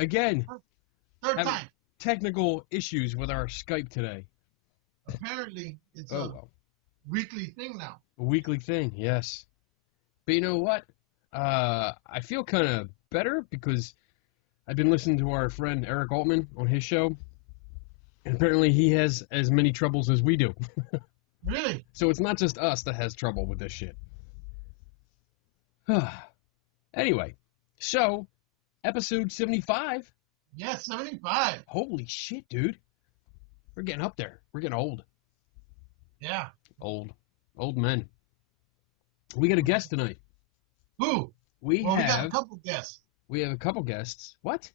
again, Third having time. technical issues with our Skype today. Apparently, it's Oh a well, weekly thing now. a weekly thing, yes. But you know what? I feel kind of better because I've been listening to our friend Eric Altman on his show, and apparently he has as many troubles as we do. Really? So it's not just us that has trouble with this shit. Anyway, so episode 75. Yes, 75. Holy shit, dude. We're getting up there. We're getting old. Yeah. Old men. We got a guest tonight. Who? We got a have couple guests. a couple guests. What?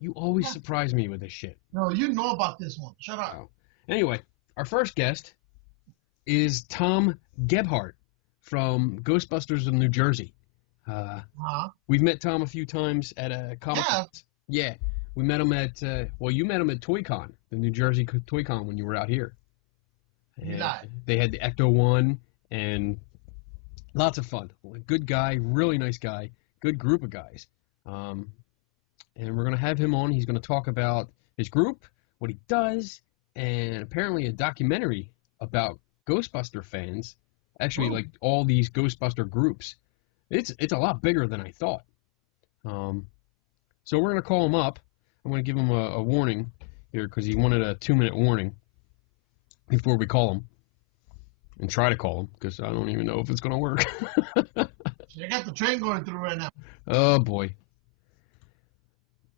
You always surprise me with this shit. No, you know about this one. Shut up. Oh. Anyway, our first guest is Tom Gebhardt from Ghostbusters of New Jersey. We've met Tom a few times at a comic con. Yeah, we met him at, you met him at ToyCon, the New Jersey ToyCon when you were out here. And they had the Ecto one and lots of fun. Good guy, really nice guy, good group of guys. And we're going to have him on. He's going to talk about his group, what he does, and apparently a documentary about Ghostbuster fans. Actually, like all these Ghostbuster groups. It's a lot bigger than I thought. So we're going to call him up. I'm going to give him a warning here because he wanted a 2-minute warning before we call him. And try to call him because I don't even know if it's going to work. I got the train going through right now. Oh, boy.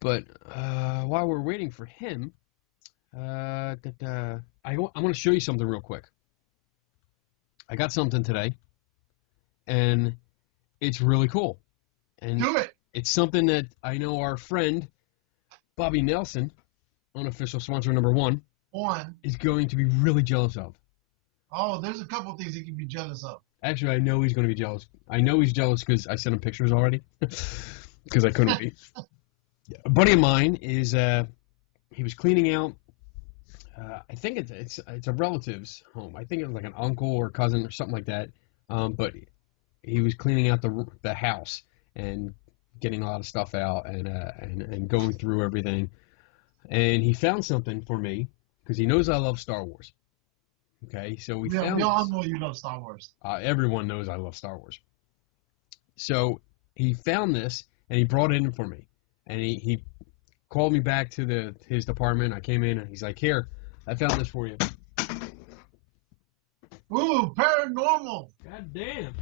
But while we're waiting for him, I want to show you something real quick. I got something today, and it's really cool. And do it. It's something that I know our friend, Bobby Nelson, unofficial sponsor number 1, is going to be really jealous of. Oh, there's a couple things he can be jealous of. Actually, I know he's going to be jealous. I know he's jealous because I sent him pictures already. Because I couldn't be. A buddy of mine is, he was cleaning out, I think it's a relative's home. I think it was like an uncle or cousin or something like that. But he was cleaning out the house and getting a lot of stuff out and going through everything. And he found something for me because he knows I love Star Wars. Okay, so we all know you love Star Wars. Everyone knows I love Star Wars. So he found this and he brought it in for me. And he called me back to his department. I came in and he's like, "Here, I found this for you." Ooh, paranormal. God damn.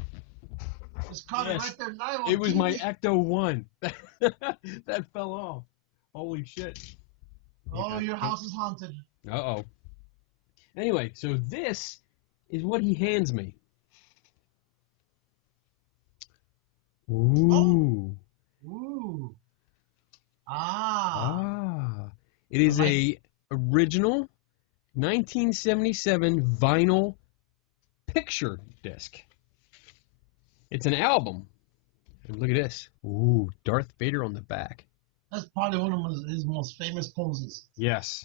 Just caught it right there live on It was TV. my Ecto 1. That fell off. Holy shit. Oh, your house is haunted. Uh-oh. Anyway, so this is what he hands me. Ooh. Oh. Ooh. It is a original 1977 vinyl picture disc. It's an album. And look at this. Ooh, Darth Vader on the back. That's probably one of his most famous poses. Yes.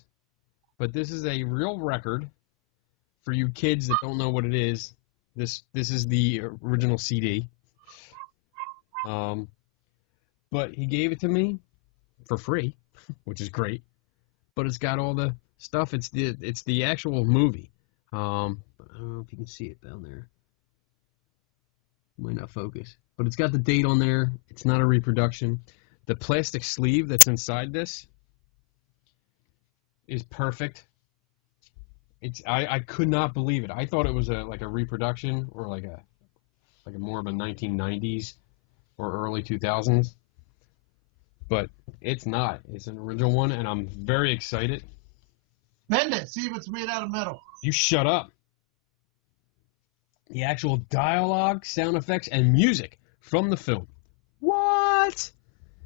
But this is a real record. For you kids that don't know what it is, this is the original CD. But he gave it to me for free, which is great. But it's got all the stuff. It's the actual movie. But I don't know if you can see it down there. Might not focus. But it's got the date on there. It's not a reproduction. The plastic sleeve that's inside this is perfect. I could not believe it. I thought it was like a reproduction or like a more of a 1990s or early 2000s. But it's not. It's an original one, and I'm very excited. Bend it. See if it's made out of metal. You shut up. The actual dialogue, sound effects, and music from the film. What?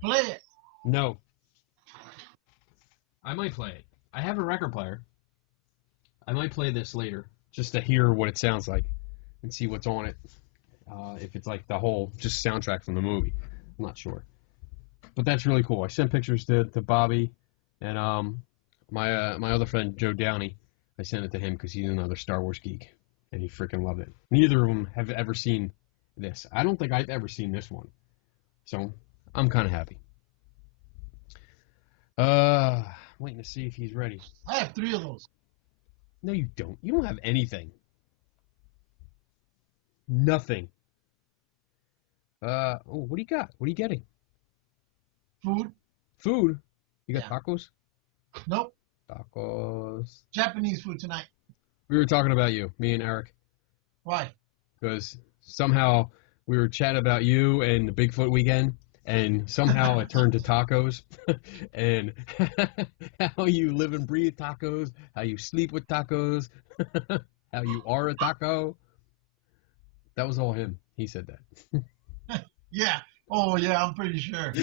Play it. No. I might play it. I have a record player. I might play this later just to hear what it sounds like and see what's on it. If it's like the whole just soundtrack from the movie. I'm not sure. But that's really cool. I sent pictures to Bobby and my other friend Joe Downey. I sent it to him because he's another Star Wars geek and he freaking loved it. Neither of them have ever seen this. I don't think I've ever seen this one. So I'm kind of happy. Waiting to see if he's ready. I have 3 of those. No, you don't. You don't have anything. Nothing. What do you got? What are you getting? Food. Food? You got tacos? Nope. Tacos. Japanese food tonight. We were talking about you, me and Eric. Why? Because somehow we were chatting about you and the Bigfoot weekend, and somehow it turned to tacos, and how you live and breathe tacos, how you sleep with tacos, how you are a taco. That was all him. He said that. Yeah. Oh, yeah, I'm pretty sure.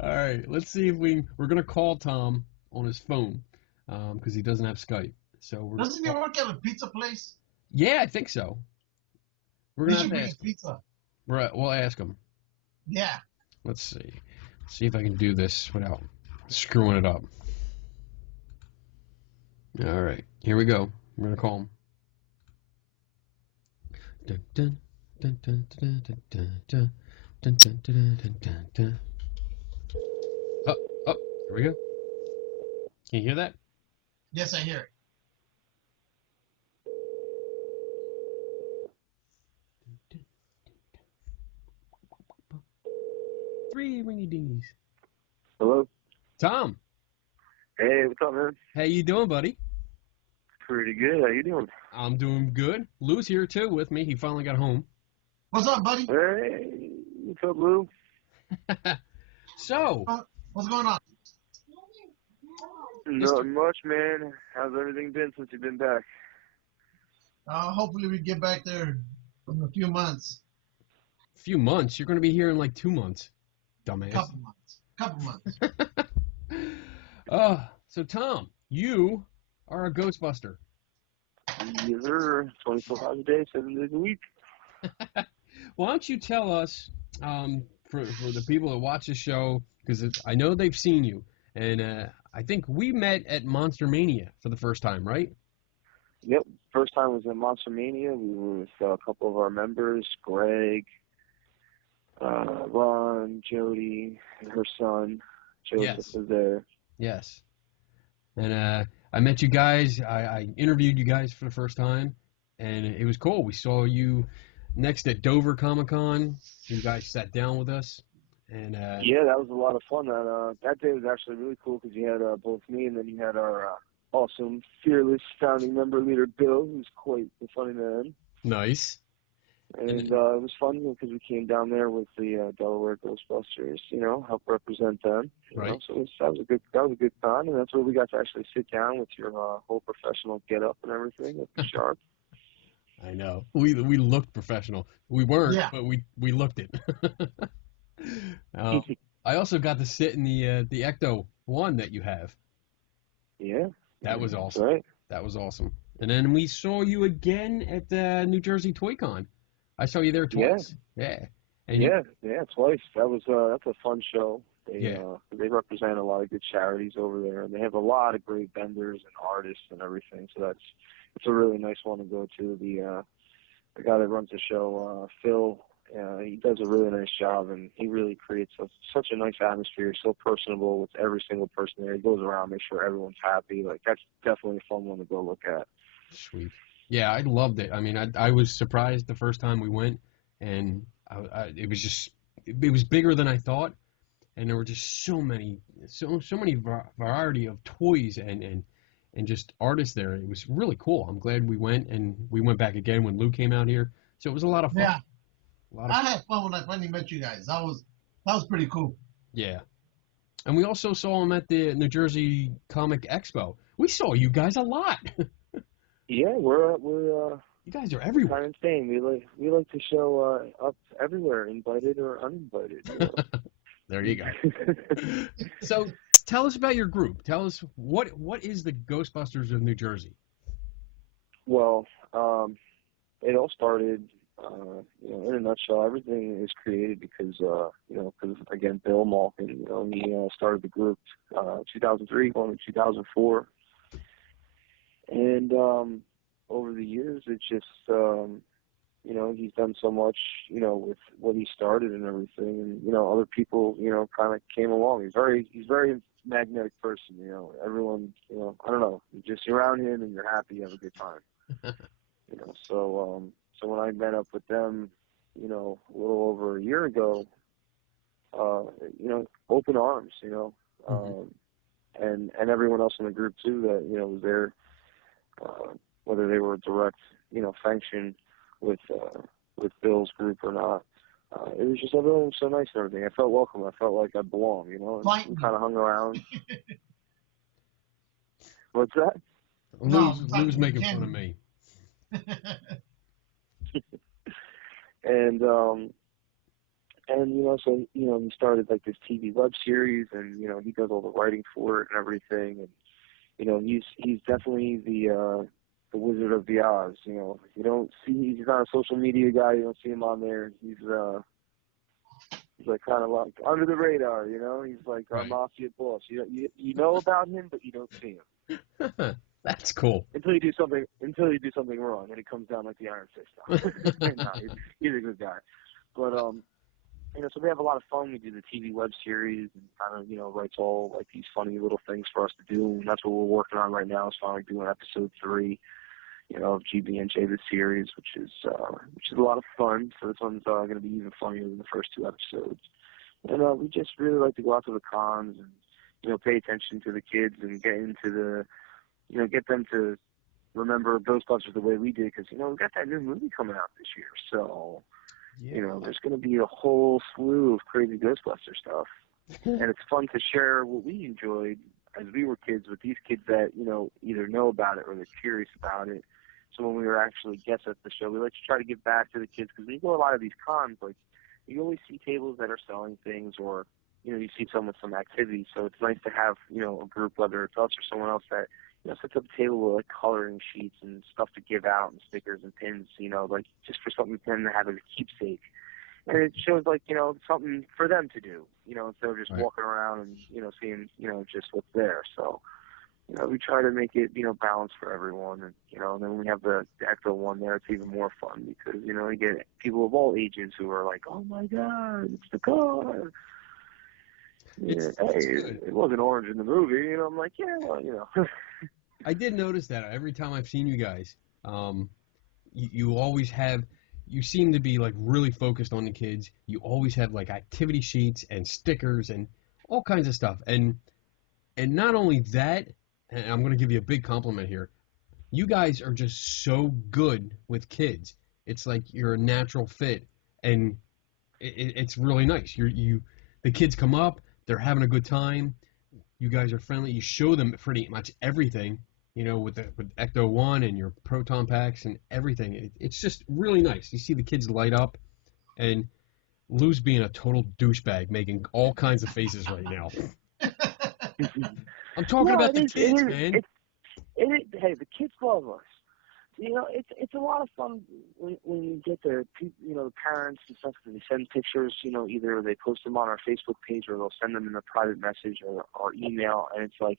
All right, let's see if we're going to call Tom on his phone because he doesn't have Skype. So Doesn't he work at a pizza place? Yeah, I think so. We're going to have to ask him. Pizza. We'll ask him. Yeah. Let's see. See if I can do this without screwing it up. All right, here we go. We're going to call him. Dun, dun, dun, dun, dun, dun, dun, dun. Dun, dun, dun, dun, dun, dun. Oh, here we go. Can you hear that? Yes, I hear it. Three ringy dingies. Hello? Tom. Hey, what's up, man? How you doing, buddy? Pretty good. How you doing? I'm doing good. Lou's here, too, with me. He finally got home. What's up, buddy? Hey, what's up, Lou? So. What's going on? Not much, man. How's everything been since you've been back? Hopefully we get back there in a few months. Few months? You're going to be here in like 2 months, dumbass. Couple months. So Tom, you are a Ghostbuster. Yes, sir. 24 hours a day, 7 days a week. Why don't you tell us, for the people that watch the show, because I know they've seen you, and I think we met at Monster Mania for the first time, right? Yep. First time was at Monster Mania. We were with a couple of our members, Greg, Ron, Jody, and her son. Joseph was there. Yes. And I met you guys. I interviewed you guys for the first time, and it was cool. We saw you next at Dover Comic-Con. You guys sat down with us. And yeah, that was a lot of fun. That day was actually really cool because you had both me and then you had our awesome, fearless founding member leader, Bill, who's quite a funny man. Nice. And it was fun because we came down there with the Delaware Ghostbusters, help represent them. Right. So that was a good con, and that's where we got to actually sit down with your whole professional get up and everything at the sharp. I know. We looked professional. We weren't, but we looked it. I also got to sit in the Ecto one that you have. Yeah. That was awesome. Right. That was awesome. And then we saw you again at the New Jersey Toy Con. I saw you there twice. Yeah. Yeah, twice. That was that's a fun show. They represent a lot of good charities over there, and they have a lot of great vendors and artists and everything. So it's a really nice one to go to. The guy that runs the show, Phil, he does a really nice job, and he really creates such a nice atmosphere. So personable with every single person there. He goes around, make sure everyone's happy. Like that's definitely a fun one to go look at. Sweet. Yeah, I loved it. I mean, I was surprised the first time we went, and it was bigger than I thought, and there were just so many variety of toys and just artists there. It was really cool. I'm glad we went, and we went back again when Lou came out here. So it was a lot of fun. Yeah. I had fun when I finally met you guys. That was pretty cool. Yeah. And we also saw him at the New Jersey Comic Expo. We saw you guys a lot. Yeah, we're you guys are everywhere. Kind of insane. We like to show up everywhere, invited or uninvited. There you go. So tell us about your group. Tell us what is the Ghostbusters of New Jersey? Well, it all started, in a nutshell. Everything is created because again, Bill Malkin, he started the group 2003, going to 2004. And over the years, it just you know, he's done so much, you know, with what he started and everything, and you know, other people, you know, kind of came along. He's very magnetic person, you know. Everyone, you know, I don't know, you just you're around him and you're happy, you have a good time, you know. So when I met up with them, you know, a little over a year ago, you know, open arms, you know, and everyone else in the group too that, you know, was there, whether they were direct, you know, function with Bill's group or not. It was just, everyone was so nice and everything. I felt welcome. I felt like I belonged, you know, and kind of hung around. What's that? Lou's making fun of me. And you know, so you know, he started like this TV web series, and you know, he does all the writing for it and everything, and you know, he's definitely the Wizard of the Oz. You know, you don't see, he's not a social media guy. You don't see him on there. He's like kind of like under the radar. You know, he's like our mafia boss. You know about him, but you don't see him. That's cool. Until you do something wrong, and it comes down like the Iron Fist. No, he's a good guy. But you know, so we have a lot of fun. We do the TV web series, and kind of, you know, writes all like these funny little things for us to do, and that's what we're working on right now. Is finally doing episode 3, you know, of GBNJ the series, which is a lot of fun. So this one's going to be even funnier than the first 2 episodes. And we just really like to go out to the cons and, you know, pay attention to the kids and get into the, you know, get them to remember Ghostbusters the way we did, because, you know, we've got that new movie coming out this year, so. Yeah. You know, there's going to be a whole slew of crazy Ghostbuster stuff. And it's fun to share what we enjoyed as we were kids with these kids that, you know, either know about it or they're curious about it. So when we were actually guests at the show, we like to try to give back to the kids, because when you go to a lot of these cons, like, you always see tables that are selling things, or, you know, you see some with some activity. So it's nice to have, you know, a group, whether it's us or someone else, that, you know, sets up a table with like coloring sheets and stuff to give out and stickers and pins, you know, like just for something for them to have as a keepsake. And it shows, like, you know, something for them to do, you know, instead of just walking around and, you know, seeing, you know, just what's there. So, you know, we try to make it, you know, balanced for everyone. And, you know, and then when we have the Ecto one there, it's even more fun, because, you know, you get people of all ages who are like, oh my God, it's the car. Yeah, it wasn't orange in the movie, you know. I'm like, yeah, well, you know. I did notice that every time I've seen you guys, you always have, you seem to be like really focused on the kids. You always have like activity sheets and stickers and all kinds of stuff. And not only that, and I'm going to give you a big compliment here, you guys are just so good with kids. It's like you're a natural fit, and it's really nice. The kids come up, they're having a good time. You guys are friendly. You show them pretty much everything, you know, with Ecto 1 and your proton packs and everything. It's just really nice. You see the kids light up, and Lou's being a total douchebag, making all kinds of faces right now. I'm talking about the kids, man. Hey, the kids love us. You know, it's a lot of fun when you get the, you know, the parents and stuff, because they send pictures, you know, either they post them on our Facebook page or they'll send them in a private message or email, and it's like,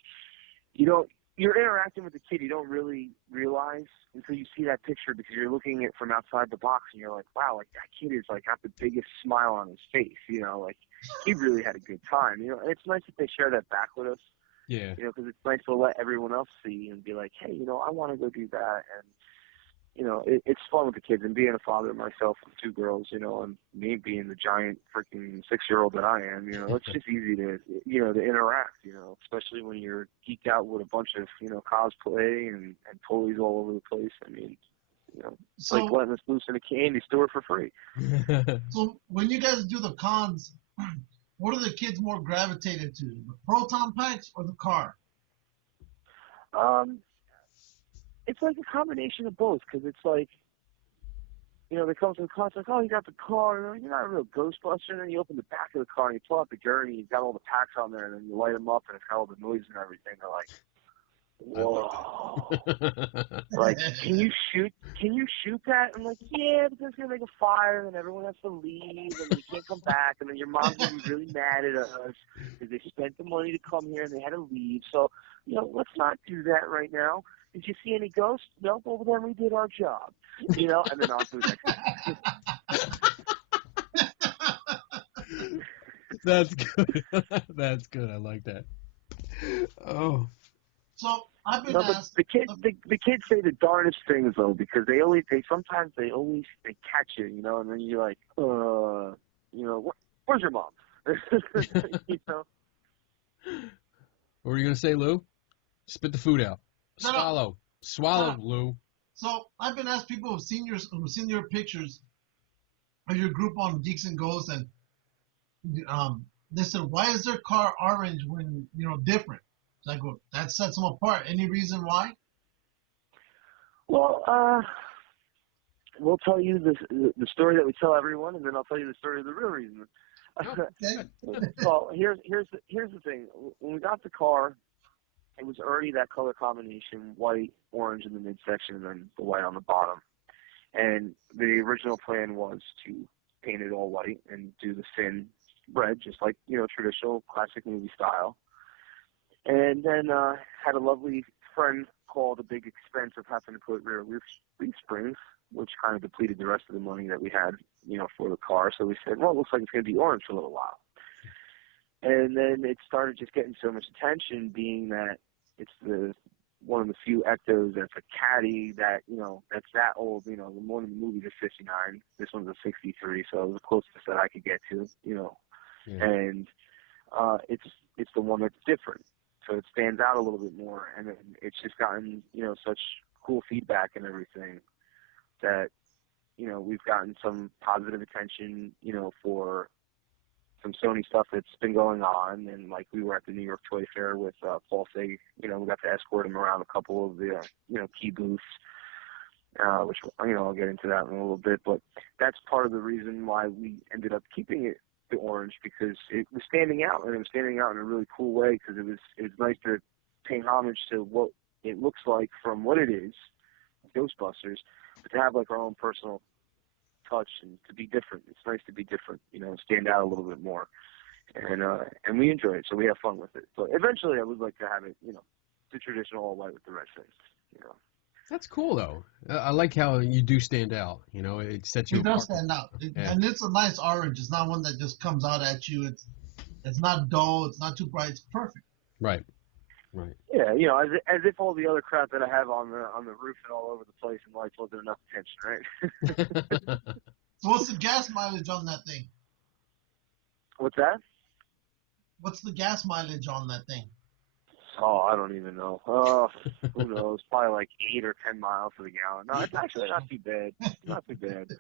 you're interacting with the kid, you don't really realize until you see that picture, because you're looking at it from outside the box and you're like, wow, like that kid is like got the biggest smile on his face, you know, like he really had a good time, you know. And it's nice that they share that back with us. Yeah. You know, because it's nice to let everyone else see and be like, hey, you know, I want to go do that. And, you know, it's fun with the kids. And being a father myself of 2 girls, you know, and me being the giant freaking 6-year-old that I am, you know, it's just easy to, you know, to interact, you know, especially when you're geeked out with a bunch of, you know, cosplay and toys all over the place. I mean, you know, it's like letting us loose in a candy store for free. So when you guys do the cons, what are the kids more gravitated to, the proton packs or the car? It's like a combination of both, because it's like, you know, they come to the car, it's like, oh, you got the car, you're not a real Ghostbuster, and then you open the back of the car and you pull out the gurney, you've got all the packs on there, and then you light them up and it's got all the noise and everything. They're like, whoa. Like, can you shoot that? I'm like, yeah, but it's gonna make a fire, and everyone has to leave, and you can't come back, and then your mom's gonna be really mad at us because they spent the money to come here and they had to leave. So, you know, let's not do that right now. Did you see any ghosts? No, well then we did our job. You know, and then on to the next thing. That's good. That's good. I like that. Oh. So I've been asked. The kids say the darndest things though, because they sometimes catch it, you know, and then you're like, where's your mom? You know. What were you gonna say, Lou? Spit the food out. No. Swallow, Lou. So I've been asked people who've seen your pictures of your group on Geeks and Ghosts, and they said, why is their car orange when different? I go, that sets them apart. Any reason why? Well, we'll tell you the story that we tell everyone, and then I'll tell you the story of the real reason. Okay. Well, here's the thing. When we got the car, it was already that color combination: white, orange in the midsection, and then the white on the bottom. And the original plan was to paint it all white and do the fin red, just like traditional classic movie style. And then had a lovely friend call the big expense of having to put rear leaf springs, which kind of depleted the rest of the money that we had, for the car. So we said, well, it looks like it's going to be orange for a little while. And then it started just getting so much attention, being that it's one of the few Ectos that's a caddy that, that's that old. The one in the movie is 59. This one's a 63, so it was the closest that I could get to, Yeah. And it's the one that's different. So it stands out a little bit more, and it's just gotten, such cool feedback and everything that, we've gotten some positive attention, for some Sony stuff that's been going on. And like we were at the New York Toy Fair with Paul Feig, we got to escort him around a couple of the, key booths, which, I'll get into that in a little bit. But that's part of the reason why we ended up keeping it the orange, because it was standing out, and it was standing out in a really cool way, because it was nice to pay homage to what it looks like from what it is, Ghostbusters, but to have like our own personal touch and to be different. It's nice to be different, stand out a little bit more, and we enjoy it, so we have fun with it. But eventually, I would like to have it, the traditional all white with the red fins, That's cool, though. I like how you do stand out. It sets you apart. It does stand out. And it's a nice orange. It's not one that just comes out at you. It's not dull. It's not too bright. It's perfect. Right. Yeah, as if all the other crap that I have on the roof and all over the place and lights wasn't enough attention, right? So what's the gas mileage on that thing? What's that? What's the gas mileage on that thing? Oh, I don't even know. Who knows? Probably like 8 or 10 miles to the gallon. No, it's actually not too bad. Not too bad.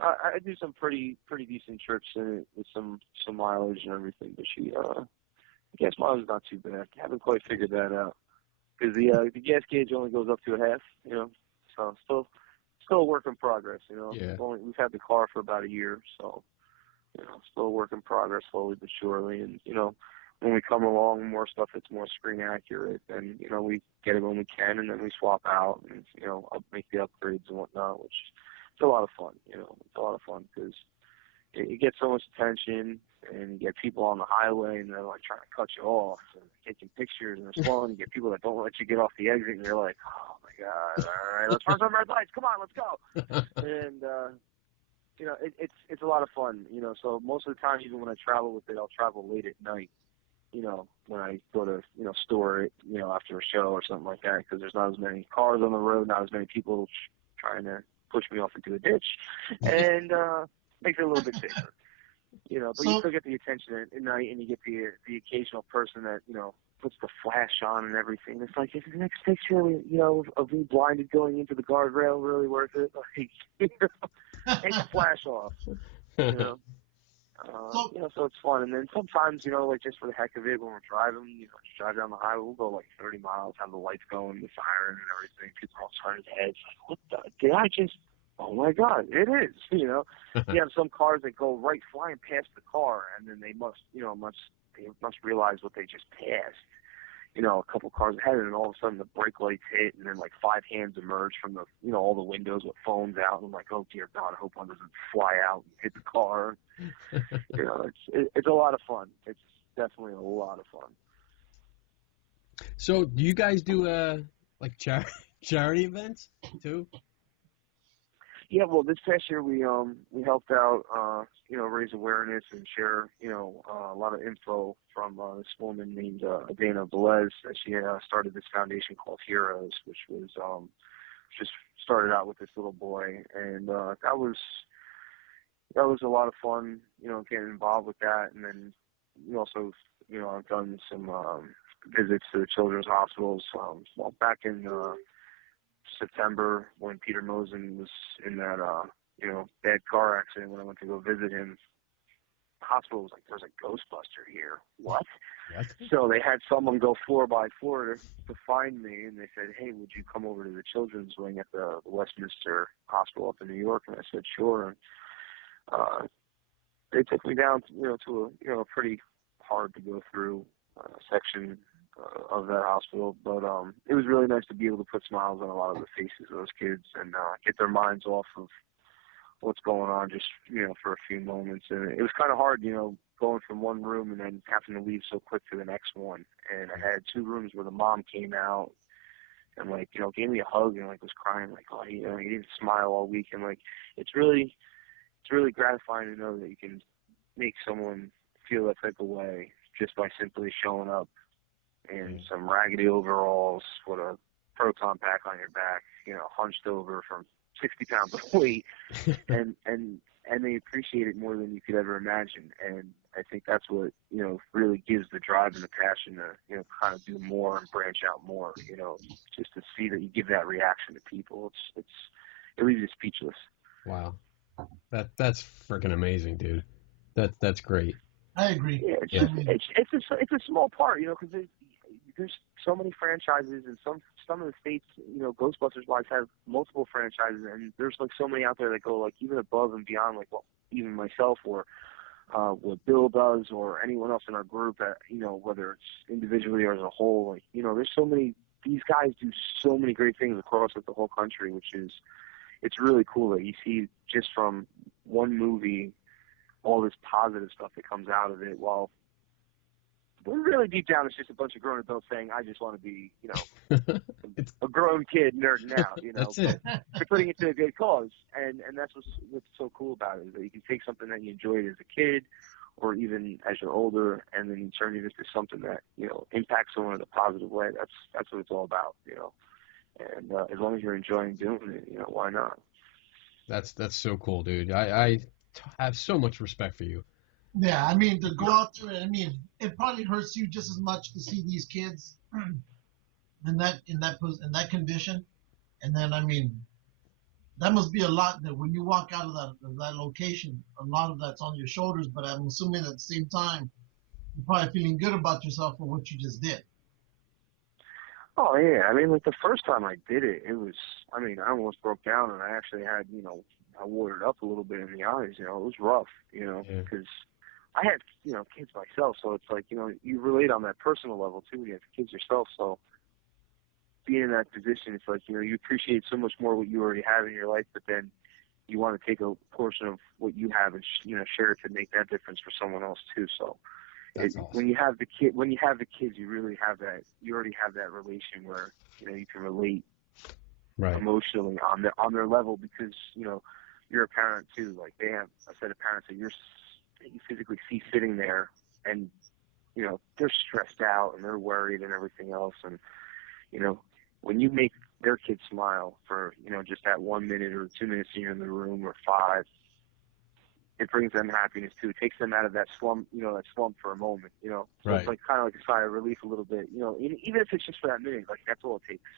I do some pretty decent trips in it with some mileage and everything. But the gas mileage is not too bad. I haven't quite figured that out, because the gas gauge only goes up to a half. So still a work in progress. Yeah. We've had the car for about a year, so still a work in progress, slowly but surely. And when we come along, more stuff that's more screen accurate, and we get it when we can, and then we swap out and make the upgrades and whatnot, which it's a lot of fun. It's a lot of fun, because it gets so much attention, and you get people on the highway and they're like trying to cut you off and taking pictures, and they're slowing. You get people that don't let you get off the exit, and you're like, oh my god, all right, let's run some red lights, come on, let's go. And it's a lot of fun. So most of the time, even when I travel with it, I'll travel late at night. When I go to, store it, after a show or something like that, because there's not as many cars on the road, not as many people trying to push me off into a ditch, and makes it a little bit safer. But you still get the attention at night, and you get the occasional person that, puts the flash on and everything. It's like, is the next picture, of me blinded going into the guardrail really worth it? Like, take the flash off, So it's fun. And then sometimes, like just for the heck of it, when we're driving, just drive down the highway, we'll go like 30 miles, have the lights going, the siren and everything. People are all turning their heads like, what the, did I just, oh my God, it is, You have some cars that go right flying past the car, and then they must realize what they just passed. A couple cars ahead, and all of a sudden the brake lights hit, and then like 5 hands emerge from the, all the windows with phones out. And I'm like, oh dear God, I hope one doesn't fly out and hit the car. It's a lot of fun. It's definitely a lot of fun. So, do you guys do like charity events too? Yeah, well, this past year we helped out, raise awareness and share, a lot of info from this woman named Dana Velez. She started this foundation called Heroes, which was just started out with this little boy, and that was a lot of fun, getting involved with that. And then we also, I've done some visits to the children's hospitals. Back in September, when Peter Mosen was in that bad car accident, when I went to go visit him, the hospital was like, "There's a Ghostbuster here." What? So they had someone go floor by floor to find me, and they said, "Hey, would you come over to the children's wing at the Westminster Hospital up in New York?" And I said, "Sure." And they took me down, to a pretty hard to go through section of that hospital, but it was really nice to be able to put smiles on a lot of the faces of those kids and get their minds off of what's going on, just for a few moments. And it was kind of hard, going from one room and then having to leave so quick to the next one. And I had two rooms where the mom came out and gave me a hug and was crying, "Oh, he didn't smile all week." And it's really gratifying to know that you can make someone feel that type of way just by simply showing up in some raggedy overalls with a proton pack on your back, hunched over from 60 pounds of weight, and they appreciate it more than you could ever imagine. And I think that's what, really gives the drive and the passion to, kind of do more and branch out more, just to see that you give that reaction to people. It leaves you speechless. Wow. That's freaking amazing, dude. That's great. I agree. Yeah, it's a small part, because there's so many franchises, and some of the states, Ghostbusters wise, have multiple franchises, and there's so many out there that go even above and beyond, even myself or what Bill does or anyone else in our group, whether it's individually or as a whole. There's so many. These guys do so many great things across the whole country, it's really cool that you see just from one movie all this positive stuff that comes out of it, while really deep down it's just a bunch of grown adults saying, "I just want to be, a grown kid nerding out." That's it. They're putting it to a good cause, and that's what's so cool about it, is that you can take something that you enjoyed as a kid, or even as you're older, and then you turn it into something that impacts someone in a positive way. That's what it's all about, And as long as you're enjoying doing it, why not? That's so cool, dude. I have so much respect for you. Yeah, I mean, to go out there, it probably hurts you just as much to see these kids in that condition, and then that must be a lot that when you walk out of that location, a lot of that's on your shoulders. But I'm assuming at the same time, you're probably feeling good about yourself for what you just did. Oh yeah, the first time I did it, it was, I almost broke down, and I actually had, I watered up a little bit in the eyes. It was rough, because I had, kids myself, so it's you relate on that personal level too. You have kids yourself, so being in that position, it's you appreciate so much more what you already have in your life, but then you want to take a portion of what you have and share it to make that difference for someone else too. So. Awesome. When you have the kids, you really have that. You already have that relation where you can relate emotionally on their level, because you're a parent too. They have a set of parents that you physically see sitting there, and they're stressed out and they're worried and everything else. And when you make their kids smile for just that 1 minute or 2 minutes you're in the room, or 5. It brings them happiness too. It takes them out of that slump, for a moment, So it's kind of like a sigh of relief a little bit, even if it's just for that minute, that's all it takes,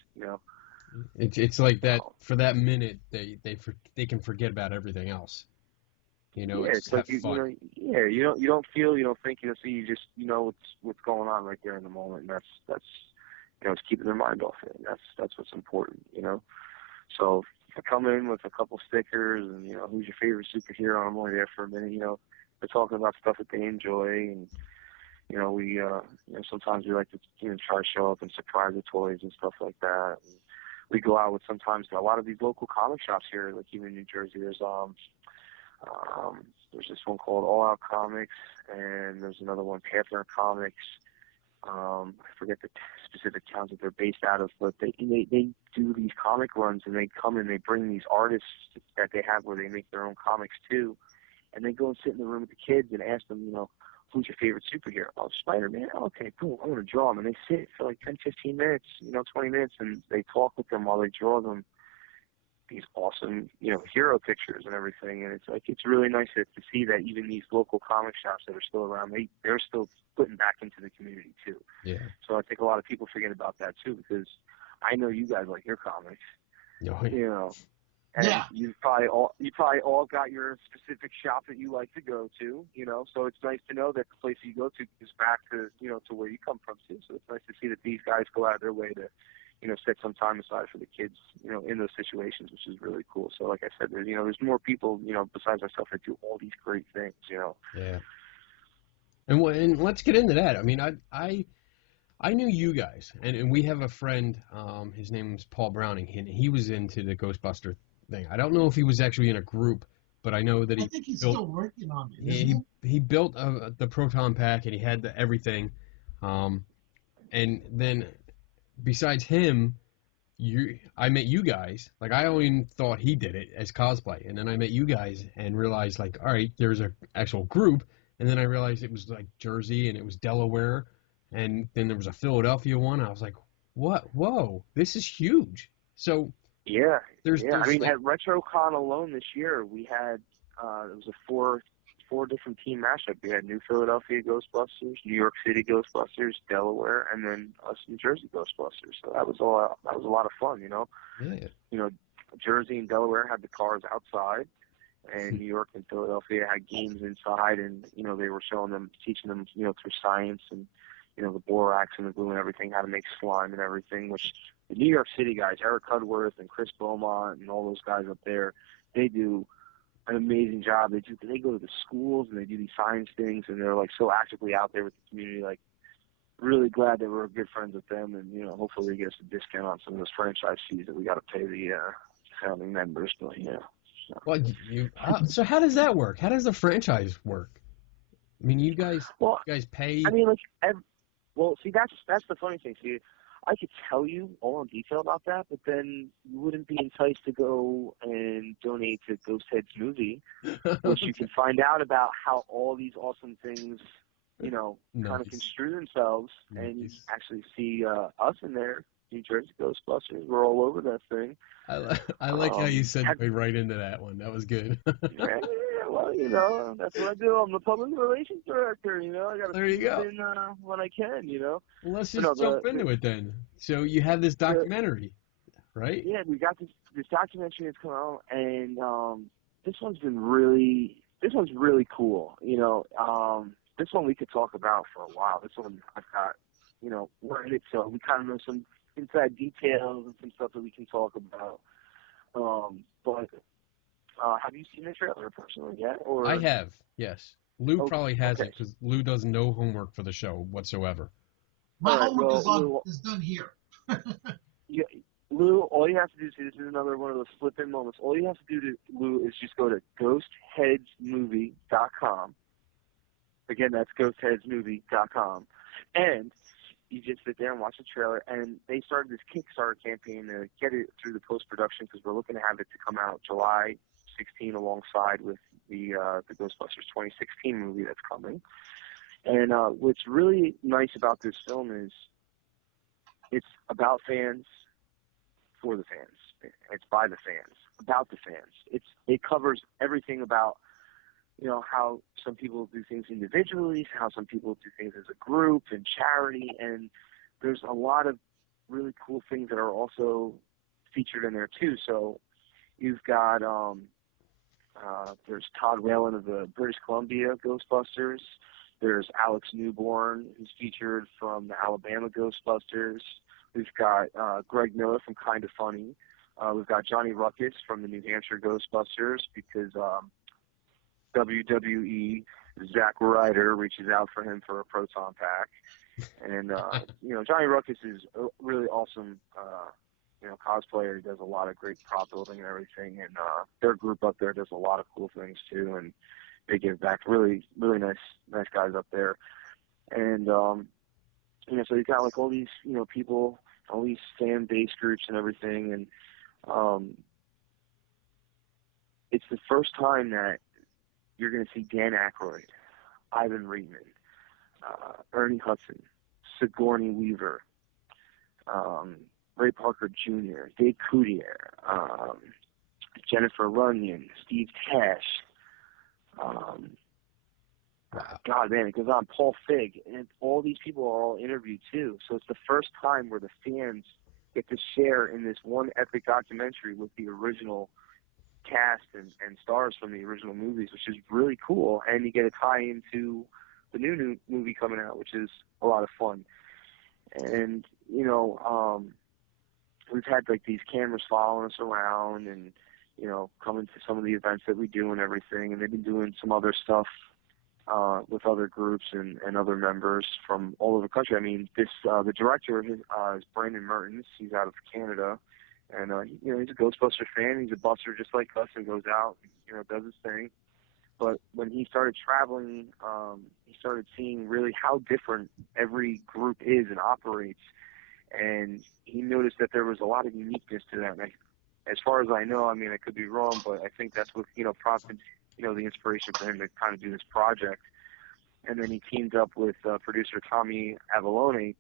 It's like that for that minute they can forget about everything else. It's like you don't feel, you don't think, so you just what's going on right there in the moment, and that's it's keeping their mind off it. And that's what's important, So I come in with a couple stickers and, who's your favorite superhero? I'm only there for a minute, They're talking about stuff that they enjoy. And, we, sometimes we like to, try to show up and surprise with toys and stuff like that. And we go out with sometimes a lot of these local comic shops here, even in New Jersey. There's this one called All Out Comics, and there's another one, Panther Comics. I forget the specific towns that they're based out of, but they do these comic runs, and they come and they bring these artists that they have where they make their own comics too, and they go and sit in the room with the kids and ask them, who's your favorite superhero? Oh, Spider-Man. Oh, okay, cool. I want to draw him. And they sit for like 10, 15 minutes, 20 minutes, and they talk with them while they draw them these awesome, hero pictures and everything. And it's really nice to see that even these local comic shops that are still around, they're still putting back into the community too. Yeah. So I think a lot of people forget about that too, because I know you guys like your comics. And you probably all got your specific shop that you like to go to, so it's nice to know that the place you go to is back to, to where you come from too. So it's nice to see that these guys go out of their way to, set some time aside for the kids, in those situations, which is really cool. So like I said, there's more people, besides myself that do all these great things, Yeah. And let's get into that. I mean, I knew you guys, and we have a friend, his name is Paul Browning, and he was into the Ghostbuster thing. I don't know if he was actually in a group, but I know that I think he's still working on it. He built the proton pack, and he had everything. And then besides him, I met you guys. Like, I only thought he did it as cosplay, and then I met you guys and realized, like, all right, there's an actual group, and then I realized it was like Jersey and it was Delaware, and then there was a Philadelphia one. I was like, what? Whoa, this is huge. So yeah. There's I mean, at RetroCon alone this year, we had it was a four different team mashup. We had New Philadelphia Ghostbusters, New York City Ghostbusters, Delaware, and then us New Jersey Ghostbusters. So that was a lot of fun, Yeah. Jersey and Delaware had the cars outside, and New York and Philadelphia had games inside, and they were teaching them through science and the borax and the glue and everything, how to make slime and everything, which the New York City guys, Eric Hudworth and Chris Beaumont and all those guys up there, they do an amazing job. They go to the schools and they do these science things, and they're like so actively out there with the community. Like, really glad that we're good friends with them, and hopefully they get us a discount on some of those franchise fees that we got to pay the founding members. But Well, so how does that work? How does the franchise work? I mean, you guys pay. I mean, well, see, that's the funny thing. See, I could tell you all in detail about that, but then you wouldn't be enticed to go and donate to Ghostheads movie, which you can find out about how all these awesome things, kind of construe themselves, and you actually see us in there, New Jersey Ghostbusters. We're all over that thing. I like how you segued right into that one. That was good. Yeah, well, that's what I do. I'm the public relations director. I got to there you go. In when I can. Well, let's just jump into it then. So you have this documentary, right? Yeah, we got this documentary that's come out, and this one's really cool. This one we could talk about for a while. This one I've got, we're in it, so we kind of know some inside details and some stuff that we can talk about. But have you seen the trailer personally yet? Or I have, yes. Lou probably hasn't, because Lou does no homework for the show whatsoever. My homework is done here. Lou, all you have to do, see, this is another one of those flip-in moments. All you have to do, Lou, is just go to ghostheadsmovie.com. Again, that's ghostheadsmovie.com. And you just sit there and watch the trailer, and they started this Kickstarter campaign to get it through the post-production, because we're looking to have it to come out July 16 alongside with the Ghostbusters 2016 movie that's coming. And what's really nice about this film is it's about fans for the fans. It's by the fans, about the fans. It covers everything about how some people do things individually, how some people do things as a group and charity, and there's a lot of really cool things that are also featured in there too. So you've got there's Todd Whalen of the British Columbia Ghostbusters. There's Alex Newborn, who's featured from the Alabama Ghostbusters. We've got Greg Miller from Kinda Funny. We've got Johnny Ruckus from the New Hampshire Ghostbusters, because WWE Zack Ryder reaches out for him for a proton pack. And, Johnny Ruckus is a really awesome, cosplayer. He does a lot of great prop building and everything. And their group up there does a lot of cool things, too. And they give back. Really, really nice guys up there. And so you've got like all these, people, all these fan base groups and everything, and it's the first time that you're going to see Dan Aykroyd, Ivan Reitman, Ernie Hudson, Sigourney Weaver, Ray Parker Jr., Dave Coulier, Jennifer Runyon, Steve Cash. God, man, it goes on. Paul Feig, and all these people are all interviewed too. So it's the first time where the fans get to share in this one epic documentary with the original cast and stars from the original movies, which is really cool. And you get a tie into the new movie coming out, which is a lot of fun. And we've had like these cameras following us around, and coming to some of the events that we do and everything. And they've been doing some other stuff with other groups and other members from all over the country. I mean, the director is Brandon Mertens. He's out of Canada, and he's a Ghostbusters fan. He's a buster just like us, and goes out, and, does his thing. But when he started traveling, he started seeing really how different every group is and operates, and he noticed that there was a lot of uniqueness to that. And as far as I know, I mean, I could be wrong, but I think that's what prompted the inspiration for him to kind of do this project. And then he teamed up with producer Tommy Avalone,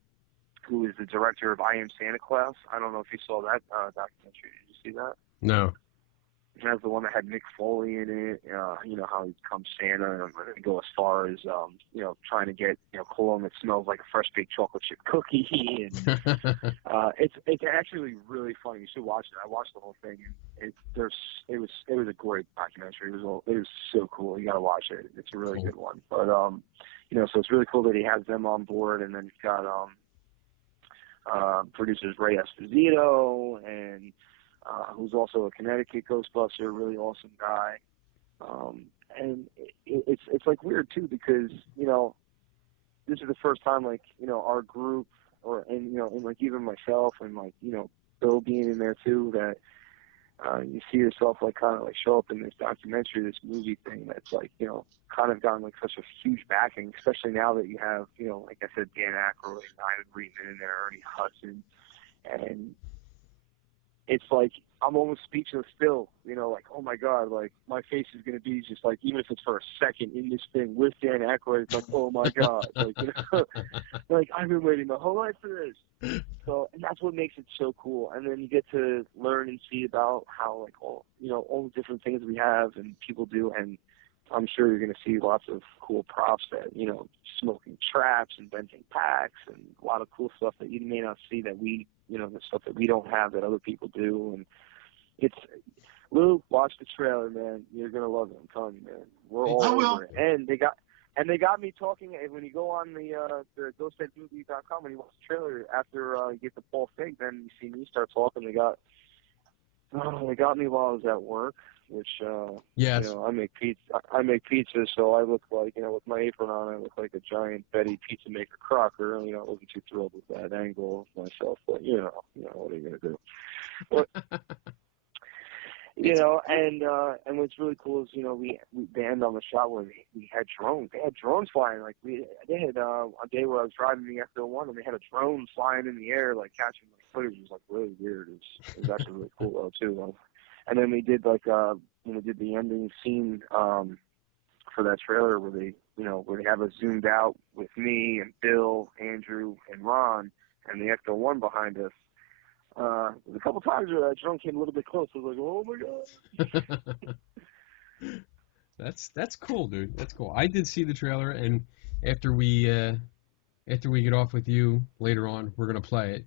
who is the director of I Am Santa Claus. I don't know if you saw that documentary. Did you see that? No. That's the one that had Mick Foley in it. How he becomes Santa, and they go as far as trying to get cologne that smells like a fresh baked chocolate chip cookie. And it's actually really funny. You should watch it. I watched the whole thing, and it was a great documentary. It was so cool. You got to watch it. It's a really good one. But so it's really cool that he has them on board, and then he's got producers Ray Esposito and. Who's also a Connecticut Ghostbuster, really awesome guy. And it's like weird too, because, this is the first time, like, our group and like even myself and like, Bill being in there too, that you see yourself like kind of like show up in this documentary, this movie thing that's like, kind of gotten like such a huge backing, especially now that you have, like I said, Dan Aykroyd, Ivan Reitman in there, Ernie Hudson, and it's like I'm almost speechless still, like, oh my God, like my face is going to be just like, even if it's for a second in this thing with Dan Aykroyd, it's like, oh my God, like, like I've been waiting my whole life for this. So, and that's what makes it so cool. And then you get to learn and see about how like all the different things we have and people do. And I'm sure you're going to see lots of cool props that, smoking traps and venting packs and a lot of cool stuff that you may not see that we, the stuff that we don't have that other people do. And Lou, watch the trailer, man. You're going to love it. I'm telling you, man. We're all over it. And they got me talking, when you go on the ghostheadsmovie.com, when you watch the trailer, after you get the Paul Feig, then you see me start talking. They got me while I was at work, which yes. I make pizza, so I look like, with my apron on, I look like a giant Betty pizza maker Crocker. I wasn't too thrilled with that angle of myself, but what are you gonna do? But, and what's really cool is we banned on the shot where we had drones. They had drones flying. Like they had a day where I was driving the F-01 and they had a drone flying in the air, like catching like footage. It was like really weird. It was actually really cool though too. And then we did like we did the ending scene for that trailer where they where they have us zoomed out with me and Bill, Andrew, and Ron, and the Ecto-1 behind us. A couple times where that drone came a little bit close. I was like, oh my God. That's cool, dude. That's cool. I did see the trailer, and after we get off with you later on, we're gonna play it.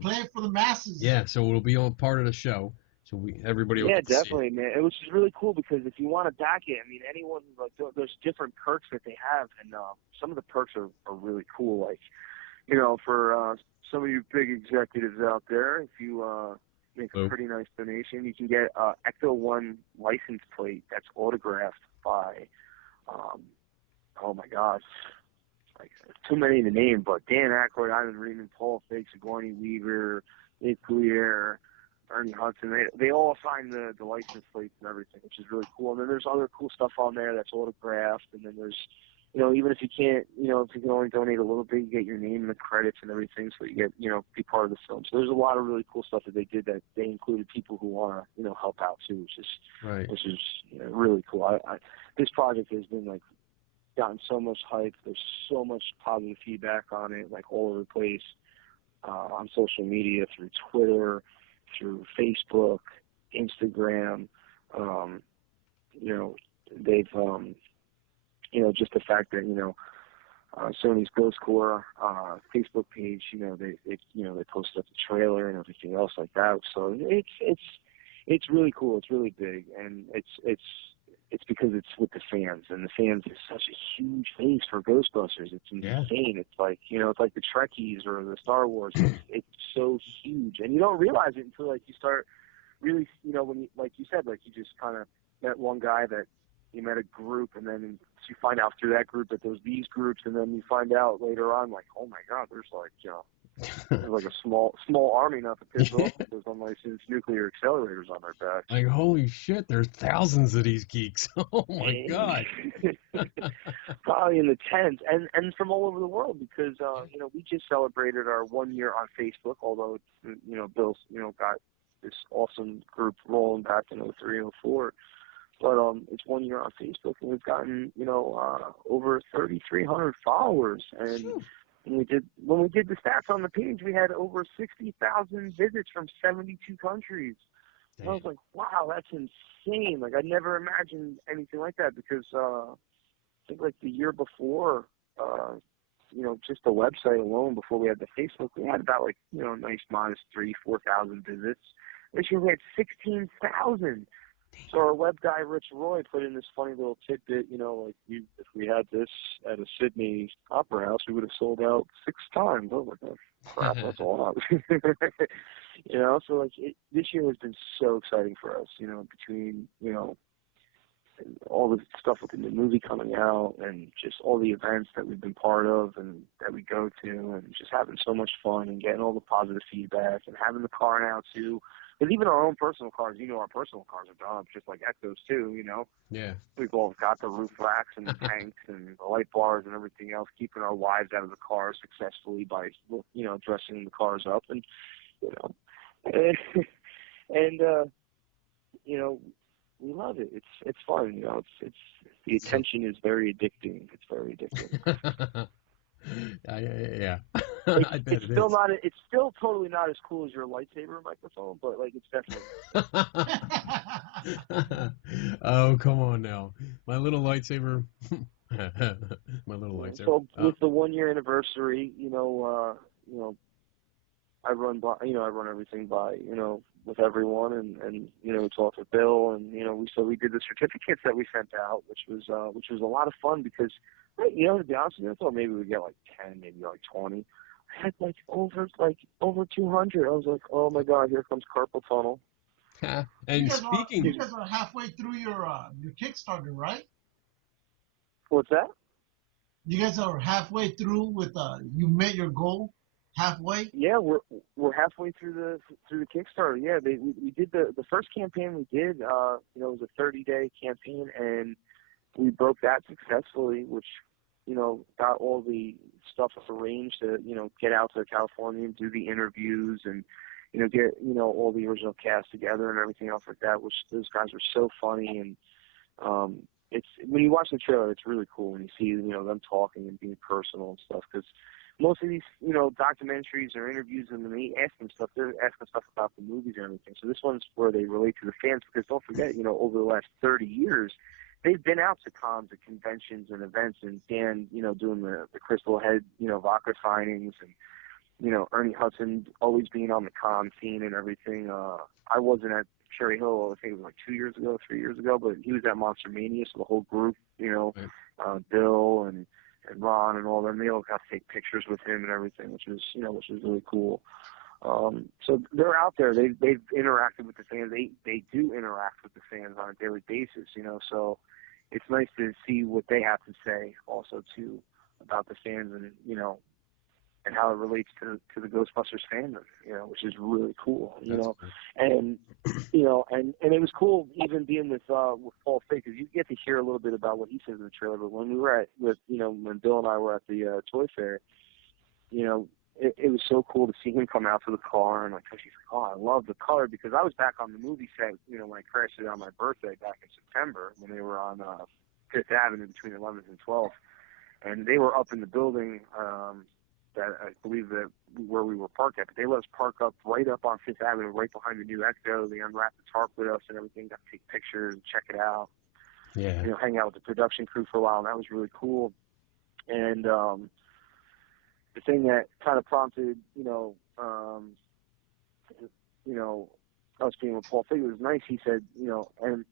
Play it for the masses. Yeah, so it'll be on part of the show. So everybody will get to definitely, see it. Man. Which is really cool because if you want to back it, I mean, anyone like there's different perks that they have, and some of the perks are really cool. Like, for some of you big executives out there, if you make a pretty nice donation, you can get Ecto-1 license plate that's autographed by, oh my gosh, like too many to name, but Dan Aykroyd, Ivan Reitman, Paul Feig, Sigourney Weaver, Dave Coulier, Ernie Hudson, they all signed the license plates and everything, which is really cool. And then there's other cool stuff on there that's autographed, and then there's even if you can't, if you can only donate a little bit, you get your name in the credits and everything, so you get, be part of the film. So there's a lot of really cool stuff that they did, that they included people who want to, help out too, which is really cool. This project has been like gotten so much hype. There's so much positive feedback on it, like all over the place, on social media, through Twitter, through Facebook, Instagram. They've just the fact that Sony's Ghost Corps Facebook page, they posted up the trailer and everything else like that. So it's really cool. It's really big, and it's because it's with the fans, and the fans is such a huge base for Ghostbusters. It's insane. It's like it's like the Trekkies or the Star Wars. It's so huge, and you don't realize it until like you start really, when you, like you said, like you just kind of met one guy that you met a group, and then you find out through that group that there's these groups, and then you find out later on, like, oh my God, there's like, there's like a small army not to piss off with those unlicensed nuclear accelerators on their backs. Like, holy shit, there's thousands of these geeks. Oh my God. Probably in the tens, and from all over the world, because we just celebrated our 1 year on Facebook, although Bill's got this awesome group rolling back in 03, 04. But it's 1 year on Facebook, and we've gotten over 3,300 followers. And when we did the stats on the page, we had over 60,000 visits from 72 countries. And I was like, wow, that's insane. Like, I never imagined anything like that, because I think like the year before, just the website alone, before we had the Facebook, we had about like nice modest 3,000-4,000 visits. This year we had 16,000. So our web guy, Rich Roy, put in this funny little tidbit, like if we had this at a Sydney opera house, we would have sold out 6 times. I was like, oh, crap, that's a lot. So like this year has been so exciting for us, between, all the stuff with the new movie coming out, and just all the events that we've been part of and that we go to, and just having so much fun and getting all the positive feedback, and having the car now too. Because even our own personal cars, our personal cars are done up just like Echo's too, Yeah. We've all got the roof racks and the tanks and the light bars and everything else, keeping our wives out of the car successfully by, dressing the cars up, and, we love it. It's fun, it's the attention is very addicting. It's very addicting. Yeah. I bet it's still not. It's still totally not as cool as your lightsaber microphone, but like it's definitely. Oh, come on now, my little lightsaber. So with the 1 year anniversary, I run everything by, with everyone, and talk with Bill, and we did the certificates that we sent out, which was a lot of fun, because to be honest with you, I thought maybe we'd get like 10, maybe like 20. I had like over 200. I was like, oh my God, here comes carpal tunnel. And you guys are halfway through your Kickstarter, right? What's that? You guys are halfway through with you met your goal halfway. Yeah, we're halfway through the Kickstarter. Yeah, we did the first campaign we did. It was a 30-day campaign, and we broke that successfully, which got all the stuff arranged to get out to California and do the interviews, and get all the original cast together and everything else like that. Which those guys were so funny, and it's when you watch the trailer, it's really cool when you see them talking and being personal and stuff, because most of these, documentaries or interviews, and when they ask them stuff, they're asking stuff about the movies and everything. So this one's where they relate to the fans, because don't forget, over the last 30 years, they've been out to cons and conventions and events, and Dan, doing the Crystal Head, vodka signings, and, Ernie Hudson always being on the con scene and everything. I wasn't at Cherry Hill, I think it was like 3 years ago, but he was at Monster Mania, so the whole group, Bill and Ron and all them, they all got to take pictures with him and everything, which was really cool. So they're out there. They've interacted with the fans. They do interact with the fans on a daily basis, so it's nice to see what they have to say also too about the fans, and and how it relates to the Ghostbusters fandom, which is really cool, That's cool. and and it was cool even being with Paul Feig, because you get to hear a little bit about what he says in the trailer. But when we were when Bill and I were at the toy fair, it was so cool to see him come out to the car, and he's like, oh, I love the color, because I was back on the movie set, when I crashed it on my birthday back in September when they were on Fifth Avenue between 11th and 12th, and they were up in the building. That I believe that where we were parked at, but they let us park up right up on Fifth Avenue, right behind the new Ecto. They unwrapped the tarp with us and everything. Got to take pictures and check it out. Yeah. Hang out with the production crew for a while, and that was really cool. And the thing that kind of prompted, us being with Paul Feig was nice. He said, and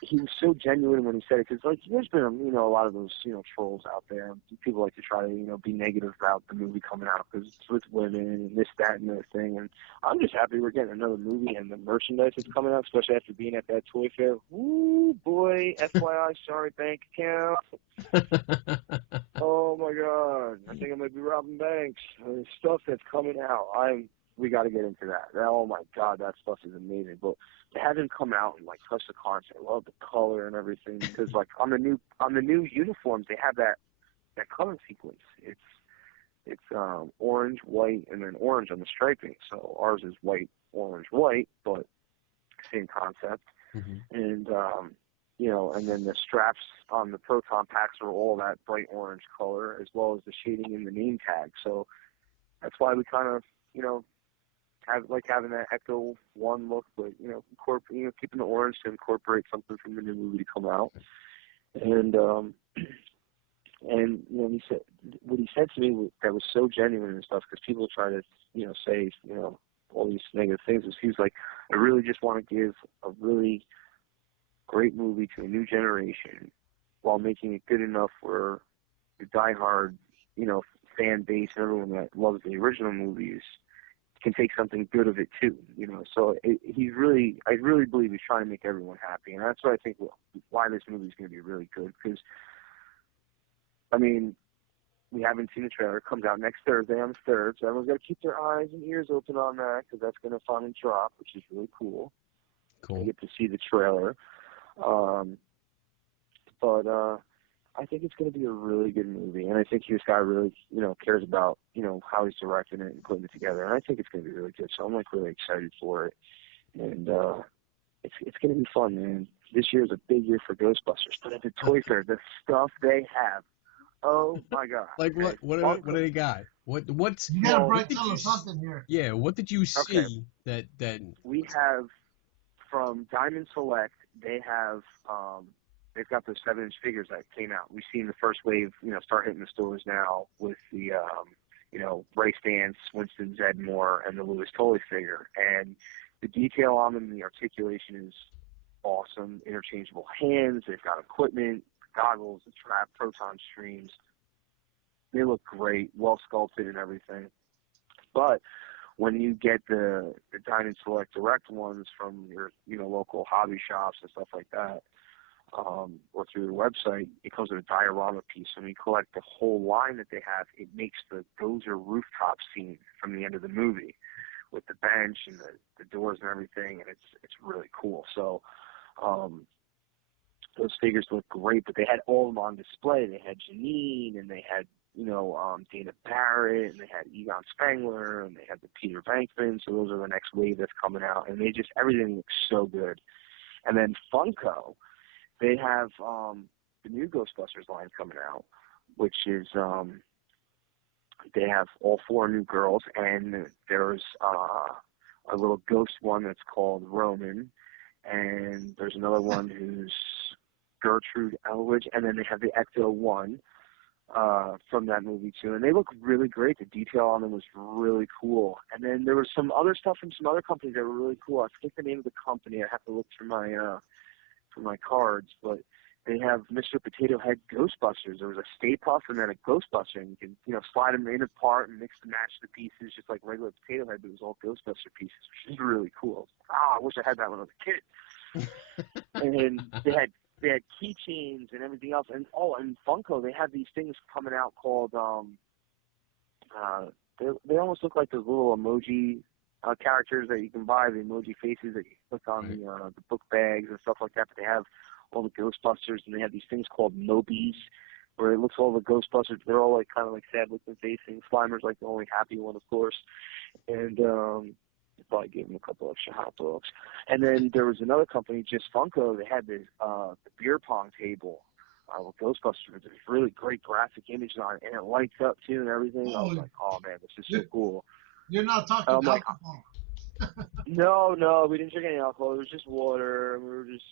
he was so genuine when he said it, because there's been a lot of those trolls out there. People like to try to be negative about the movie coming out because it's with women and this, that, and the thing. And I'm just happy we're getting another movie, and the merchandise is coming out, especially after being at that toy fair. Ooh boy, FYI, sorry bank account. Oh my God, I think I might be robbing banks. The stuff that's coming out, we got to get into that. Oh my God, that stuff is amazing. But to have him come out and touch the car and say, I love the color and everything, because on the new uniforms they have that color sequence. It's orange, white, and then orange on the striping. So ours is white, orange, white, but same concept. Mm-hmm. And and then the straps on the proton packs are all that bright orange color, as well as the shading in the name tag. So that's why we kind of having that Ecto 1 look, but keeping the orange to incorporate something from the new movie to come out. And he said what he said to me that was so genuine and stuff, because people try to say all these negative things. Is he was like, I really just want to give a really great movie to a new generation while making it good enough for the diehard fan base and everyone that loves the original movies can take something good of it too, So I really believe he's trying to make everyone happy, and that's what I think why this movie is going to be really good. Because, we haven't seen the trailer. It comes out next Thursday on the 3rd, so everyone's got to keep their eyes and ears open on that, because that's going to finally drop, which is really cool. Cool. You get to see the trailer, but I think it's going to be a really good movie, and I think this guy really, cares about, how he's directing it and putting it together, and I think it's going to be really good. So I'm really excited for it, and it's going to be fun, man. This year is a big year for Ghostbusters, but at the toy fair, the stuff they have, oh my God! What do they got? What's you got to break something here? Yeah, what did you see that we have from Diamond Select? They have they've got those 7-inch figures that came out. We've seen the first wave, start hitting the stores now with the, Ray Stantz, Winston Zedmore, and the Louis Tully figure. And the detail on them, the articulation is awesome. Interchangeable hands. They've got equipment, goggles, the trap, proton streams. They look great, well sculpted and everything. But when you get the Diamond Select Direct ones from your local hobby shops and stuff like that, or through the website, it comes with a diorama piece. When you collect the whole line that they have, it makes the Gozer rooftop scene from the end of the movie with the bench and the doors and everything, and it's really cool. So those figures look great, but they had all of them on display. They had Janine, and they had Dana Barrett, and they had Egon Spengler, and they had the Peter Venkman. So those are the next wave that's coming out, and everything looks so good. And then Funko, they have the new Ghostbusters line coming out, which is they have all 4 new girls, and there's a little ghost one that's called Roman, and there's another one who's Gertrude Elwood, and then they have the Ecto 1 from that movie too, and they look really great. The detail on them was really cool. And then there was some other stuff from some other companies that were really cool. I forget the name of the company. I have to look through my cards, but they have Mr. Potato Head Ghostbusters. There was a Stay Puft and then a Ghostbuster, and you can slide them in apart and mix and match the pieces just like regular Potato Head, but it was all Ghostbuster pieces, which is really cool. I wish I had that when I was a kid. And they had keychains and everything else, and in Funko they have these things coming out called they almost look like those little emoji characters that you can buy, the emoji faces that you click on the book bags and stuff like that. But they have all the Ghostbusters, and they have these things called Mobies, where it looks all the Ghostbusters. They're all like kind of like sad-looking facing. Slimer's like the only happy one, of course, and probably gave him a couple extra hot dogs. And then there was another company, Just Funko. They had this the beer pong table with Ghostbusters. There's really great graphic images on it, and it lights up too and everything. I was like, oh man, this is so cool. You're not talking alcohol. No, we didn't drink any alcohol. It was just water, and we were just,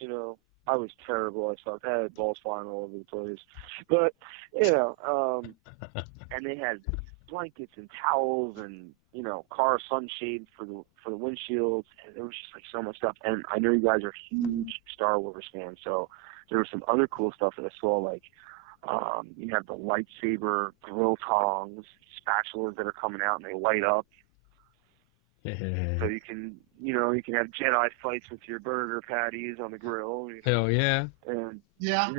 I was terrible. I sucked. I had balls flying all over the place. But, and they had blankets and towels and, car sunshades for the windshields, and there was just like so much stuff. And I know you guys are huge Star Wars fans, so there was some other cool stuff that I saw, like you have the lightsaber grill tongs, spatulas that are coming out and they light up. So you can have Jedi fights with your burger patties on the grill. Hell yeah. And, yeah.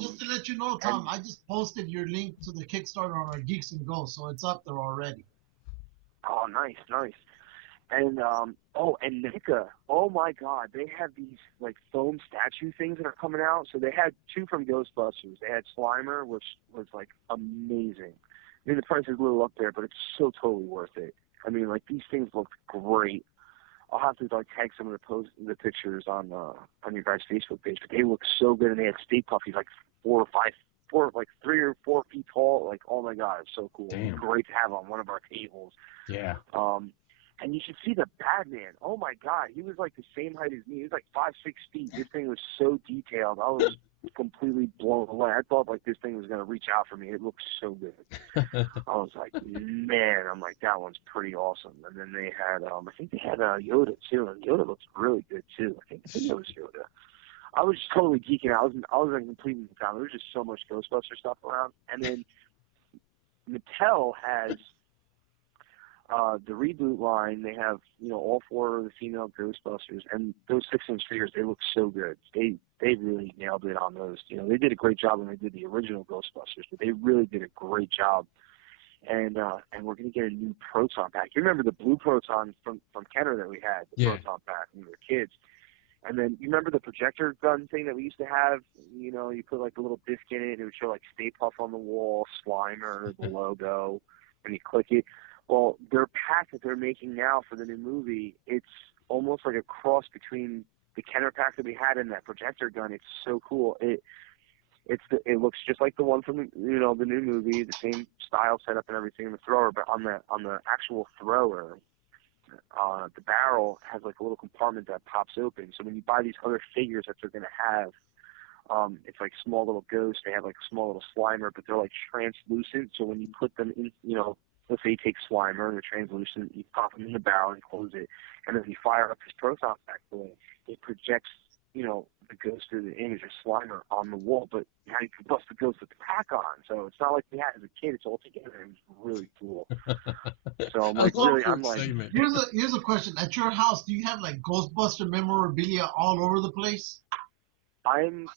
Just to let you know, Tom, I just posted your link to the Kickstarter on our Geeks and Ghosts, so it's up there already. Oh, nice. And, and NECA, oh my God, they have these, like, foam statue things that are coming out. So they had two from Ghostbusters. They had Slimer, which was, like, amazing. I mean, the price is a little up there, but it's so totally worth it. I mean, like, these things look great. I'll have to, like, tag some of the pictures on your guys' Facebook page, but they look so good. And they had Stay Puffy, like 3 or 4 feet tall. Like, oh my God, it's so cool. Damn. It's great to have on one of our tables. Yeah. And you should see the Batman. Oh my God, he was like the same height as me. He was like 5'6" feet. This thing was so detailed. I was completely blown away. I thought like this thing was gonna reach out for me. It looked so good. I was like, man, I'm like, that one's pretty awesome. And then they had, I think they had Yoda too, and Yoda looks really good too. I think it was Yoda. I was just totally geeking out. I was like completely down. There was just so much Ghostbuster stuff around. And then Mattel has the reboot line. They have, all 4 of the female Ghostbusters, and those 6-inch figures, they look so good. They really nailed it on those. They did a great job when they did the original Ghostbusters, but they really did a great job. And we're gonna get a new Proton pack. You remember the blue Proton from Kenner that we had, the Proton pack when we were kids. And then you remember the projector gun thing that we used to have? You put like a little disc in it, and it would show like Stay Puft on the wall, Slimer, the logo, and you click it. Well, their pack that they're making now for the new movie, it's almost like a cross between the Kenner pack that we had and that projector gun. It's so cool. It looks just like the one from the new movie, the same style setup and everything in the thrower, but on the actual thrower, the barrel has like a little compartment that pops open. So when you buy these other figures that they're going to have, it's like small little ghosts. They have like small little Slimer, but they're like translucent. So when you put them in, let's say you take Slimer, they're translucent, you pop them in the barrel and close it, and then you fire up this Proton pack balloon. It projects, the ghost or the image of Slimer on the wall, but now you can bust the ghost with the pack on. So it's not like we had as a kid. It's all together. It was really cool. So I'm like, here's a question. At your house, do you have like Ghostbuster memorabilia all over the place? I'm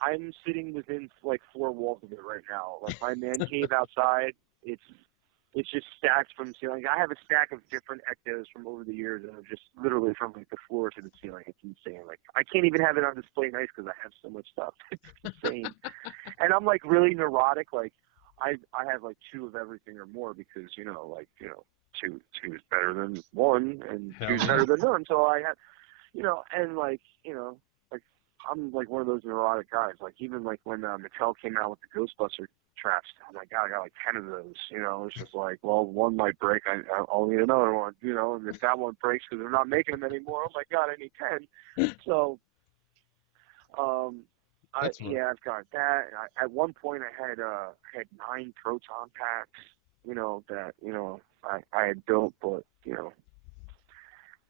sitting within like 4 walls of it right now. Like my man cave outside, it's just stacks from the ceiling. I have a stack of different ectos from over the years, and just literally from like the floor to the ceiling. It's insane. Like I can't even have it on display nice because I have so much stuff. It's insane. And I'm like really neurotic. Like I have like 2 of everything or more because two is better than 1, and 2 is better than none. So I have, and like I'm like one of those neurotic guys. Like even like when Mattel came out with the Ghostbuster traps, oh my God, I got like 10 of those. It's just like, well, 1 might break, I'll need another one. And if that one breaks because they're not making them anymore, oh my God, I need 10. So, I've got that. At one point, I had 9 Proton packs. That I had built, but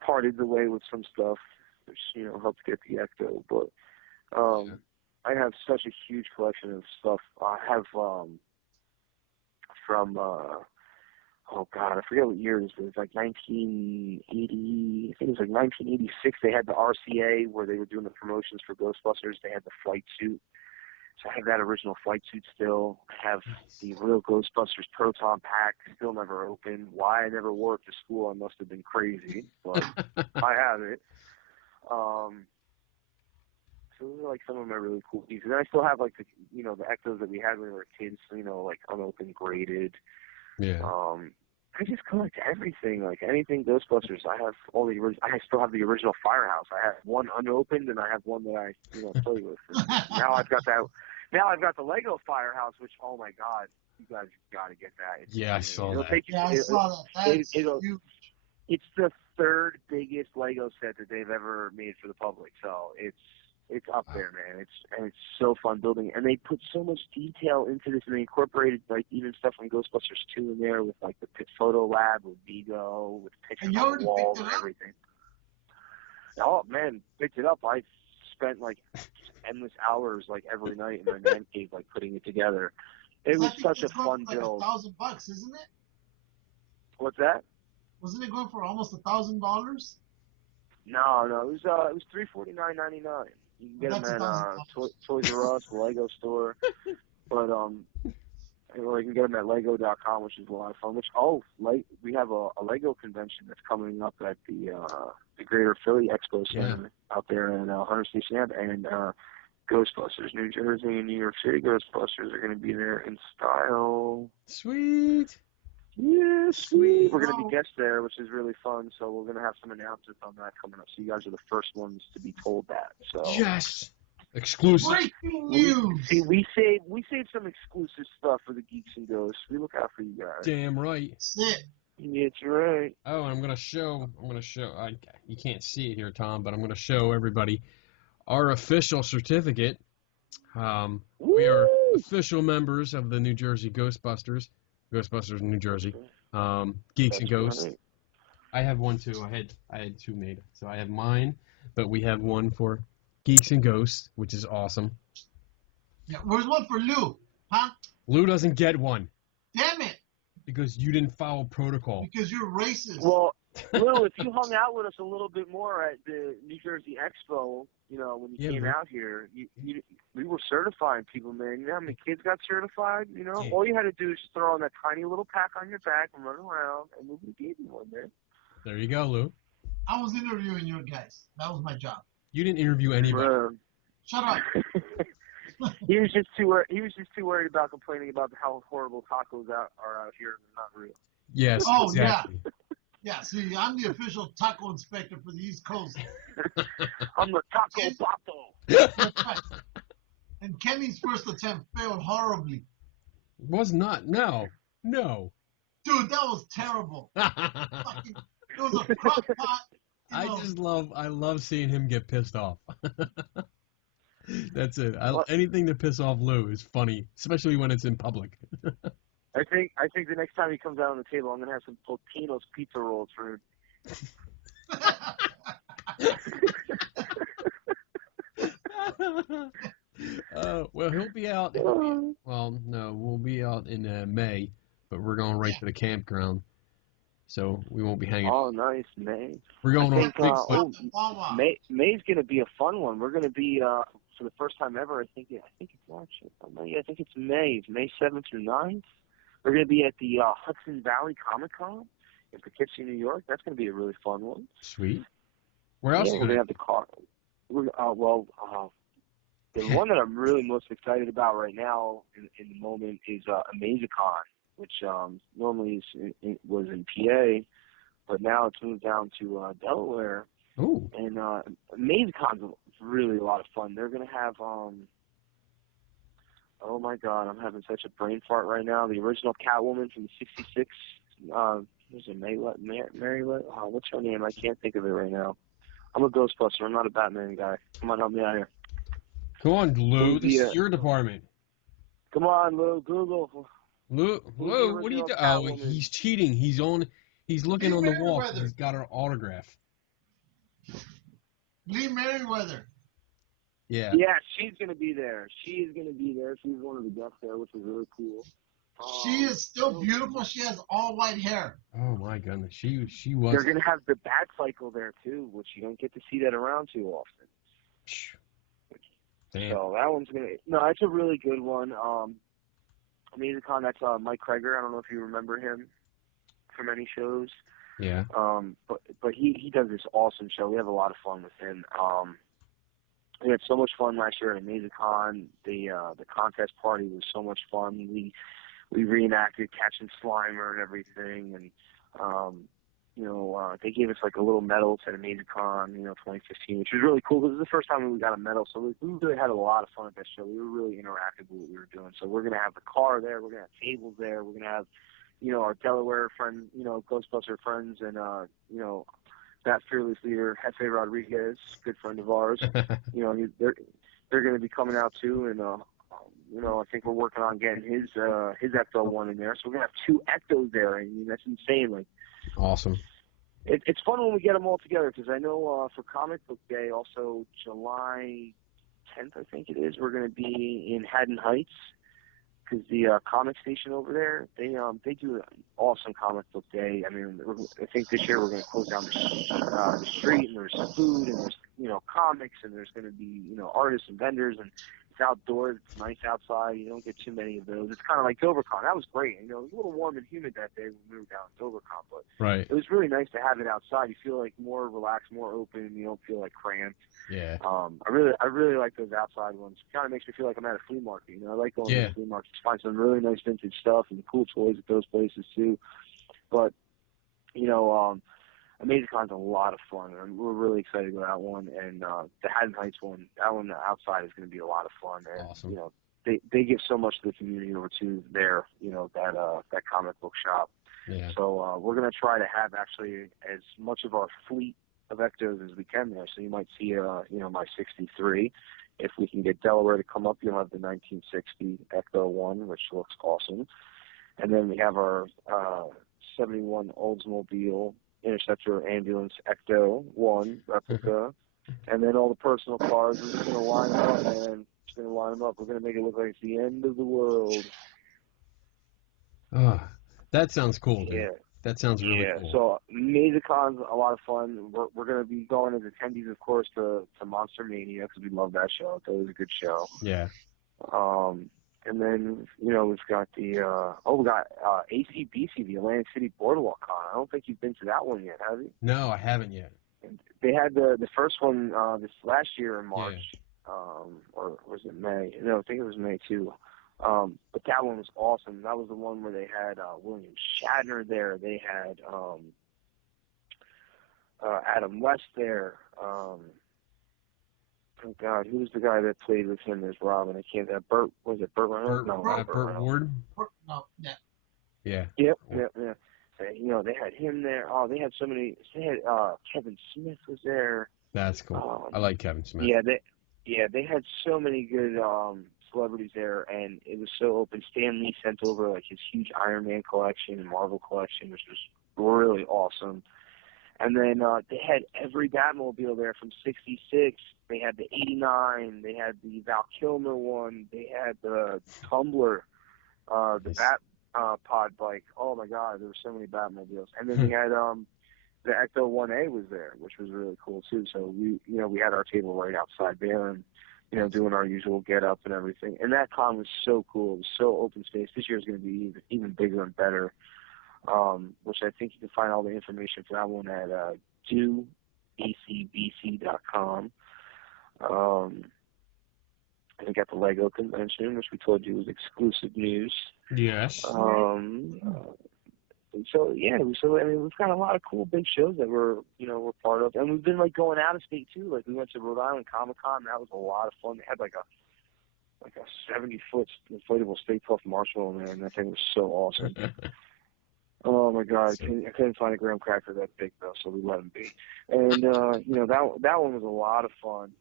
parted the way with some stuff, which helped get the Ecto, but. I have such a huge collection of stuff. I have from oh God, I forget what year this was. Like 1980. I think it was like 1986. They had the RCA where they were doing the promotions for Ghostbusters. They had the flight suit, So I have that original flight suit still. I have the real Ghostbusters Proton Pack still never opened. Why I never wore it to school, I must have been crazy, but I have it. So those are like some of my really cool pieces. And I still have like the Ectos that we had when we were kids, like unopened, graded. Yeah. I just collect everything, like anything Ghostbusters. I have all the I still have the original Firehouse. I have one unopened, and I have one that I play with. And now I've got that. Now I've got the Lego Firehouse, which oh my God, you guys got to get that. I saw that. I saw that. That's huge. It's the third biggest Lego set that they've ever made for the public. So it's up there, man. It's so fun building, and they put so much detail into this, and they incorporated like even stuff from Ghostbusters 2 in there with like the pit photo lab with Vigo, with pictures on the walls and everything. Oh man, picked it up. I spent like endless hours like every night in my man cave like putting it together. It was such a fun build. Like $1,000, isn't it? What's that? Wasn't it going for almost $1,000? No, it was $349.99. You can get them at Toys R Us, the Lego store, but or you can get them at Lego.com, which is a lot of fun. We have a Lego convention that's coming up at the Greater Philly Expo Center out there in Hunter Station Ave, and Ghostbusters New Jersey and New York City Ghostbusters are going to be there in style. Sweet. Yeah, sweet. We're going to be guests there, which is really fun. So we're going to have some announcements on that coming up. So you guys are the first ones to be told that. So yes, exclusive. Breaking news. We saved some exclusive stuff for the Geeks and Ghosts. We look out for you guys. Damn right. Sit. Yeah, that's right. Oh, and I'm gonna show. You can't see it here, Tom, but I'm gonna show everybody our official certificate. We are official members of the New Jersey Ghostbusters New Jersey, Geeks and Ghosts. Right. I have one too. I had two made, so I have mine, but we have one for Geeks and Ghosts, which is awesome. Yeah, where's one for Lou? Huh? Lou doesn't get one. Damn it! Because you didn't follow protocol. Because you're racist. Well, Lou, if you hung out with us a little bit more at the New Jersey Expo, when you came out here, we were certifying people, man. You know how many kids got certified? All you had to do is just throw on that tiny little pack on your back and run around, and we gave you one, man. There you go, Lou. I was interviewing your guys. That was my job. You didn't interview anybody. Shut up. He was just too worried about complaining about how horrible tacos are out here and they're not real. Yes, exactly. Yeah, see, I'm the official taco inspector for the East Coast. I'm the taco pato. That's right. And Kenny's first attempt failed horribly. Was not. No. Dude, that was terrible. It was a crock pot. I love seeing him get pissed off. That's it. Anything to piss off Lou is funny, especially when it's in public. I think the next time he comes out on the table, I'm gonna have some Totino's pizza rolls for him. Well, he'll be out. We'll be out in May, but we're going right to the campground, so we won't be hanging. Oh, nice, May. We're going on Bigfoot. May's gonna be a fun one. We're gonna be for the first time ever. I think it's March. I think it's May. It's May 7th through 9th. We're going to be at the Hudson Valley Comic Con in Poughkeepsie, New York. That's going to be a really fun one. Sweet. Where else? We're going to have the car. The one that I'm really most excited about right now in the moment is AmazeCon, which normally was in PA, but now it's moved down to Delaware. Ooh. And AmazeCon's really a lot of fun. They're going to have oh my God, I'm having such a brain fart right now. The original Catwoman from the '66. What's it, Mary? What's her name? I can't think of it right now. I'm a Ghostbuster. I'm not a Batman guy. Come on, help me out here. Come on, Lou. This is your department. Come on, Lou. Google. Lou, what are you doing? Oh, he's cheating. He's looking on the wall. He's got her autograph. Lee Merriweather. Yeah, she's going to be there. She's one of the guests there, which is really cool. She is still beautiful. She has all white hair. Oh, my goodness. She was. They're going to have the Bat Cycle there, too, which you don't get to see that around too often. Damn. So that one's it's a really good one. AmazingCon, that's Mike Kreger. I don't know if you remember him from any shows. Yeah. But he does this awesome show. We have a lot of fun with him. We had so much fun last year at AmazingCon. The contest party was so much fun. We reenacted catching Slimer and everything, and they gave us like a little medal at AmazingCon, 2015, which was really cool because it was the first time we got a medal. So we really had a lot of fun at that show. We were really interactive with what we were doing. So we're gonna have the car there. We're gonna have tables there. We're gonna have our Delaware friend, Ghostbuster friends, and that fearless leader, Jefe Rodriguez, good friend of ours. They're going to be coming out too, and I think we're working on getting his Ecto one in there. So we're going to have 2 Ectos there. I mean, that's insane. Like, awesome. It's fun when we get them all together because I know for Comic Book Day, also July 10th, I think it is, we're going to be in Haddon Heights. Because the comic station over there, they do an awesome comic book day. I mean, I think this year we're going to close down the street, and there's food, and there's comics, and there's going to be artists and vendors, and it's outdoors. It's nice outside. You don't get too many of those. It's kind of like DoverCon. That was great. It was a little warm and humid that day when we were down at DoverCon, but right. It was really nice to have it outside. You feel like more relaxed, more open. You don't feel like cramped. Yeah. I really like those outside ones. It kind of makes me feel like I'm at a flea market. I like going to the flea markets, find some really nice vintage stuff and cool toys at those places too. But AmazingCon's a lot of fun, and we're really excited about that one. And the Haddon Heights one, that one outside is going to be a lot of fun. And awesome. They give so much to the community over to there. That comic book shop. Yeah. So we're going to try to have actually as much of our fleet of Ectos as we can there. So you might see my 63. If we can get Delaware to come up, you'll have the 1960 Ecto one, which looks awesome. And then we have our 71 Oldsmobile Interceptor Ambulance Ecto one replica. And then all the personal cars, we're just going to line them up, man. Just going to line them up. We're going to make it look like it's the end of the world. That sounds cool, dude. Yeah. That sounds really cool. So AmazingCon's a lot of fun. We're going to be going as attendees, of course, to Monster Mania because we love that show. It's always a good show. Yeah. And then, we've got we got ACBC, the Atlantic City Boardwalk Con. I don't think you've been to that one yet, have you? No, I haven't yet. They had the first one this last year in March, or was it May? No, I think it was May too. But that one was awesome. That was the one where they had William Shatner there. They had Adam West there. Oh God, who was the guy that played with him as Robin? I can't. Burt was it Burt Reynolds? Burt Ward. Yeah. Yep. They had him there. Oh, they had so many. They had Kevin Smith was there. That's cool. I like Kevin Smith. They had so many good celebrities there, and it was so open. Stan Lee sent over like his huge Iron Man collection and Marvel collection, which was really awesome. And then they had every Batmobile there from '66. They had the '89. They had the Val Kilmer one. They had the Tumbler, the Bat Pod bike. Oh my God, there were so many Batmobiles. And then we had the Ecto 1A was there, which was really cool too. So we had our table right outside there, and doing our usual get up and everything. And that con was so cool. It was so open space. This year is going to be even bigger and better. Which I think you can find all the information for that one at doacbc.com. And we got the Lego convention, which we told you was exclusive news. Yes. So I mean, we've got a lot of cool big shows that we're part of, and we've been like going out of state too. Like we went to Rhode Island Comic Con. That was a lot of fun. They had like a 70-foot inflatable Stay Puft Marshmallow man, and that thing was so awesome. Oh my God, I couldn't find a graham cracker that big though, so we let him be. And that one was a lot of fun.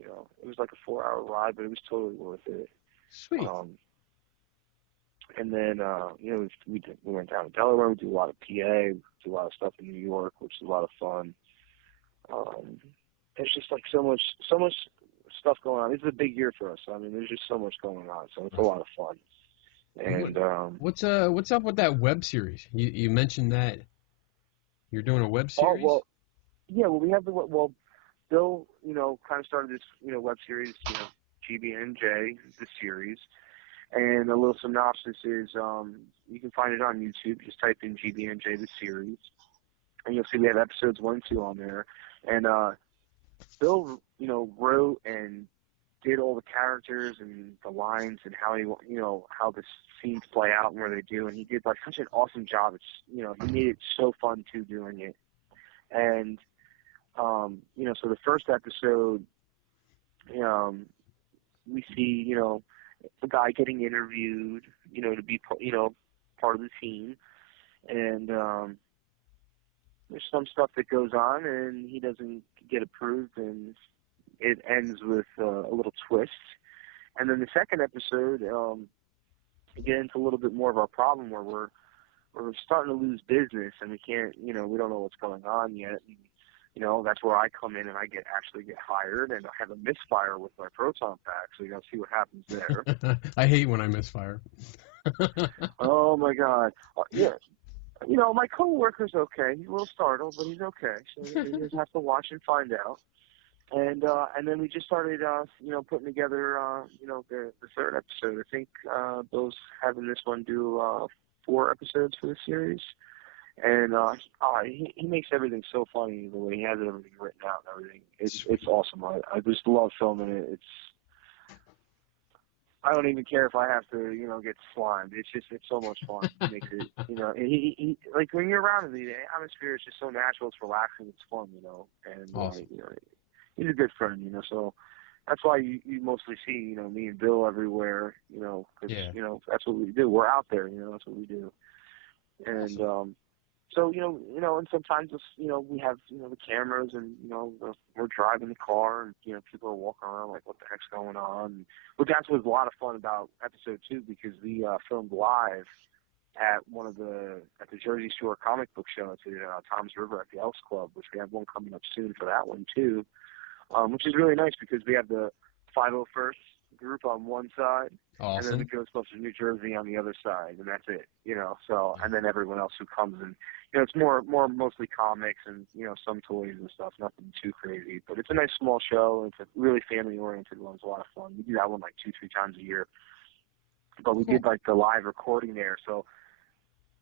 It was like a 4-hour ride, but it was totally worth it. Sweet. And then we went down to Delaware. We do a lot of PA. We do a lot of stuff in New York, which is a lot of fun. There's just like so much stuff going on. This is a big year for us. I mean, there's just so much going on, so it's a lot of fun. And what's up with that web series? You mentioned that you're doing a web series. We have Bill, kind of started this, web series, GBNJ, the series. And a little synopsis is, you can find it on YouTube. Just type in GBNJ, the series. And you'll see we have episodes 1 and 2 on there. And Bill, wrote and did all the characters and the lines and how how the scenes play out and where they do. And he did such an awesome job. It's, he made it so fun too doing it. And, so the first episode, we see, the guy getting interviewed, to be, part of the team. And, there's some stuff that goes on and he doesn't get approved and it ends with a little twist. And then the second episode, we get into a little bit more of our problem where we're starting to lose business and we can't, we don't know what's going on yet. And, that's where I come in and I actually get hired and I have a misfire with my proton pack. So you got to see what happens there. I hate when I misfire. Oh my God. Yeah. My coworker's okay. He's a little startled, but he's okay. So you just have to watch and find out. And then we just started, putting together, the third episode. I think Bill's having this one do 4 episodes for the series. And he makes everything so funny the way he has everything written out and everything. It's awesome. I just love filming it. I don't even care if I have to, get slimed. It's so much fun. It makes it, and he like when you're around him, the atmosphere is just so natural. It's relaxing. It's fun, and awesome. He's a good friend, so that's why you mostly see, me and Bill everywhere, because, that's what we do. We're out there, that's what we do. And, awesome. So, and sometimes, we have, the cameras and, we're driving the car and, people are walking around like, what the heck's going on? But that's what was a lot of fun about episode 2 because we filmed live at the Jersey Shore comic book show at Tom's River at the Elks Club, which we have one coming up soon for that one too, which is really nice because we have the 501st group on one side, awesome. And then the Ghostbusters New Jersey on the other side, and that's it, so, and then everyone else who comes and, it's more mostly comics and, some toys and stuff, nothing too crazy, but it's a nice small show. It's a really family-oriented one. It's a lot of fun. We do that one 2-3 times a year, but we did the live recording there, so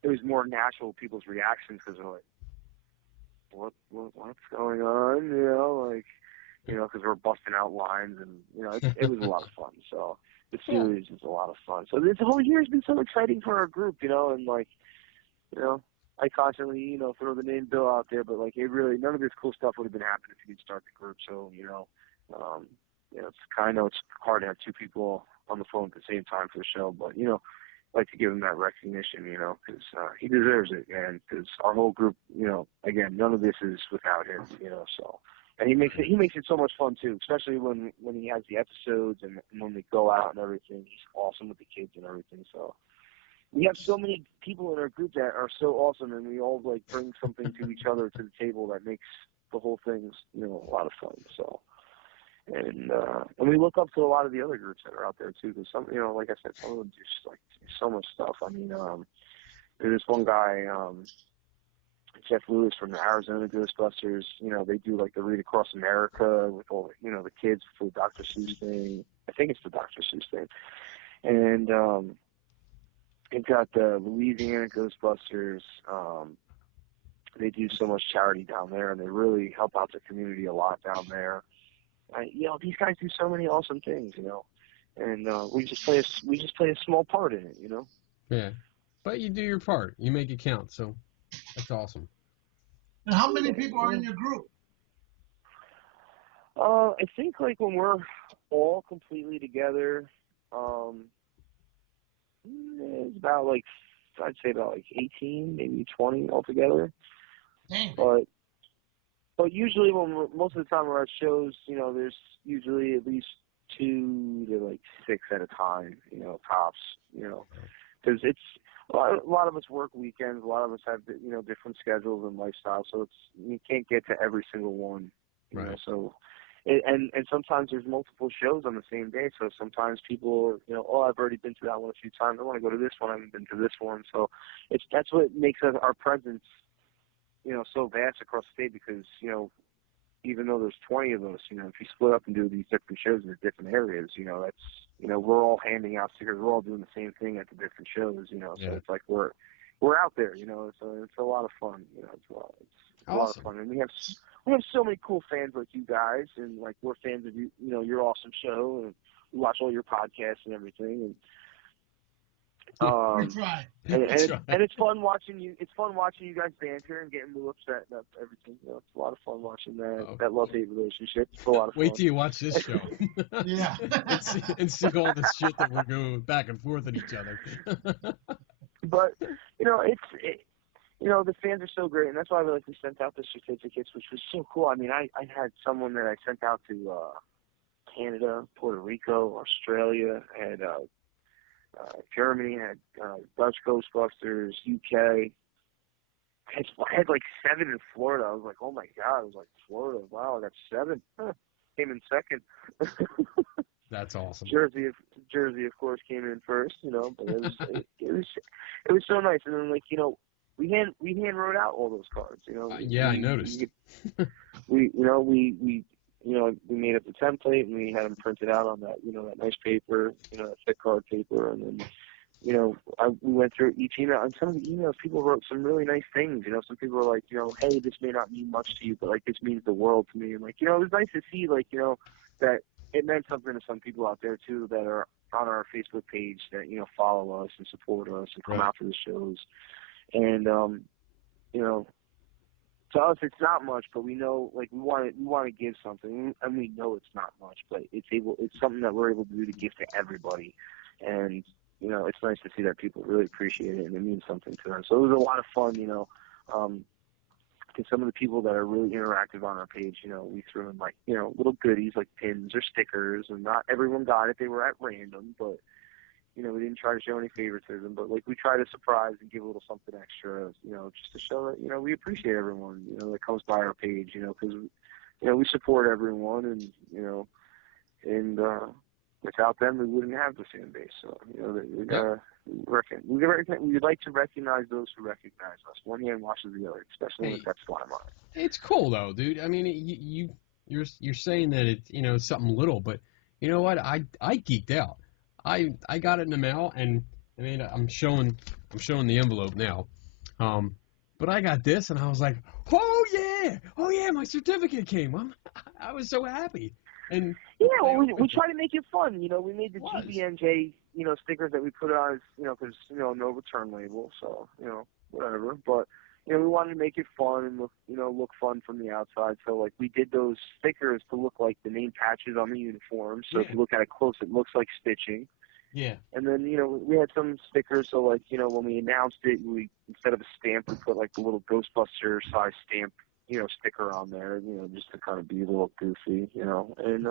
it was more natural people's reactions because they're like, what's going on, because we're busting out lines and, it was a lot of fun. So the series is a lot of fun. So this whole year has been so exciting for our group, and I constantly, throw the name Bill out there, but it really, none of this cool stuff would have been happening if you didn't start the group. So, it's kind of, it's hard to have 2 people on the phone at the same time for the show, but, I like to give him that recognition, because he deserves it, and because our whole group, again, none of this is without him, so. And he makes it so much fun too, especially when he has the episodes and when we go out and everything. He's awesome with the kids and everything. So we have so many people in our group that are so awesome, and we all bring something to each other to the table that makes the whole thing, a lot of fun. So and we look up to a lot of the other groups that are out there too, because some, like I said, some of them do so much stuff. I mean, there's this one guy. Jeff Lewis from the Arizona Ghostbusters, they do the Read Across America with all, the kids for the Dr. Seuss thing. I think it's the Dr. Seuss thing. And they've got the Louisiana Ghostbusters. They do so much charity down there, and they really help out the community a lot down there. These guys do so many awesome things, and we just play a small part in it, Yeah, but you do your part. You make it count, so that's awesome. And how many people are in your group? I think when we're all completely together, it's about I'd say about 18, maybe 20 altogether. Dang. But usually most of the time we're at shows, there's usually at least 2 to 6 at a time, tops, because it's a lot of us work weekends. A lot of us have, different schedules and lifestyles. So you can't get to every single one, you know. So, and sometimes there's multiple shows on the same day. So sometimes people, I've already been to that one a few times. I want to go to this one. I haven't been to this one. So that's what makes our presence, so vast across the state because, even though there's 20 of us, you know, if you split up and do these different shows in different areas, you know, that's, you know, we're all handing out stickers, we're all doing the same thing at the different shows, you know, so it's like we're out there, you know, so it's a lot of fun, you know, it's a lot of fun, and we have so many cool fans like you guys, and like we're fans of you, you know, your awesome show, and we watch all your podcasts and everything, and we try. And it's fun watching you. It's fun watching you guys banter and getting a little upset and everything. You know, it's a lot of fun watching that love-hate relationship. It's a lot of fun. Wait till you watch this show. Yeah. and see all the shit that we're going back and forth at each other. But you know, you know, the fans are so great, and that's why we sent out the certificates, which was so cool. I mean, I had someone that I sent out to Canada, Puerto Rico, Australia, and Germany, had Dutch Ghostbusters, UK. I had like 7 in Florida. I was like, oh my God. I was like, Florida, wow, I got 7. Came in second. That's awesome. Jersey, of course, came in first, you know, but it was so nice. And then, like, you know, we hand wrote out all those cards, you know. I noticed. We made up the template and we had them printed out on that, you know, that nice paper, you know, that thick card paper. And then, you know, we went through each email, and some of the emails, people wrote some really nice things. You know, some people were like, you know, hey, this may not mean much to you, but like this means the world to me. And like, you know, it was nice to see, like, you know, that it meant something to some people out there too that are on our Facebook page that, you know, follow us and support us and come out to the shows. And, you know, to us, it's not much, but we know, like, we want to give something, and we know it's not much, but it's something that we're able to do to give to everybody, and you know, it's nice to see that people really appreciate it and it means something to them. So it was a lot of fun, you know. To some of the people that are really interactive on our page, you know, we threw in like, you know, little goodies like pins or stickers, and not everyone got it; they were at random, but. You know, we didn't try to show any favoritism, but like we try to surprise and give a little something extra, you know, just to show that, you know, we appreciate everyone, you know, that comes by our page, you know, because, you know, we support everyone, and, you know, and without them, we wouldn't have the fan base. So, you know, we'd like to recognize those who recognize us. One hand washes the other, especially when it's got slime on it. It's cool though, dude. I mean, you're saying that it's, you know, something little, but you know what? I geeked out. I got it in the mail, and I mean, I'm showing the envelope now. But I got this, and I was like, oh yeah, my certificate came. I was so happy. And yeah, well, we try to make it fun. You know, we made the GBNJ, you know, stickers that we put on, you know, because, you know, no return label, so, you know, whatever. But, you know, we wanted to make it fun and look fun from the outside. So, like, we did those stickers to look like the name patches on the uniform. So if you look at it close, it looks like stitching. Yeah. And then, you know, we had some stickers. So, like, you know, when we announced it, we, instead of a stamp, we put, like, the little Ghostbuster size stamp, you know, sticker on there, you know, just to kind of be a little goofy, you know. And,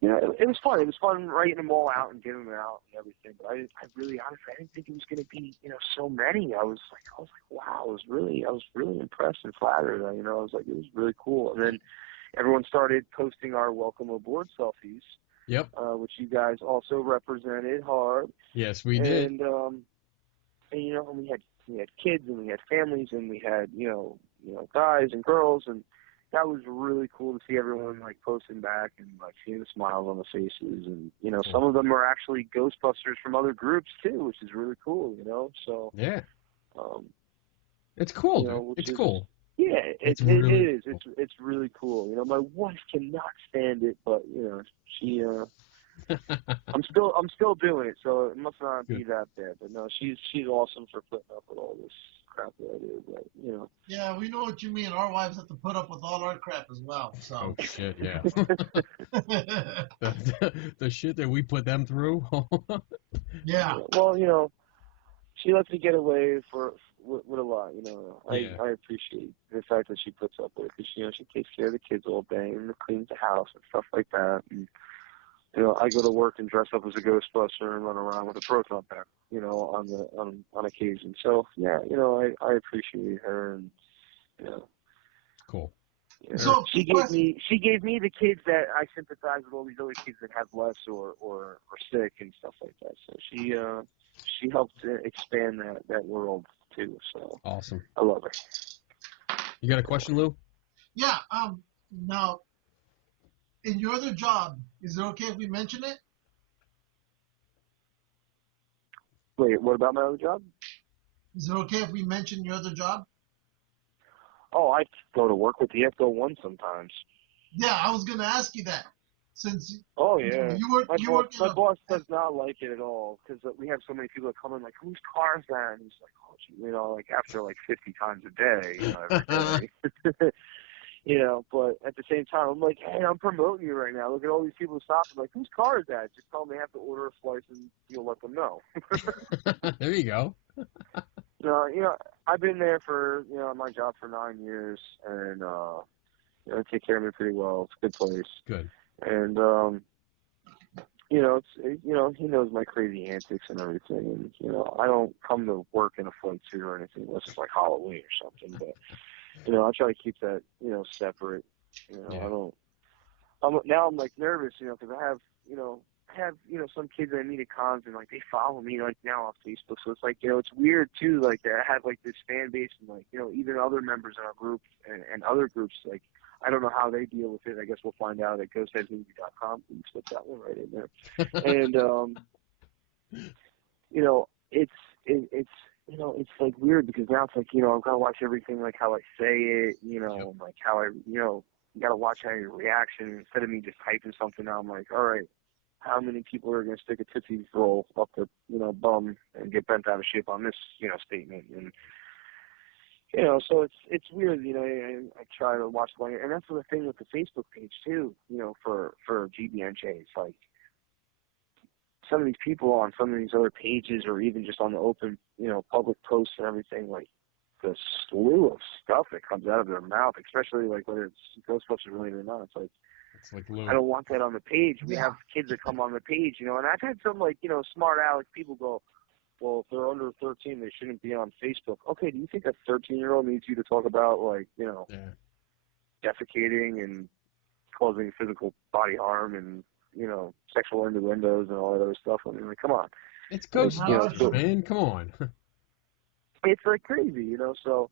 you know, it was fun. It was fun writing them all out and giving them out and everything. But I really, honestly, I didn't think it was going to be, you know, so many. I was like, wow, I was really impressed and flattered. You know, I was like, it was really cool. And then everyone started posting our welcome aboard selfies. Yep. Which you guys also represented hard. Yes, we did. And you know, we had kids, and we had families, and we had you know guys and girls, and that was really cool to see everyone like posting back and like seeing the smiles on the faces, and you know, some of them are actually Ghostbusters from other groups too, which is really cool, you know. So yeah, it's cool. You know, it's cool. Yeah, it is. It's really cool. You know, my wife cannot stand it, but you know, she. I'm still doing it, so it must not be that bad. But no, she's awesome for putting up with all this crap that I do. But you know. Yeah, we know what you mean. Our wives have to put up with all our crap as well. So. Oh shit! Yeah. the shit that we put them through. Yeah. Well, you know, she lets me get away with a lot. You know, I appreciate the fact that she puts up with it, because you know, she takes care of the kids all day and cleans the house and stuff like that. And you know, I go to work and dress up as a Ghostbuster and run around with a proton pack, you know, on occasion. So yeah, you know, I appreciate her, and you know. Cool. You know, so she gave me the kids that I sympathize with, all these other kids that have less or sick and stuff like that. So she helped expand that world too. So awesome. I love her. You got a question, Lou? Yeah. Now, in your other job, is it okay if we mention it? Wait, what about my other job? Is it okay if we mention your other job? Oh, I go to work with the FO1 sometimes. Yeah, I was gonna ask you that. Since oh yeah, my boss does not like it at all because we have so many people that come in like, whose car is that? And he's like, oh, gee, like after like 50 times a day, every day. But at the same time, I'm like, hey, I'm promoting you right now. Look at all these people stopping. Like, whose car is that? Just tell them they have to order a slice and you'll let them know. There you go. I've been there for, my job for 9 years, and, they take care of me pretty well. It's a good place. Good. And, he knows my crazy antics and everything. And, I don't come to work in a flight suit or anything unless it's like Halloween or something. But, I try to keep that, separate. Now I'm like nervous, because I have some kids that I meet at cons and like they follow me like now on Facebook. So it's like, it's weird too, like I have like this fan base and like, even other members in our group and other groups, like I don't know how they deal with it. I guess we'll find out at ghostheadsmovie.com. We slip that one right in there. And it's like weird because now it's like, I've got to watch everything like how I say it, like how I, you got to watch how your reaction instead of me just typing something out. I'm like, all right, how many people are going to stick a Tootsie Roll up their, bum and get bent out of shape on this, statement? And, so it's weird, I try to watch the, and that's the thing with the Facebook page too, for GBNJ. It's like some of these people on some of these other pages or even just on the open, public posts and everything, like the slew of stuff that comes out of their mouth, especially like whether it's Ghostbusters related or not. It's like I don't want that on the page. We have kids that come on the page, and I've had some like, smart aleck people go, well, if they're under 13, they shouldn't be on Facebook. Okay, do you think a 13-year-old needs you to talk about like, defecating and causing physical body harm and, sexual innuendos and all that other stuff? I mean, like, come on. It's Ghostbusters, man. Come on. It's like crazy, so.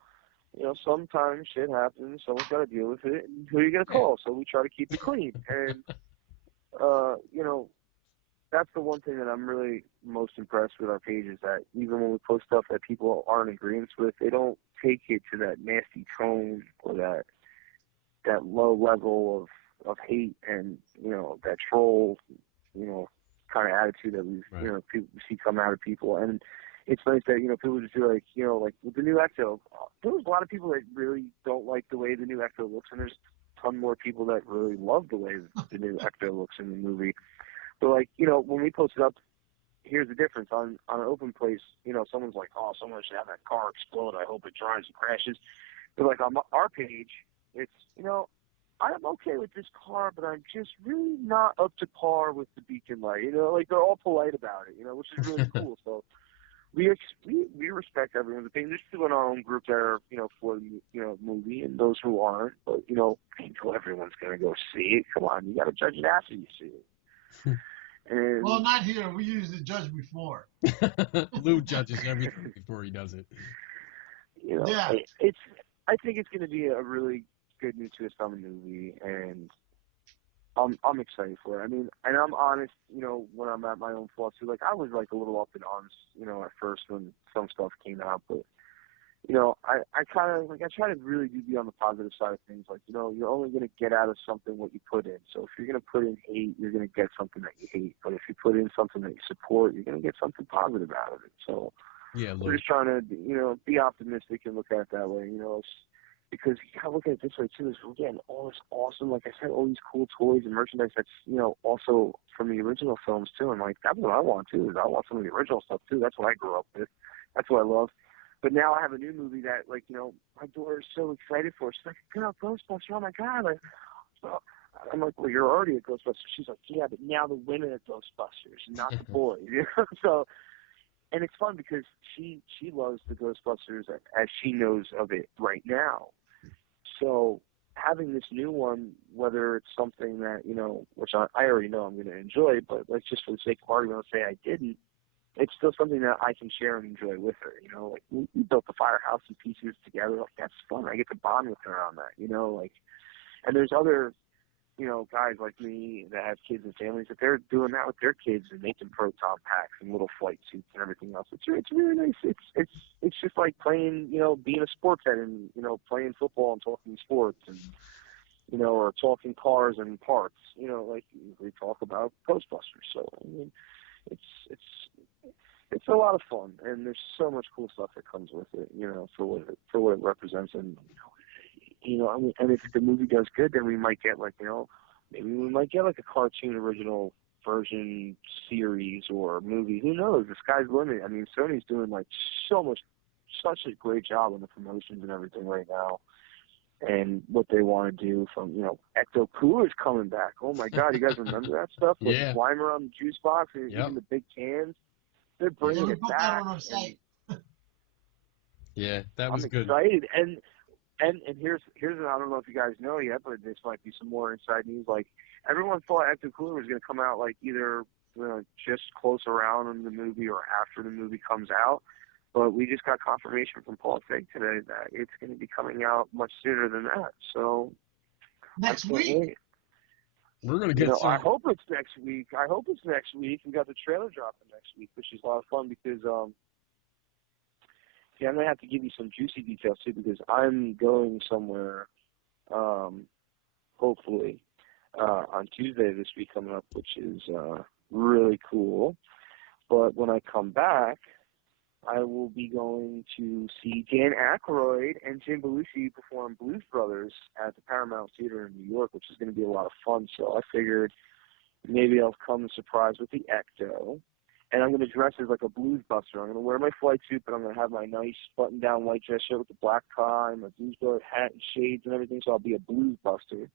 Sometimes shit happens. Someone's got to deal with it. And who are you going to call? So we try to keep it clean. And, that's the one thing that I'm really most impressed with our page is that even when we post stuff that people aren't in agreement with, they don't take it to that nasty tone or that low level of hate and, that troll, kind of attitude that we see come out of people. And it's nice that, people just do like, like with the new Ecto, there was a lot of people that really don't like the way the new Ecto looks, and there's a ton more people that really love the way the new Ecto looks in the movie. But like, when we post it up, here's the difference. On an open place, someone's like, oh, someone should have that car explode. I hope it drives and crashes. But like on our page, it's, I'm okay with this car, but I'm just really not up to par with the beacon light. Like they're all polite about it, which is really cool. So we respect everyone's opinion. There's people in our own group that are, for the, movie, and those who aren't. But, I know everyone's going to go see it. Come on, you got to judge it after you see it. And, well, not here. We usually judge before. Lou judges everything before he does it. I think it's going to be a really good new twist on the movie, and I'm excited for it. I mean, and I'm honest, when I'm at my own flaws too. Like I was like a little up in arms, at first when some stuff came out, but I kind of like I try to really be on the positive side of things. Like you're only going to get out of something what you put in. So if you're going to put in hate, you're going to get something that you hate. But if you put in something that you support, you're going to get something positive out of it. So we're just trying to be optimistic and look at it that way. Because you gotta look at it this way too, is we're getting all this awesome, like I said, all these cool toys and merchandise that's, also from the original films too. And like that's what I want too, is I want some of the original stuff too. That's what I grew up with. That's what I love. But now I have a new movie that like, my daughter is so excited for. She's like, girl, Ghostbusters, oh my God. Like, I'm like, well, you're already a Ghostbuster. She's like, yeah, but now the women are Ghostbusters, not the boys. So, and it's fun because she loves the Ghostbusters as she knows of it right now. So having this new one, whether it's something that, which I already know I'm going to enjoy, but let's just for the sake of argument, let's say I didn't, it's still something that I can share and enjoy with her. Like we built the firehouse in pieces together. Like that's fun. I get to bond with her on that, like, And there's other, guys like me that have kids and families that they're doing that with their kids and making proton packs and little flight suits and everything else. It's really nice. It's just like playing, being a sports head and, playing football and talking sports and, or talking cars and parts, like we talk about Ghostbusters. So, I mean, it's a lot of fun, and there's so much cool stuff that comes with it, for what it represents. And, I mean, and if the movie does good, then we might get maybe we might get like a cartoon original version series or movie. Who knows? The sky's the limit. I mean, Sony's doing like such a great job on the promotions and everything right now. And what they want to do from, Ecto Cooler's coming back. Oh my God, you guys remember that stuff? Like flying around the juice box and even the big cans. They're bringing it back. That on our site. Yeah, that was good. I'm excited. And here's I don't know if you guys know yet, but this might be some more inside news. Like everyone thought Ecto Cooler was going to come out like either just close around in the movie or after the movie comes out. But we just got confirmation from Paul Feig today that it's going to be coming out much sooner than that. So next week. We're going to get some. I hope it's next week. We got the trailer dropping next week, which is a lot of fun because I'm going to have to give you some juicy details too because I'm going somewhere, hopefully, on Tuesday this week coming up, which is really cool. But when I come back, I will be going to see Dan Aykroyd and Jim Belushi perform Blues Brothers at the Paramount Theater in New York, which is going to be a lot of fun. So I figured maybe I'll come surprise with the Ecto, and I'm going to dress as like a blues buster. I'm going to wear my flight suit, but I'm going to have my nice button-down white dress shirt with the black tie, my Blues Brother hat and shades and everything, so I'll be a blues buster.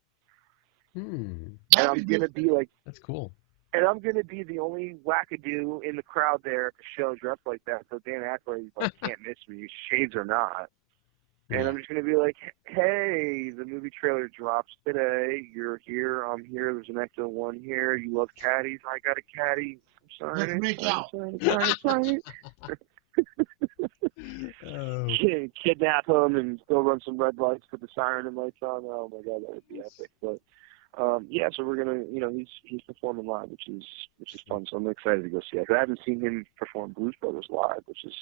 And I'm going to be like... That's cool. And I'm going to be the only wackadoo in the crowd there at the show dressed like that. So Dan Aykroyd can't miss me, shades or not. And I'm just going to be like, hey, the movie trailer drops today. You're here. I'm here. There's an Ecto one here. You love caddies. I got a caddy. I'm sorry. Let's make out. Sorry. Kidnap him and go run some red lights, put the siren and lights on. Oh, my God, that would be epic. But so we're gonna, he's performing live, which is fun. So I'm excited to go see it. I haven't seen him perform Blues Brothers live, which is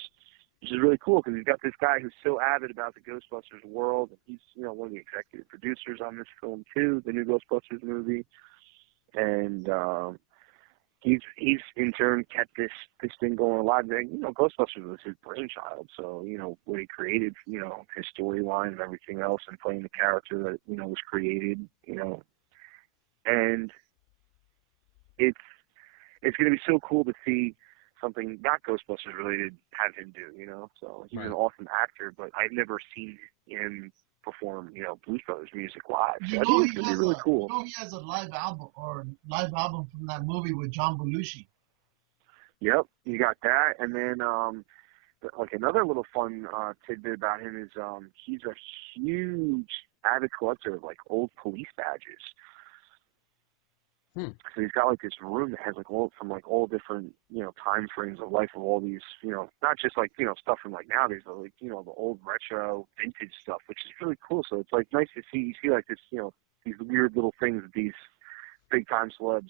really cool because he's got this guy who's so avid about the Ghostbusters world, and he's one of the executive producers on this film too, the new Ghostbusters movie, and he's in turn kept this thing going alive. Ghostbusters was his brainchild, so what he created, his storyline and everything else, and playing the character that was created, and it's going to be so cool to see something not Ghostbusters related have him do, So he's an awesome actor, but I've never seen him perform, Blues Brothers music live. So I think it's going to be really cool. He has a live album from that movie with John Belushi. Yep, you got that. And then like another little fun tidbit about him is he's a huge avid collector of like old police badges. So he's got like this room that has like all different time frames of life of all these not just like stuff from like nowadays, but like the old retro vintage stuff, which is really cool. So it's like nice to see like this these weird little things that these big time celebs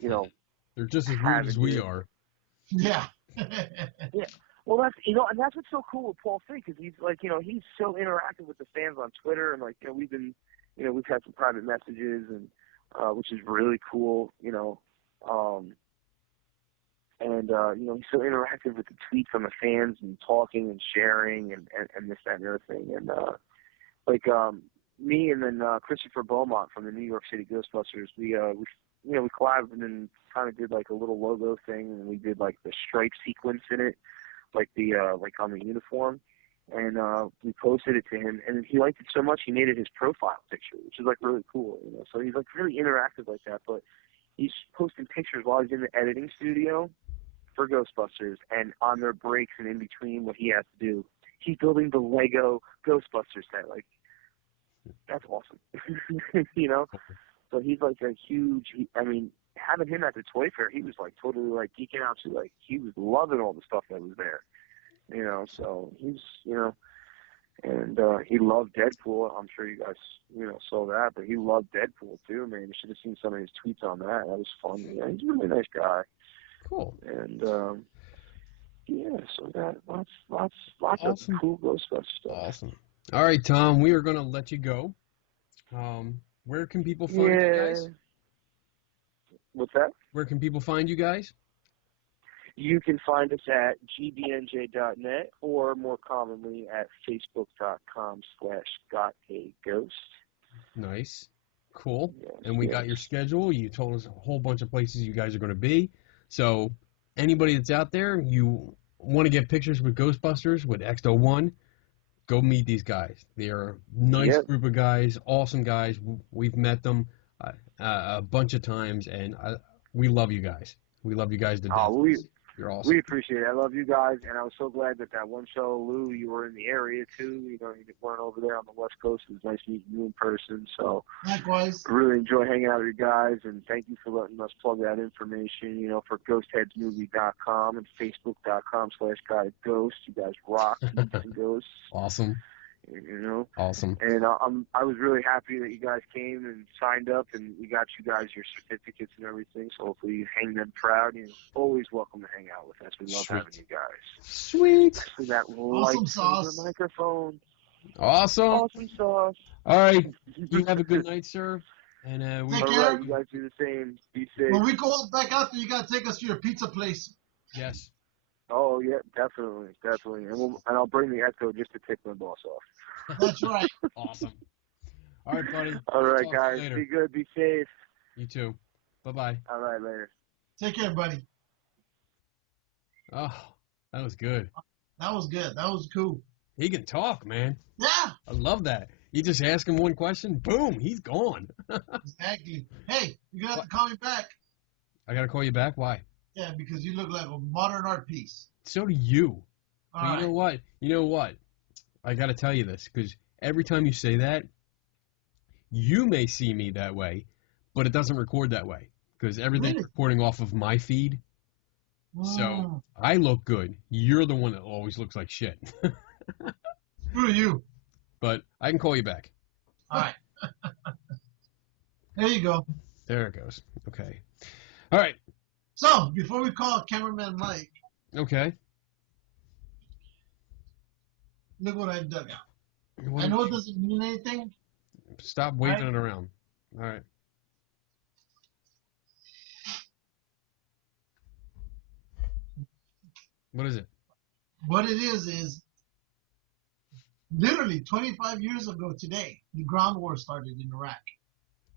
they're just as weird as we are. Yeah. Yeah. Well, that's and that's what's so cool with Paul Feig because he's like he's so interactive with the fans on Twitter, and like we've been we've had some private messages and. Which is really cool, and he's so interactive with the tweets on the fans and talking and sharing and this, that, and the other thing. And me and then Christopher Beaumont from the New York City Ghostbusters, we collabed and kind of did like a little logo thing, and we did like the stripe sequence in it, like the like on the uniform. And we posted it to him, and he liked it so much he made it his profile picture, which is like really cool, So he's like really interactive like that. But he's posting pictures while he's in the editing studio for Ghostbusters, and on their breaks and in between what he has to do, he's building the Lego Ghostbusters set. Like that's awesome, So he's like a huge. Having him at the toy fair, he was like totally like geeking out. He was loving all the stuff that was there. So he's, And he loved Deadpool. I'm sure you guys, saw that, but he loved Deadpool too, man. You should have seen some of his tweets on that. That was fun. Yeah, he's a really nice guy. Cool. And yeah, so that lots Awesome. of cool Ghostbusters stuff. Awesome. All right, Tom, we are going to let you go. Where can people find you guys? What's that? Where can people find you guys? You can find us at gbnj.net or more commonly at facebook.com/gotaghost. Nice. Cool. Yes, and we got your schedule. You told us a whole bunch of places you guys are going to be. So anybody that's out there, you want to get pictures with Ghostbusters, with X01, go meet these guys. They are a nice group of guys, awesome guys. We've met them a bunch of times, and we love you guys. We love you guys to death. You're awesome. We appreciate it. I love you guys, and I was so glad that one show, Lou, you were in the area too. You weren't over there on the West Coast. It was nice meeting you in person. So likewise. I really enjoy hanging out with you guys, and thank you for letting us plug that information. For ghostheadsmovie.com and facebook.com/gotaghost. You guys rock, Geeks and Ghosts. Awesome. Awesome. And I was really happy that you guys came and signed up, and we got you guys your certificates and everything. So hopefully you hang them proud. You're always welcome to hang out with us. We love having you guys. Sweet. Especially that awesome sauce microphone. Awesome sauce. All right. You have a good night, sir. And Take care. You guys do the same. Be safe. When we go back out there, you gotta take us to your pizza place. Yes. Oh yeah, definitely, and I'll bring the Echo just to tick my boss off. That's right. Awesome. All right, buddy. All right, guys. Be good. Be safe. You too. Bye-bye. All right, later. Take care, buddy. Oh, that was good. That was good. That was cool. He can talk, man. Yeah. I love that. You just ask him one question, boom, he's gone. Exactly. Hey, you're going to have to call me back. I got to call you back? Why? Yeah, because you look like a modern art piece. So do you. All right. You know what? I got to tell you this, because every time you say that, you may see me that way, but it doesn't record that way, because everything's recording off of my feed. So I look good. You're the one that always looks like shit. Screw you. But I can call you back. All right. There you go. There it goes. Okay. All right. So, before we call cameraman Mike. Okay. Look what I've done. I know it doesn't mean anything. Stop waving it around. All right. What is it? What it is literally 25 years ago today, the ground war started in Iraq.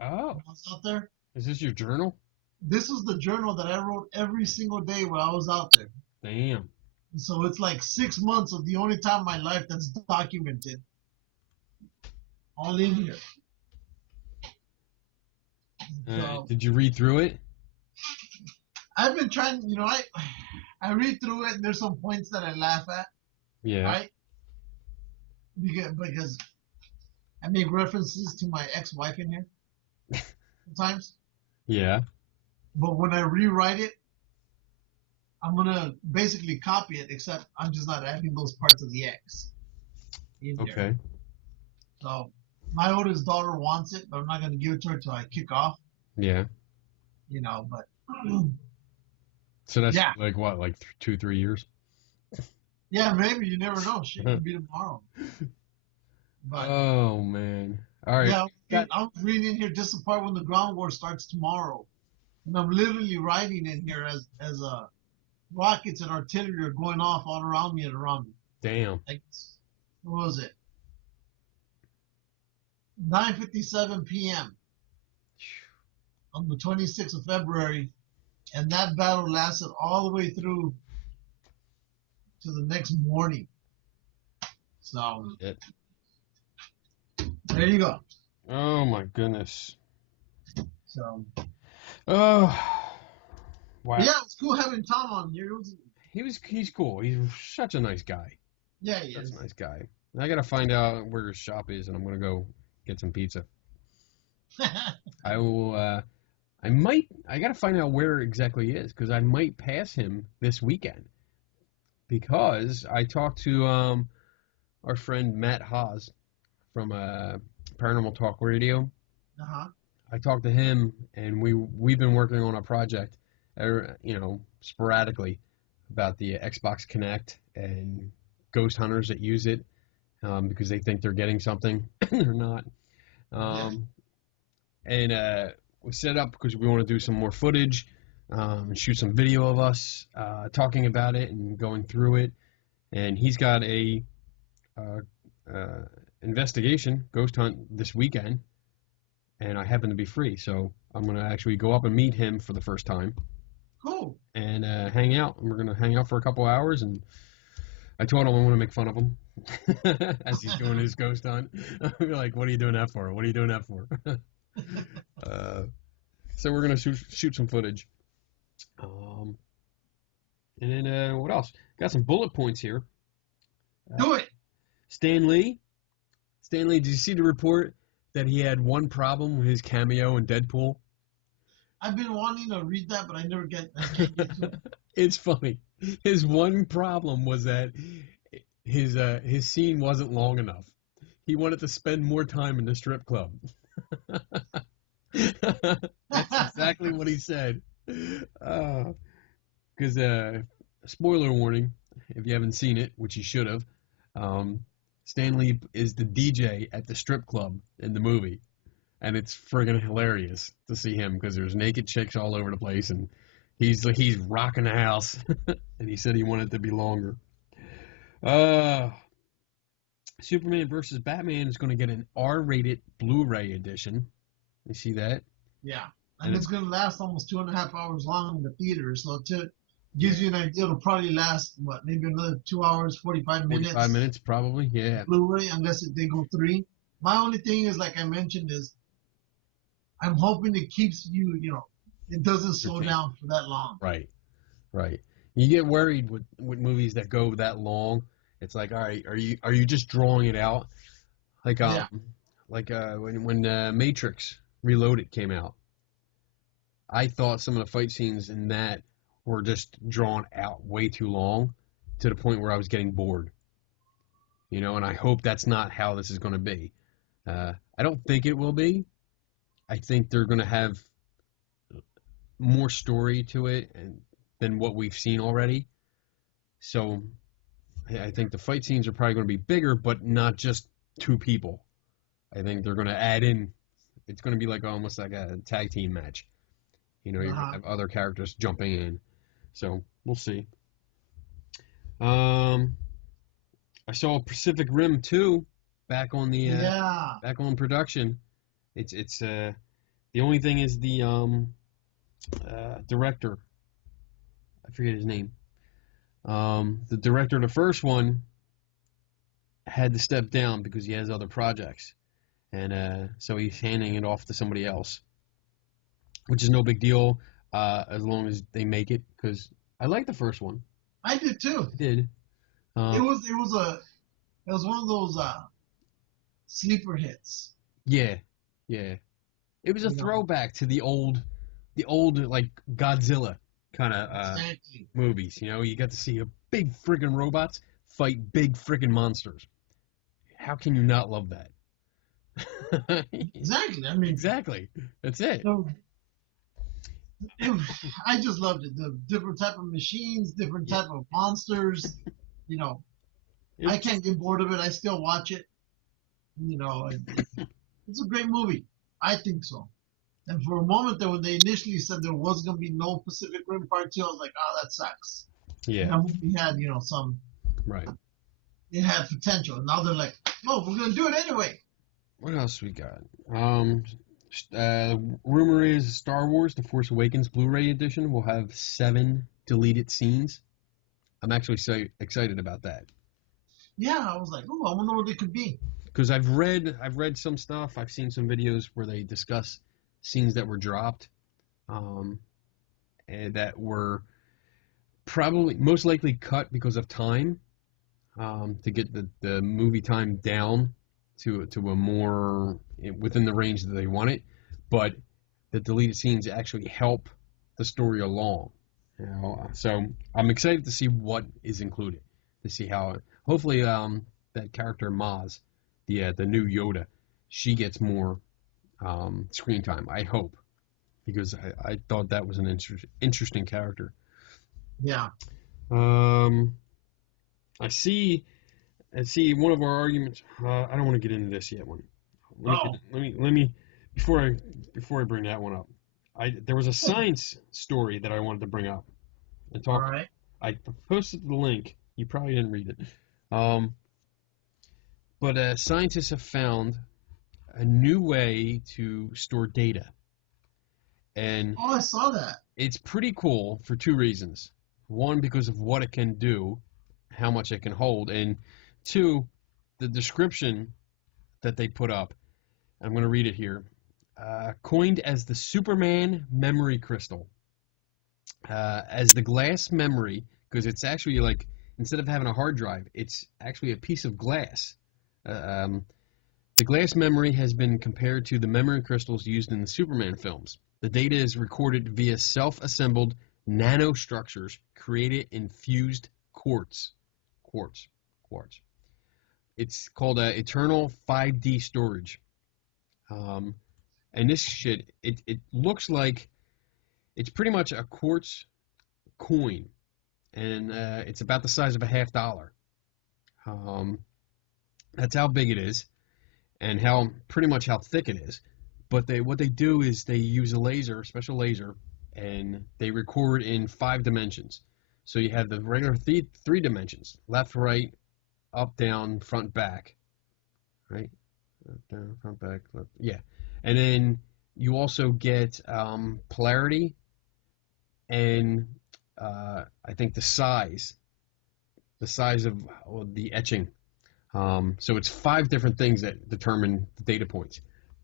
Oh. I was out there. Is this your journal? This is the journal that I wrote every single day while I was out there. Damn. So it's like 6 months of the only time in my life that's documented. All in here. So, did you read through it? I've been trying, I read through it and there's some points that I laugh at. Yeah. Right? Because I make references to my ex-wife in here sometimes. Yeah. But when I rewrite it, I'm going to basically copy it, except I'm just not adding those parts of the X. Okay. So my oldest daughter wants it, but I'm not going to give it to her until I kick off. Yeah. But. So that's like what, like 2-3 years? Yeah, maybe. You never know. She could be tomorrow. But, oh, man. All right. Yeah, I'm reading in here just the part when the ground war starts tomorrow. And I'm literally writing in here as rockets and artillery are going off all around me and around me. Damn. Like, what was it? 9:57 p.m. on the 26th of February. And that battle lasted all the way through to the next morning. So, there you go. Oh, my goodness. So. Oh. Wow. But yeah, it's cool having Tom on here. He's cool. He's such a nice guy. Yeah, he is. Such a nice guy. I got to find out where his shop is, and I'm going to go get some pizza. I will, I got to find out where exactly he is, because I might pass him this weekend. Because I talked to our friend Matt Haas from Paranormal Talk Radio. I talked to him, and we've been working on a project, sporadically about the Xbox Kinect and ghost hunters that use it because they think they're getting something. They're not. And we set up because we want to do some more footage and shoot some video of us talking about it and going through it. And he's got a investigation ghost hunt this weekend, and I happen to be free, so I'm going to actually go up and meet him for the first time. Cool. And hang out. And we're going to hang out for a couple hours, and I told him I want to make fun of him as he's doing his ghost hunt. I'm like, what are you doing that for? What are you doing that for? So we're going to shoot some footage. And then what else? Got some bullet points here. Do it. Stan Lee, did you see the report that he had one problem with his cameo in Deadpool? I've been wanting to read that, but I can't get to it. It's funny. His one problem was that his scene wasn't long enough. He wanted to spend more time in the strip club. That's exactly what he said. Because spoiler warning, if you haven't seen it, which you should have, Stan Lee is the DJ at the strip club in the movie, and it's friggin' hilarious to see him because there's naked chicks all over the place, and he's rocking the house, and he said he wanted it to be longer. Superman vs. Batman is going to get an R-rated Blu-ray edition. You see that? Yeah, and it's going to last almost 2.5 hours long in the theater, so it gives you an idea. It'll probably last, maybe another 2 hours, 45 minutes. 45 minutes, probably, yeah. Blu-ray, unless they go 3. My only thing is, like I mentioned, is I'm hoping it keeps you, it doesn't slow down for that long. Right. You get worried with movies that go that long. It's like, all right, are you just drawing it out? Like when Matrix Reloaded came out, I thought some of the fight scenes in that were just drawn out way too long to the point where I was getting bored. And I hope that's not how this is going to be. I don't think it will be. I think they're going to have more story to it than what we've seen already. So I think the fight scenes are probably going to be bigger, but not just two people. I think they're going to add in, it's going to be like almost like a tag team match. You're going to have other characters jumping in. So we'll see. I saw Pacific Rim 2 back on the back on production. It's the only thing is the director. I forget his name. The director of the first one had to step down because he has other projects, and so he's handing it off to somebody else, which is no big deal as long as they make it. Because I like the first one. I did too. I did. It was one of those sleeper hits. Yeah. It was a throwback to the old like Godzilla kind of movies. You got to see a big friggin' robots fight big friggin' monsters. How can you not love that? Exactly. Exactly. That's it. So, I just loved it. The different type of machines, different type of monsters. I can't get bored of it. I still watch it. It's a great movie. I think so. And for a moment there, when they initially said there was going to be no Pacific Rim Part 2, I was like, oh, that sucks. Yeah. That movie had, some... Right. It had potential. And now they're like, no, we're going to do it anyway. What else we got? Rumor is Star Wars The Force Awakens Blu-ray edition will have 7 deleted scenes. I'm actually so excited about that. Yeah, I was like, oh, I wonder what it could be. Because I've read some stuff. I've seen some videos where they discuss scenes that were dropped, and that were probably most likely cut because of time, to get the movie time down to a more within the range that they want it. But the deleted scenes actually help the story along. So I'm excited to see what is included, to see how hopefully that character Maz, the new Yoda, she gets more screen time. I hope, because I thought that was an interesting character. Yeah. I see one of our arguments. I don't want to get into this yet. Let me before I bring that one up. There was a science story that I wanted to bring up and talk. All right. I posted the link. You probably didn't read it. But scientists have found a new way to store data. And I saw that. It's pretty cool for two reasons. One, because of what it can do, how much it can hold, and two, the description that they put up. I'm going to read it here. Coined as the Superman memory crystal. As the glass memory, because it's actually like, instead of having a hard drive, it's actually a piece of glass. The glass memory has been compared to the memory crystals used in the Superman films. The data is recorded via self-assembled nanostructures created in fused quartz. It's called eternal 5D storage. And this shit, it looks like it's pretty much a quartz coin, and it's about the size of a $50. That's how big it is, and pretty much how thick it is. But what they do is they use a special laser, and they record in 5 dimensions. So you have the regular 3 dimensions: left, right, up, down, front, back. Right? Up, down, front, back, left. Yeah. And then you also get polarity and I think the size of the etching. So it's 5 different things that determine the data points.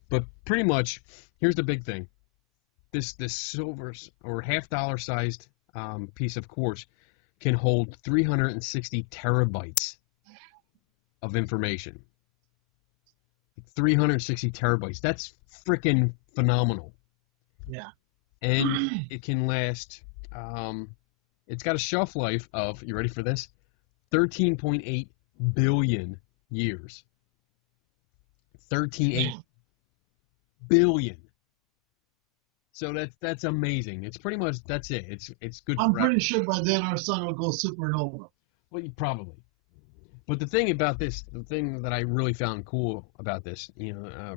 But pretty much, here's the big thing. This silver or $50 sized piece of quartz can hold 360 terabytes of information. 360 terabytes. That's freaking phenomenal. Yeah. And it can last, it's got a shelf life of, you ready for this? 13.8 billion years. 13.8 billion. So that's amazing. It's pretty much, that's it. It's good. I'm pretty sure by then our sun will go supernova. Well, probably. But the thing about this, the thing that I really found cool about this,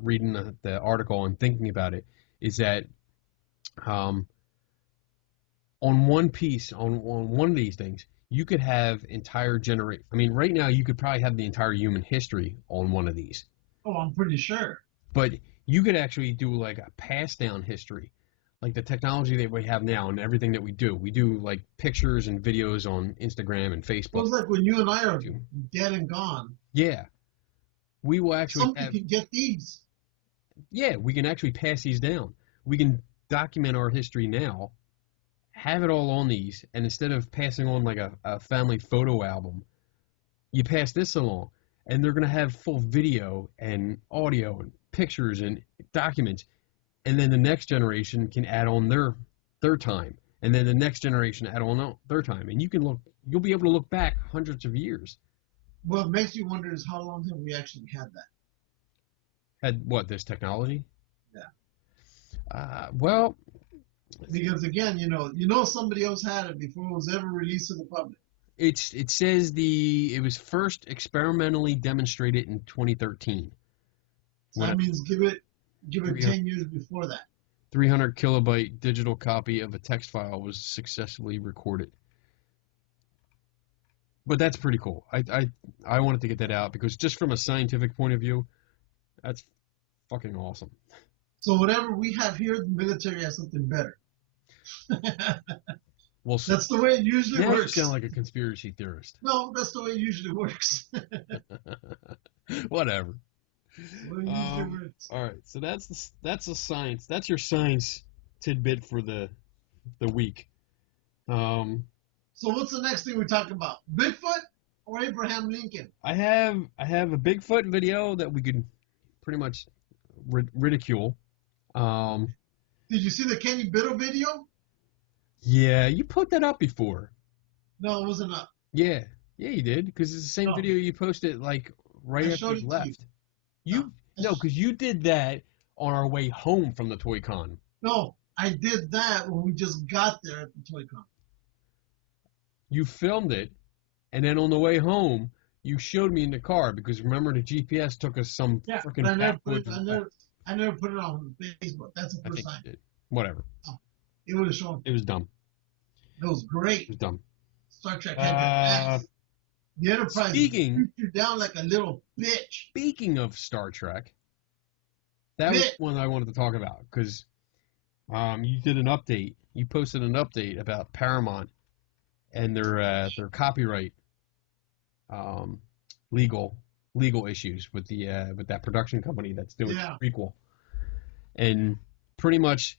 reading the article and thinking about it, is that on one of these things, you could have entire generation. I mean, right now you could probably have the entire human history on one of these. Oh, I'm pretty sure. But you could actually do like a pass down history, like the technology that we have now and everything that we do. We do like pictures and videos on Instagram and Facebook. Well, it's like when you and I are dead and gone. Yeah. We will actually somebody can get these. Yeah, we can actually pass these down. We can document our history now, have it all on these, and instead of passing on like a family photo album, you pass this along, and they're going to have full video and audio and pictures and documents, and then the next generation can add on their time, and then the next generation add on their time, and you'll be able to look back hundreds of years. What makes you wonder is how long have we actually had that? Had what, this technology? Yeah. Well, because again, somebody else had it before it was ever released to the public. It says it was first experimentally demonstrated in 2013. So that means give it 10 years before that. 300 kilobyte digital copy of a text file was successfully recorded. But that's pretty cool. I wanted to get that out because just from a scientific point of view, that's fucking awesome. So whatever we have here, the military has something better. Well, that's the way it usually works. You sound like a conspiracy theorist. No, that's the way it usually works. Whatever. All right, so that's the science. That's your science tidbit for the week. So what's the next thing we talk about? Bigfoot or Abraham Lincoln? I have a Bigfoot video that we could pretty much ridicule. Did you see the Kenny Biddle video? Yeah, you put that up before. No, it wasn't up. Yeah, Yeah, you did, because it's the same video you posted like right after you left. No, because you did that on our way home from the Toy Con. No, I did that when we just got there at the Toy Con. You filmed it, and then on the way home, you showed me in the car, because remember the GPS took us some freaking backwoods. I never put it on Facebook. That's the first time. Whatever. Oh, it would have shown. It was dumb. It was great. It was dumb. Star Trek had your back. The Enterprise beat you down like a little bitch. Speaking of Star Trek, that was one I wanted to talk about, because you did an update. You posted an update about Paramount and their copyright legal issues with that production company that's doing the prequel. And pretty much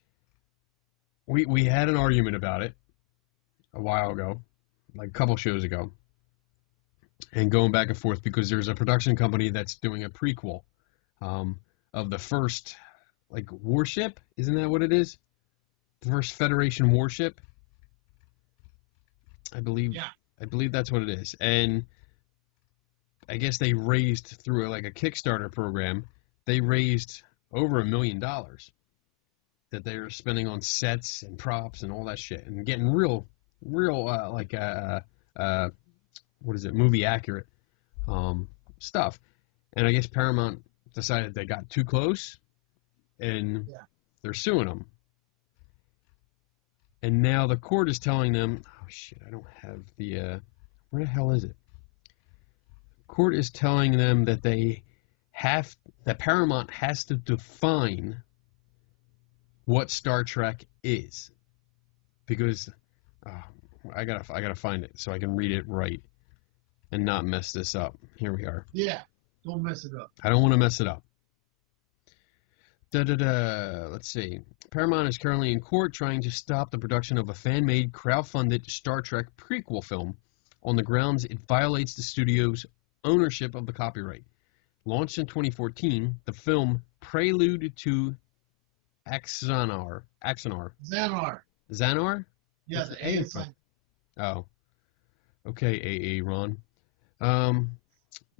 we had an argument about it a while ago, like a couple shows ago, and going back and forth, because there's a production company that's doing a prequel of the first, like, warship. Isn't that what it is? The first Federation warship, I believe. Yeah. I believe that's what it is. And I guess they raised through like a Kickstarter program. They raised over $1 million that they were spending on sets and props and all that shit, and getting real like what is it, movie accurate stuff. And I guess Paramount decided they got too close, and they're suing them. And now the court is telling them, oh shit, I don't have the where the hell is it? Court is telling them that that Paramount has to define what Star Trek is, because I gotta find it so I can read it right and not mess this up. Here we are. Yeah, don't mess it up. I don't want to mess it up. Let's see. Paramount is currently in court trying to stop the production of a fan-made, crowd-funded Star Trek prequel film on the grounds it violates the studio's ownership of the copyright. Launched in 2014, the film Prelude to Axanar. Xanar? Yeah, the A is fine. Oh. Okay, Ron.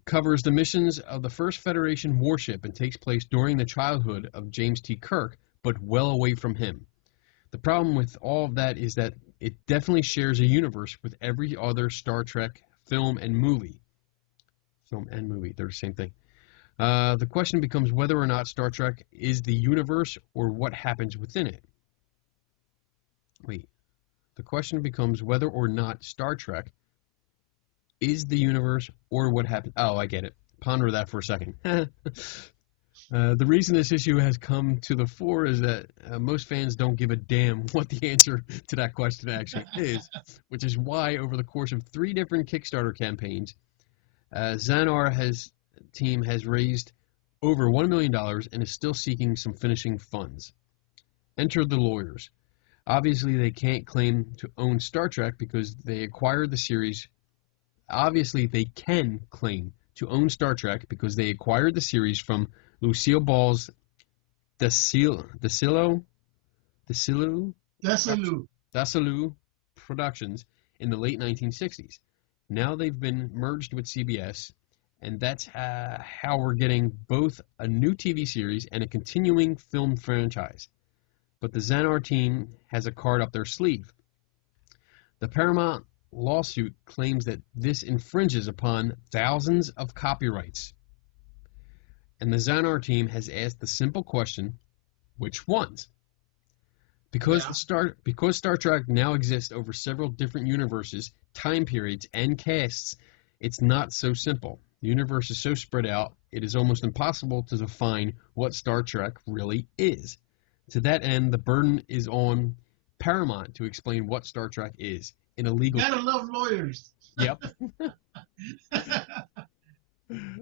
Covers the missions of the first Federation warship and takes place during the childhood of James T. Kirk, but well away from him. The problem with all of that is that it definitely shares a universe with every other Star Trek film and movie. Film and movie, they're the same thing. The question becomes whether or not Star Trek is the universe or what happens within it. Wait. The question becomes whether or not Star Trek is the universe or what happens. Oh, I get it. Ponder that for a second. The reason this issue has come to the fore is that most fans don't give a damn what the answer to that question actually is, which is why over the course of 3 different Kickstarter campaigns, Xanar team has raised over $1 million and is still seeking some finishing funds. Enter the lawyers. Obviously, they can't claim to own Star Trek because they acquired the series. Obviously, they can claim to own Star Trek because they acquired the series from Lucille Ball's Desilu Productions in the late 1960s. Now they've been merged with CBS, and that's how we're getting both a new TV series and a continuing film franchise. But the Xanar team has a card up their sleeve. The Paramount lawsuit claims that this infringes upon thousands of copyrights. And the Xanar team has asked the simple question, which ones? Because Star Trek now exists over several different universes, time periods, and casts, it's not so simple. The universe is so spread out, it is almost impossible to define what Star Trek really is. To that end, the burden is on Paramount to explain what Star Trek is in a legal. Gotta love lawyers. Yep.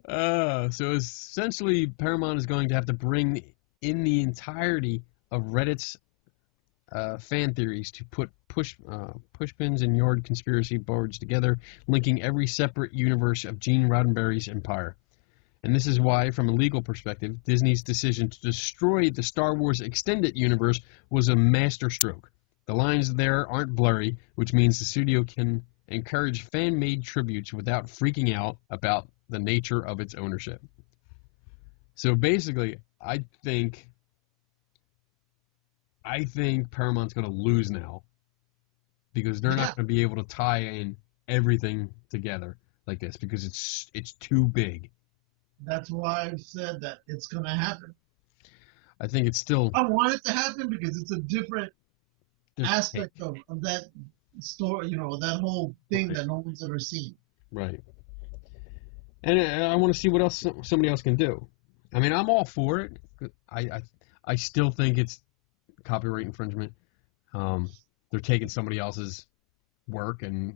So essentially, Paramount is going to have to bring in the entirety of Reddit's fan theories to put pushpins and yard conspiracy boards together, linking every separate universe of Gene Roddenberry's empire. And this is why, from a legal perspective, Disney's decision to destroy the Star Wars extended universe was a masterstroke. The lines there aren't blurry, which means the studio can encourage fan-made tributes without freaking out about the nature of its ownership. So basically, I think Paramount's going to lose now because they're not going to be able to tie in everything together like this because it's too big. That's why I've said that it's going to happen. I think it's still... I want it to happen because it's a different aspect of that story, that whole thing that no one's ever seen. Right. And I want to see what else somebody else can do. I mean, I'm all for it. I still think it's copyright infringement. They're taking somebody else's work and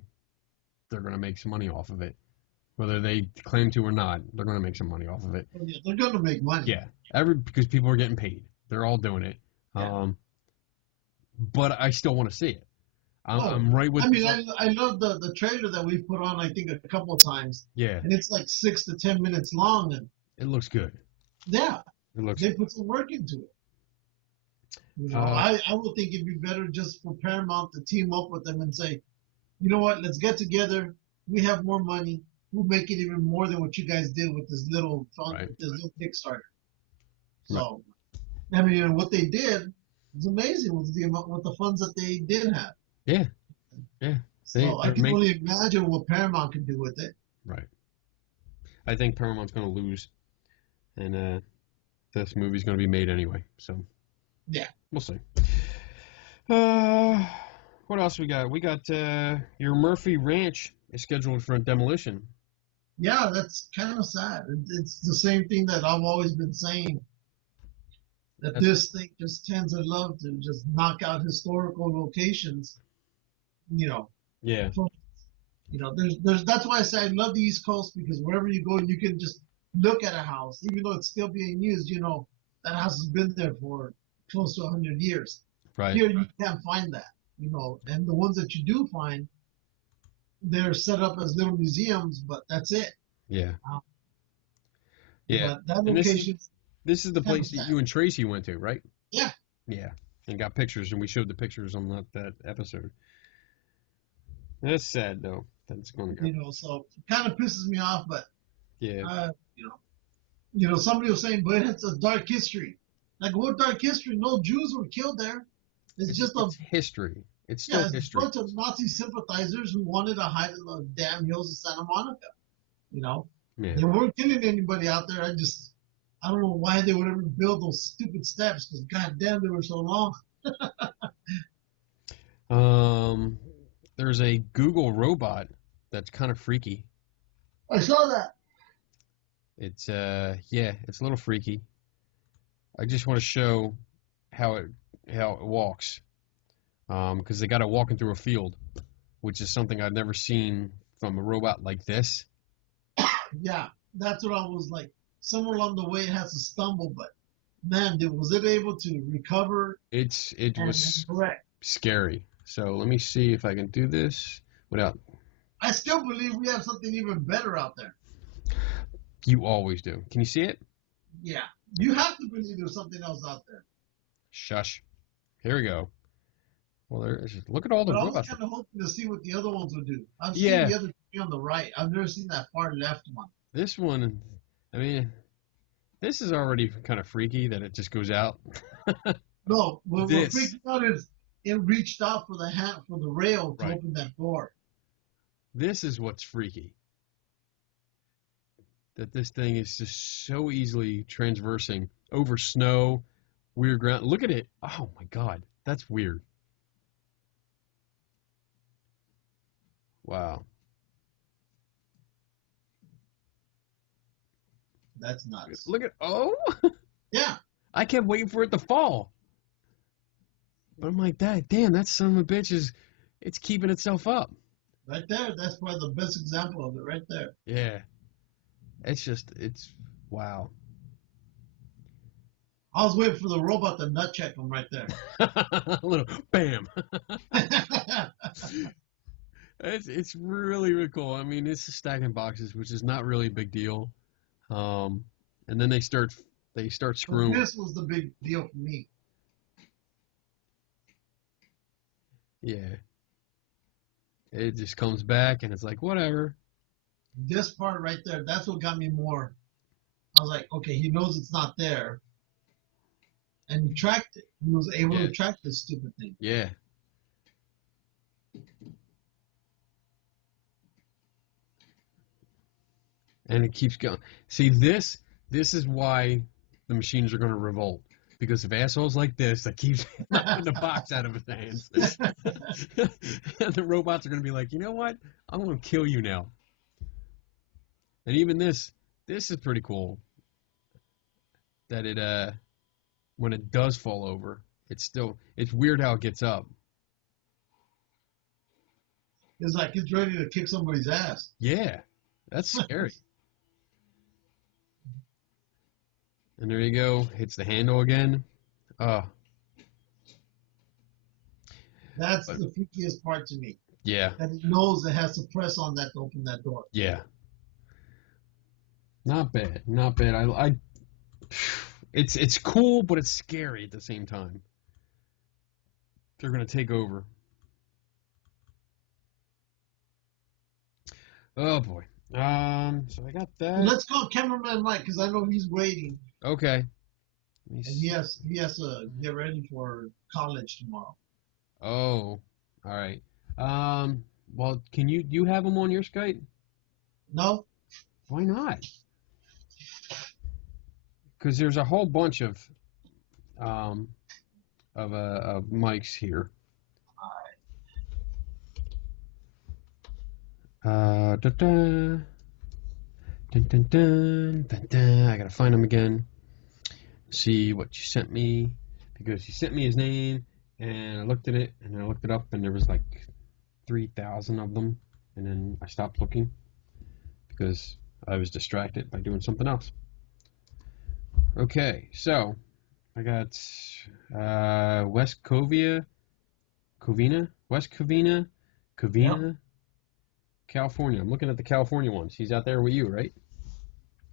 they're going to make some money off of it. Whether they claim to or not, they're going to make some money off of it. Yeah, they're going to make money. Yeah, because people are getting paid. They're all doing it. Yeah. But I still want to see it. I'm right with. I mean, I love the trailer that we've put on. I think a couple of times. Yeah. And it's like 6 to 10 minutes long, and it looks good. Yeah. It looks. They put some work into it. I would think it'd be better just for Paramount to team up with them and say, you know what? Let's get together. We have more money. We'll make it even more than what you guys did with this little little Kickstarter. So, I mean, what they did was amazing with the funds that they did have. Yeah, yeah. So I can only imagine what Paramount can do with it. Right. I think Paramount's going to lose, and this movie's going to be made anyway. So yeah, we'll see. What else we got? We got your Murphy Ranch is scheduled for demolition. Yeah, that's kind of sad. It's the same thing that I've always been saying. That this thing just tends to love to just knock out historical locations. Yeah. There's that's why I say I love the East Coast, because wherever you go, you can just look at a house, even though it's still being used. That house has been there for close to 100 years. Right. Here you can't find that. And the ones that you do find, they're set up as little museums, but that's it. Yeah. Yeah. But that location. This is the place that you and Tracy went to, right? Yeah. Yeah. And got pictures, and we showed the pictures on that episode. That's sad, though. That's going to go. So it kind of pisses me off, but yeah. Somebody was saying, but it's a dark history. Like, what dark history? No Jews were killed there. It's history. It's still history. It's a bunch of Nazi sympathizers who wanted to hide in the damn hills of Santa Monica. Yeah. They weren't killing anybody out there. I don't know why they would ever build those stupid steps, because goddamn, they were so long. There's a Google robot that's kind of freaky. I saw that. It's it's a little freaky. I just want to show how it walks, because they got it walking through a field, which is something I've never seen from a robot like this. Yeah, that's what I was like. Somewhere along the way, it has to stumble, but man, was it able to recover? It was scary. So let me see if I can do this without. I still believe we have something even better out there. You always do. Can you see it? Yeah, you have to believe there's something else out there. Shush. Here we go. Well, look at all the robots. I was kind of hoping to see what the other ones would do. I've seen the other three on the right. I've never seen that far left one. This one, I mean, this is already kind of freaky that it just goes out. No, what freaked out is it reached out for the rail to open that door. This is what's freaky. That this thing is just so easily transversing over snow, weird ground. Look at it. Oh my God, that's weird. Wow. That's nuts. Look at Yeah. I kept waiting for it to fall. But I'm like, damn, that son of a bitch it's keeping itself up. Right there. That's probably the best example of it right there. Yeah. It's wow. I was waiting for the robot to nut check him right there. A little bam. It's really, really cool. I mean, it's stacking boxes, which is not really a big deal. And then they start screwing. This was the big deal for me. Yeah. It just comes back, and it's like, whatever. This part right there, that's what got me more. I was like, okay, he knows it's not there. And he tracked it. He was able to track this stupid thing. Yeah. And it keeps going. See, this is why the machines are going to revolt. Because of assholes like this that keeps knocking the box out of his hands. And the robots are going to be like, you know what? I'm going to kill you now. And even this is pretty cool. That it, when it does fall over, it's weird how it gets up. It's like it's ready to kick somebody's ass. Yeah, that's scary. And there you go. Hits the handle again. That's the freakiest part to me. Yeah. That it knows it has to press on that to open that door. Yeah. Not bad. Not bad. It's cool, but it's scary at the same time. They're gonna take over. Oh boy. So I got that. Let's call cameraman Mike because I know he's waiting. Okay. And he has to get ready for college tomorrow. Oh, all right. Well, can you have him on your Skype? No. Why not? Because there's a whole bunch of mics here. Dun, dun. Dun, dun, dun, dun, dun. I gotta find him again. See what you sent me, because you sent me his name, and I looked at it, and I looked it up, and there was like 3,000 of them, and then I stopped looking because I was distracted by doing something else. Okay, so I got West Covina, Yep. California. I'm looking at the California ones. He's out there with you, right?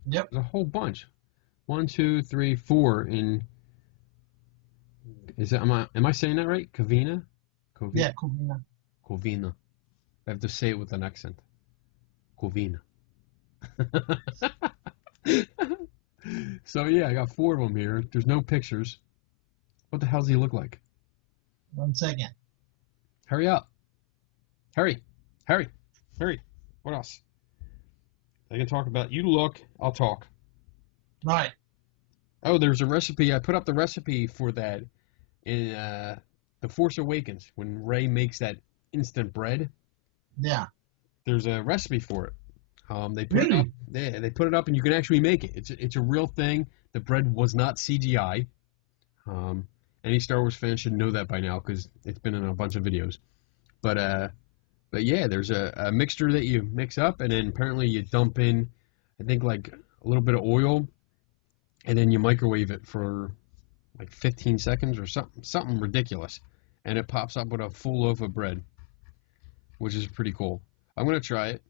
Yep. There's a whole bunch. 1, 2, 3, 4 in. Am I saying that right? Covina? Yeah, Covina. Covina. I have to say it with an accent. Covina. So yeah, I got 4 of them here. There's no pictures. What the hell does he look like? 1 second. Hurry up. Hurry. What else? I can talk about. You look, I'll talk. All right. Oh, there's a recipe. I put up the recipe for that in The Force Awakens when Rey makes that instant bread. Yeah. There's a recipe for it. They put it up. Yeah, they put it up, and you can actually make it. It's a real thing. The bread was not CGI. Any Star Wars fan should know that by now because it's been in a bunch of videos. But yeah, there's a mixture that you mix up, and then apparently you dump in, I think, like a little bit of oil, and then you microwave it for like 15 seconds or something ridiculous, and it pops up with a full loaf of bread, which is pretty cool. I'm gonna try it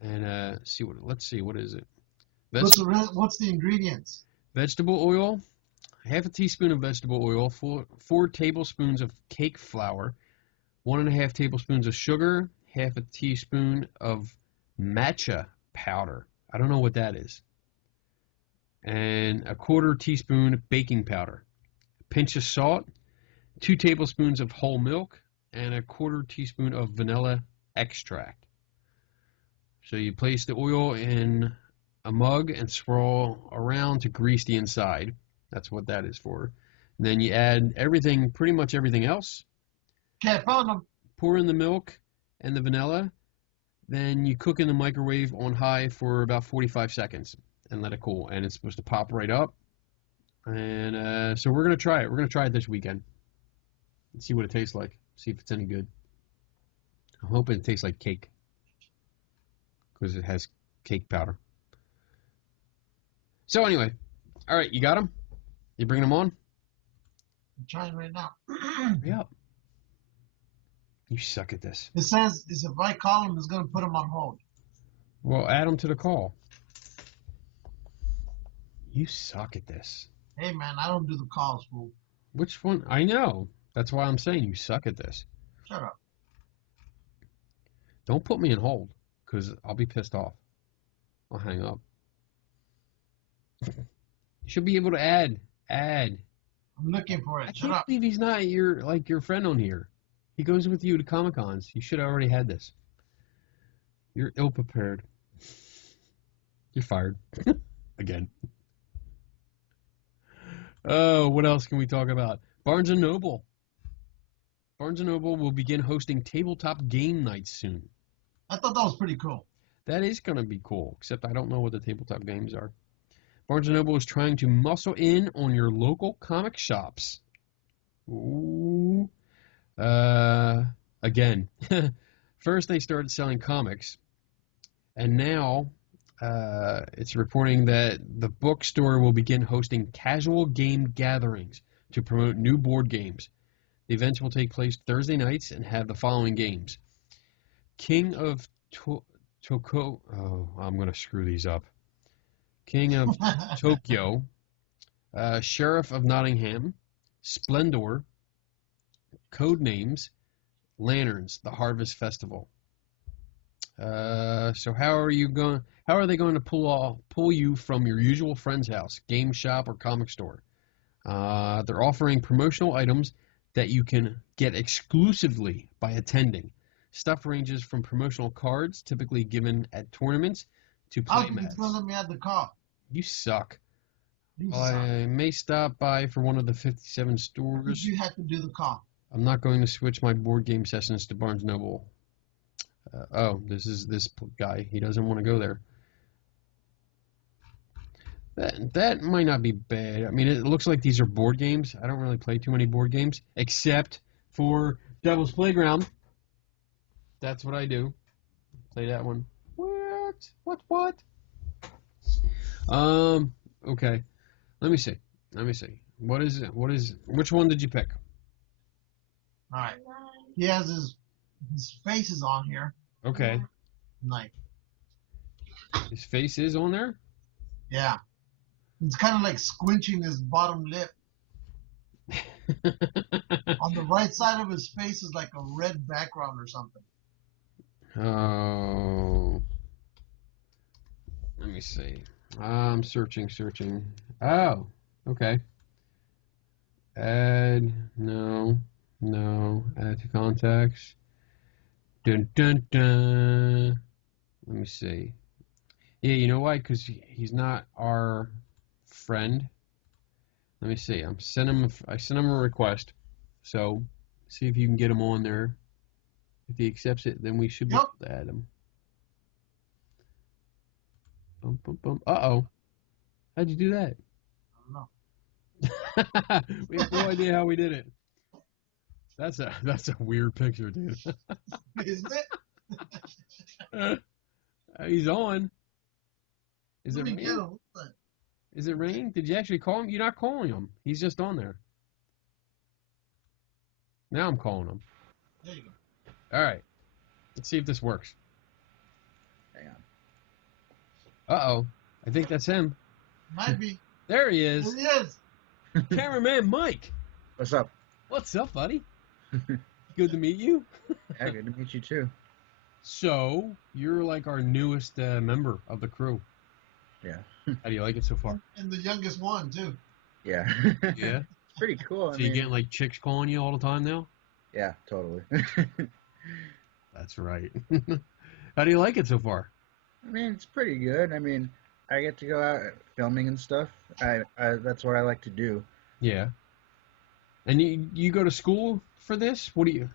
and see what. Let's see, what is it? What's the ingredients? Vegetable oil, half a teaspoon of vegetable oil, 4 tablespoons of cake flour, 1.5 tablespoons of sugar, half a teaspoon of matcha powder. I don't know what that is. And a 1/4 teaspoon baking powder, a pinch of salt, 2 tablespoons of whole milk, and a 1/4 teaspoon of vanilla extract. So you place the oil in a mug and swirl around to grease the inside. That's what that is for. And then you add everything, pretty much everything else. Okay, found them. Pour in the milk and the vanilla. Then you cook in the microwave on high for about 45 seconds and let it cool. And it's supposed to pop right up. And so we're going to try it. We're going to try it this weekend and see what it tastes like. See if it's any good. I'm hoping it tastes like cake because it has cake powder. So anyway, all right, you got them? You bringing them on? I'm trying right now. Yep. You suck at this. It says if I call him, it's going to put him on hold. Well, add him to the call. You suck at this. Hey, man, I don't do the calls, fool. Which one? I know. That's why I'm saying you suck at this. Shut up. Don't put me in hold, because I'll be pissed off. I'll hang up. You should be able to add. I'm looking for it. I can't believe he's not your friend on here. He goes with you to Comic-Cons. You should have already had this. You're ill-prepared. You're fired. Again. Oh, what else can we talk about? Barnes & Noble. Barnes & Noble will begin hosting tabletop game nights soon. I thought that was pretty cool. That is going to be cool, except I don't know what the tabletop games are. Barnes & Noble is trying to muscle in on your local comic shops. Ooh. Again. First they started selling comics, and now it's reporting that the bookstore will begin hosting casual game gatherings to promote new board games. The events will take place Thursday nights and have the following games. King of Toko... Oh, I'm going to screw these up. King of Tokyo, Sheriff of Nottingham, Splendor, Codenames, Lanterns, the Harvest Festival. So how are they going to pull you from your usual friend's house, game shop, or comic store? They're offering promotional items that you can get exclusively by attending. Stuff ranges from promotional cards, typically given at tournaments, to play mats. It's going to let me add the cop. You suck. I may stop by for one of the 57 stores. You have to do the cop. I'm not going to switch my board game sessions to Barnes & Noble. This is this guy. He doesn't want to go there. That might not be bad. I mean, it looks like these are board games. I don't really play too many board games, except for Devil's Playground. That's what I do. Play that one. What? Okay. Let me see. What is it? Which one did you pick? All right. He has his face is on here. Okay. Nice. His face is on there? Yeah. It's kind of like squinching his bottom lip. On the right side of his face is like a red background or something. Oh. Let me see. I'm searching. Oh, okay. Add, no. Add to contacts. Dun. Let me see. Yeah, you know why? Because he's not our friend. Let me see. I sent him a request. So, see if you can get him on there. If he accepts it, then we should be able to add him. Bum. Uh-oh. How'd you do that? I don't know. We have no idea how we did it. That's a weird picture, dude. Isn't it? He's on. Is it ringing? Is it ringing? Did you actually call him? You're not calling him. He's just on there. Now I'm calling him. There you go. All right. Let's see if this works. Hang on. Uh-oh. I think that's him. Might be. There he is. There he is. Cameraman Mike. What's up? What's up, buddy? Good to meet you. Yeah, good to meet you too. So, you're like our newest member of the crew. Yeah. How do you like it so far? And the youngest one, too. Yeah. Yeah? It's pretty cool. So you getting like chicks calling you all the time now? Yeah, totally. That's right. How do you like it so far? I mean, it's pretty good. I mean, I get to go out filming and stuff. That's what I like to do. Yeah. And you go to school for this? What do you...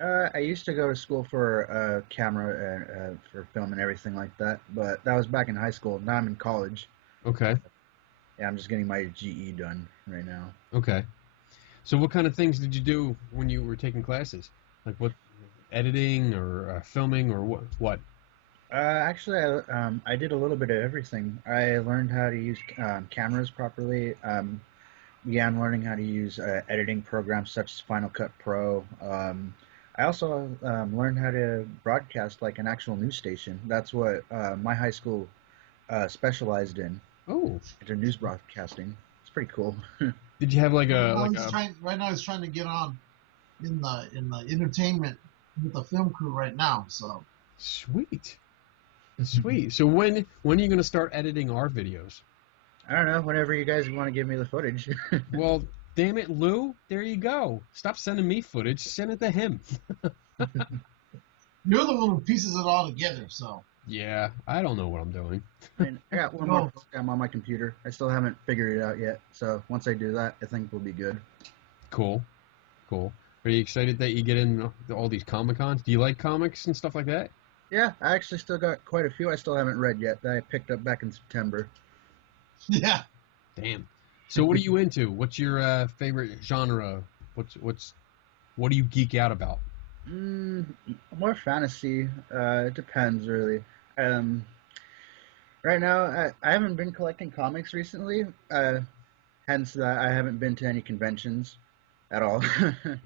I used to go to school for camera, for film and everything like that, but that was back in high school. Now I'm in college. Okay. Yeah, I'm just getting my GE done right now. Okay. So what kind of things did you do when you were taking classes? Like what, editing or filming or what? Actually, I did a little bit of everything. I learned how to use cameras properly. Began learning how to use editing programs such as Final Cut Pro. I also learned how to broadcast like an actual news station. That's what my high school specialized in. Oh. Into news broadcasting. It's pretty cool. Did you have like a... Right now he's trying to get on in the entertainment with the film crew right now. So Sweet. Sweet. So when are you going to start editing our videos? I don't know. Whenever you guys want to give me the footage. Well, damn it, Lou. There you go. Stop sending me footage. Send it to him. you're the one who pieces it all together. So Yeah, I don't know what I'm doing. And I got one more program on my computer. I still haven't figured it out yet. So once I do that, I think we'll be good. Cool. Cool. Are you excited that you get in all these Comic-Cons? Do you like comics and stuff like that? Yeah, I actually still got quite a few I still haven't read yet that I picked up back in September. yeah. Damn. So what are you into? What's your favorite genre? What do you geek out about? More fantasy. It depends really. Right now, I haven't been collecting comics recently. Hence that I haven't been to any conventions at all.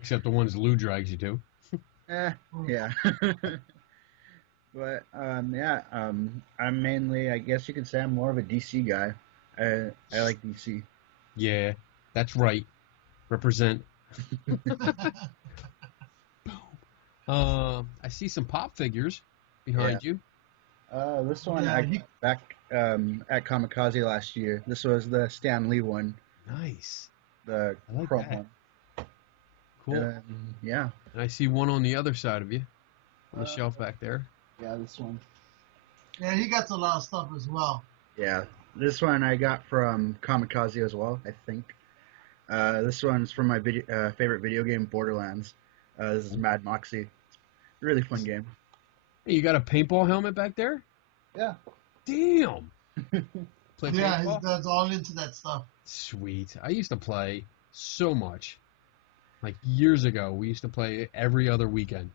Except the ones Lou drags you to. Yeah. But yeah, I'm mainly, I guess you could say, I'm more of a DC guy. I like DC. Yeah, that's right. Represent. I see some pop figures behind you. This one I got back at Kamikaze last year. This was the Stan Lee one. Nice. The I like chrome that. one. Cool. Yeah. And I see one on the other side of you, on the shelf back there. Yeah, this one. Yeah, he got a lot of stuff as well. Yeah, this one I got from Kamikaze as well, I think. This one's from my favorite video game, Borderlands. This is Mad Moxie. It's a really fun game. Hey, you got a paintball helmet back there? Yeah. Damn. Play Yeah, his paintball? dad's all into that stuff. Sweet. I used to play so much. Like years ago, we used to play every other weekend.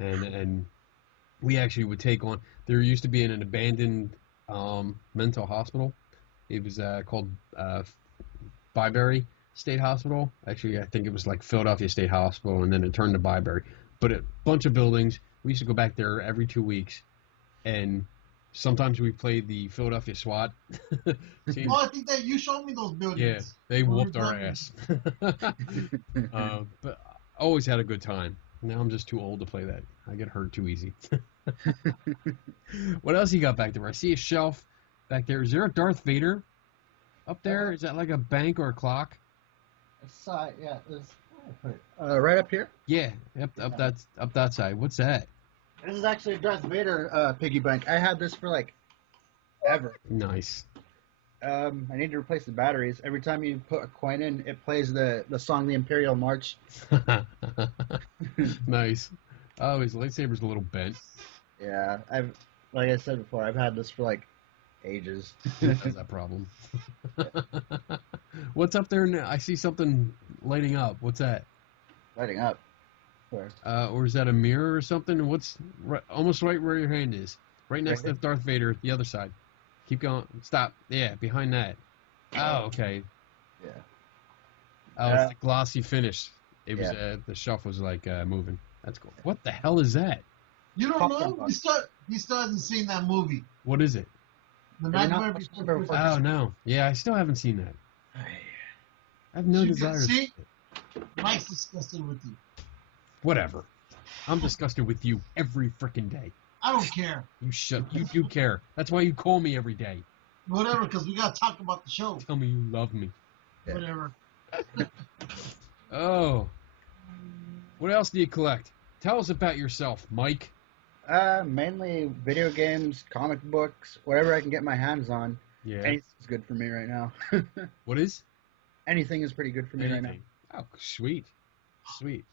And we actually would take on, there used to be an abandoned mental hospital. It was called Byberry State Hospital. Actually, I think it was like Philadelphia State Hospital, and then it turned to Byberry. But a bunch of buildings. We used to go back there every 2 weeks, and sometimes we played the Philadelphia SWAT team. Oh, I think that you showed me those buildings. Yeah, they whooped our ass. But always had a good time. Now I'm just too old to play that. I get hurt too easy. What else you got back there? I see a shelf back there. Is there a Darth Vader up there? Is that like a bank or a clock? Yeah, right up here? Yeah, up that side. What's that? This is actually a Darth Vader piggy bank. I had this for like ever. Nice. I need to replace the batteries. Every time you put a coin in, it plays the song The Imperial March. Nice. Oh, his lightsaber's a little bent. Yeah, like I said before, I've had this for like ages. That's that problem. What's up there now? I see something lighting up. What's that? Lighting up. Where? Or is that a mirror or something? What's almost right where your hand is? Right next to Darth Vader, the other side. Keep going. Stop. Yeah, behind that. Oh, okay. Yeah. Oh, it's the glossy finish. It was the shelf was like moving. That's cool. What the hell is that? You don't know? He still hasn't seen that movie. What is it? The Nightmare Before Christmas. Oh no. Yeah, I still haven't seen that. I have no desire. See? Mike's disgusted with you. Whatever. I'm disgusted with you every frickin' day. I don't care. You do care. That's why you call me every day. Whatever, because we got to talk about the show. Tell me you love me. Yeah. Whatever. Oh. What else do you collect? Tell us about yourself, Mike. Mainly video games, comic books, whatever I can get my hands on. Yeah. Anything's good for me right now. What is? Anything is pretty good for me right now. Oh, sweet. Sweet.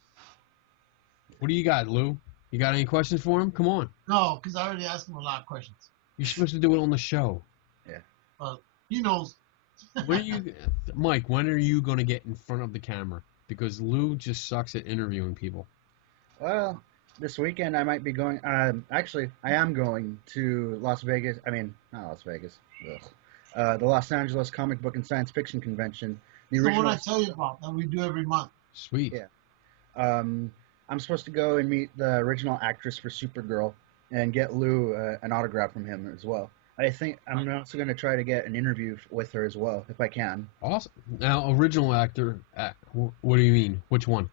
What do you got, Lou? You got any questions for him? Come on. No, because I already asked him a lot of questions. You're supposed to do it on the show. Yeah. He knows. Mike, when are you going to get in front of the camera? Because Lou just sucks at interviewing people. Well, this weekend I might be going. Actually, I am going to Las Vegas. I mean, not Las Vegas. The Los Angeles Comic Book and Science Fiction Convention. The one I tell you about that we do every month. Sweet. Yeah. I'm supposed to go and meet the original actress for Supergirl and get Lou an autograph from him as well. I think I'm also going to try to get an interview with her as well, if I can. Awesome. Now, original actor, what do you mean? Which one?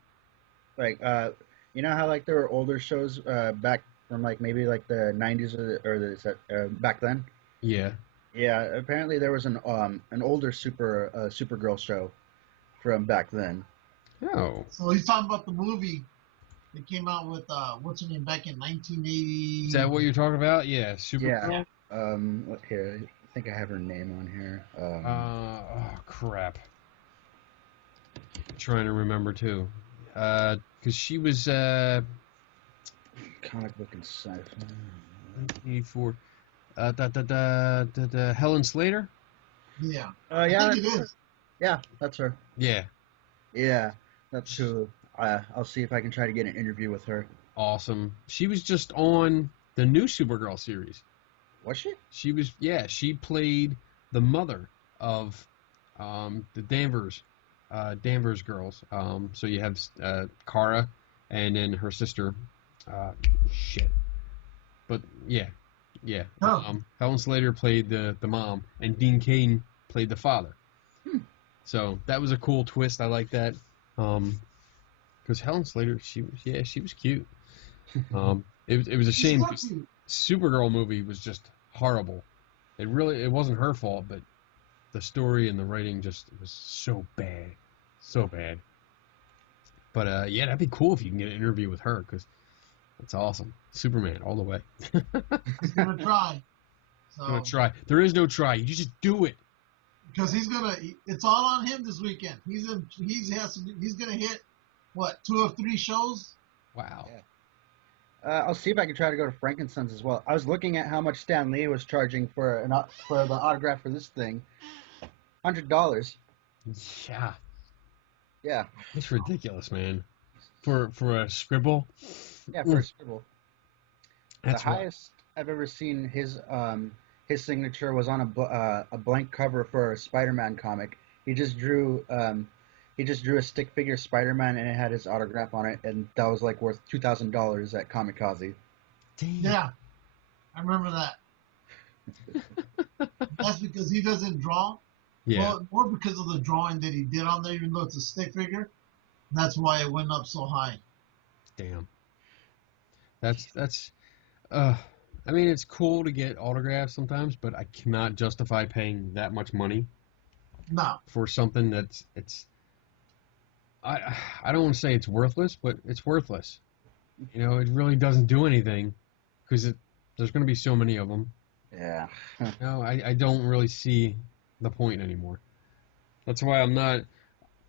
Like, You know how like there were older shows back from like maybe like the 90s back then? Yeah. Yeah, apparently there was an older Supergirl show from back then. Oh. So he's talking about the movie that came out with what's her name back in 1980. Is that what you're talking about? Yeah, Supergirl. Yeah. Here, I think I have her name on here. Oh crap. I'm trying to remember too. Because she was comic book and sci-fi. 1984. Helen Slater. Yeah. Yeah. I think it is. Yeah, that's her. Yeah. Yeah, that's who. I'll see if I can try to get an interview with her. Awesome. She was just on the new Supergirl series. Was she? She was. Yeah, she played the mother of the Danvers girls. So you have Kara, and then her sister. Shit. But yeah. Oh. Helen Slater played the mom, and Dean Cain played the father. So that was a cool twist. I like that. Because Helen Slater, she was cute. It was a shame. Supergirl movie was just horrible. It wasn't her fault, but the story and the writing just was so bad. But yeah, that'd be cool if you can get an interview with her, because that's awesome. Superman all the way. He's gonna try. Gonna try. There is no try. You just do it. Because it's all on him this weekend. He's gonna hit what, 2 or 3 shows? Wow. Yeah. I'll see if I can try to go to Frankenstein's as well. I was looking at how much Stan Lee was charging for the autograph for this thing. $100. Yeah. Yeah. It's ridiculous, man. For a scribble. Yeah, for a scribble. That's the highest I've ever seen his signature was on a blank cover for a Spider-Man comic. He just drew a stick figure Spider-Man, and it had his autograph on it, and that was like worth $2,000 at Kamikaze. Damn. Yeah, I remember that. That's because he doesn't draw. Yeah. Well, more because of the drawing that he did on there, even though it's a stick figure. That's why it went up so high. Damn. That's. I mean, it's cool to get autographs sometimes, but I cannot justify paying that much money. No. For something that's I don't want to say it's worthless, but it's worthless. You know, it really doesn't do anything because there's going to be so many of them. Yeah. No, I don't really see the point anymore. That's why I'm not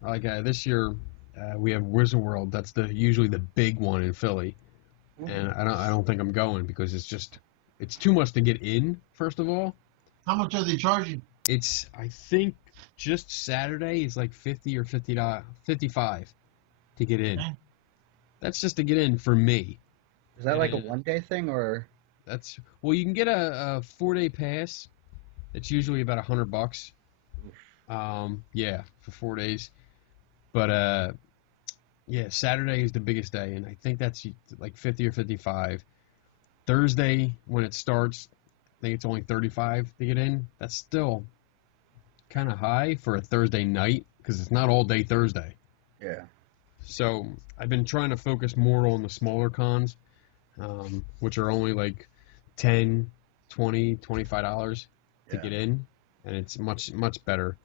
like this year. We have Wizard World. That's usually the big one in Philly, and I don't think I'm going because it's too much to get in. First of all, how much are they charging? It's I think just Saturday is like $50 or $55 to get in. Okay. That's just to get in for me. Is that like a one-day thing or? Well, you can get a 4-day pass. It's usually about $100. Yeah, for 4 days. But yeah, Saturday is the biggest day, and I think that's like 50 or 55. Thursday when it starts, I think it's only 35 to get in. That's still kind of high for a Thursday night because it's not all day Thursday. Yeah. So I've been trying to focus more on the smaller cons, which are only like $10, $20, $25 to get in, and it's much better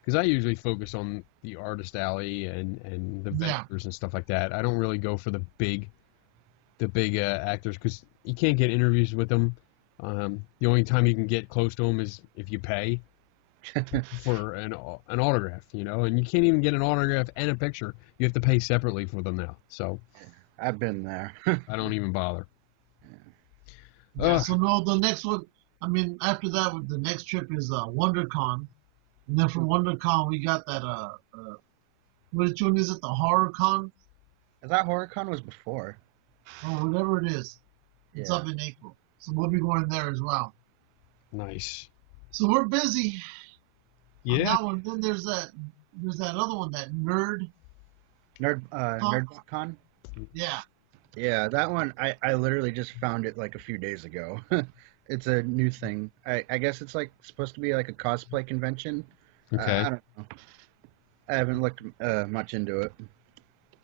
because I usually focus on the Artist Alley and the vendors and stuff like that. I don't really go for the big actors because you can't get interviews with them. The only time you can get close to them is if you pay for an autograph, you know, and you can't even get an autograph and a picture. You have to pay separately for them now. So I've been there. I don't even bother. So no, the next one. I mean, after that, the next trip is WonderCon, and then from WonderCon we got that which one is it? The HorrorCon. I thought HorrorCon was before. Or whatever it is. It's up in April, so we'll be going there as well. Nice. So we're busy. Yeah. On that one. Then there's that other one, that NerdCon. Yeah. Yeah, that one I literally just found it like a few days ago. It's a new thing. I guess it's like supposed to be like a cosplay convention. Okay. I don't know. I haven't looked much into it.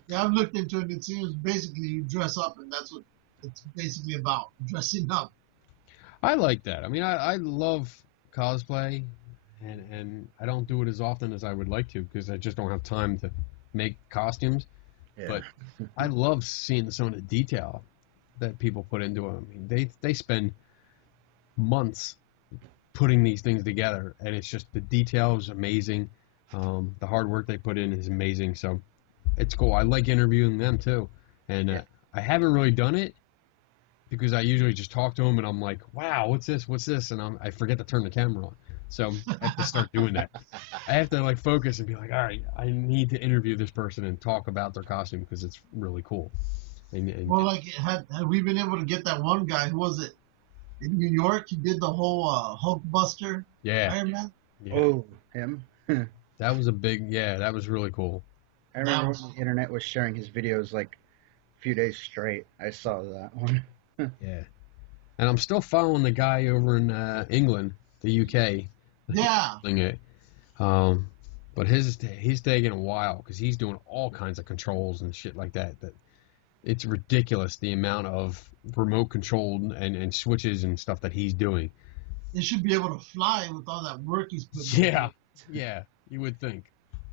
Yeah, I've looked into it. It seems basically you dress up, and that's what it's basically about, dressing up. I like that. I mean, I love cosplay, and I don't do it as often as I would like to because I just don't have time to make costumes. Yeah. But I love seeing some of the detail that people put into them. I mean, they spend months putting these things together, and it's just the detail is amazing. The hard work they put in is amazing. So it's cool. I like interviewing them too, and I haven't really done it because I usually just talk to them and I'm like, wow, what's this? What's this? And I forget to turn the camera on. So I have to start doing that. I have to like focus and be like, all right, I need to interview this person and talk about their costume because it's really cool. And well, like, had we been able to get that one guy, who was it, in New York? He did the whole Hulkbuster Iron Man. Yeah. Oh, him? That was that was really cool. I remember when the internet was sharing his videos like a few days straight. I saw that one. Yeah. And I'm still following the guy over in England, the UK. Yeah. It. But he's taking a while because he's doing all kinds of controls and shit like that. That it's ridiculous the amount of remote controlled and switches and stuff that he's doing. He should be able to fly with all that work he's putting in. Yeah, you would think.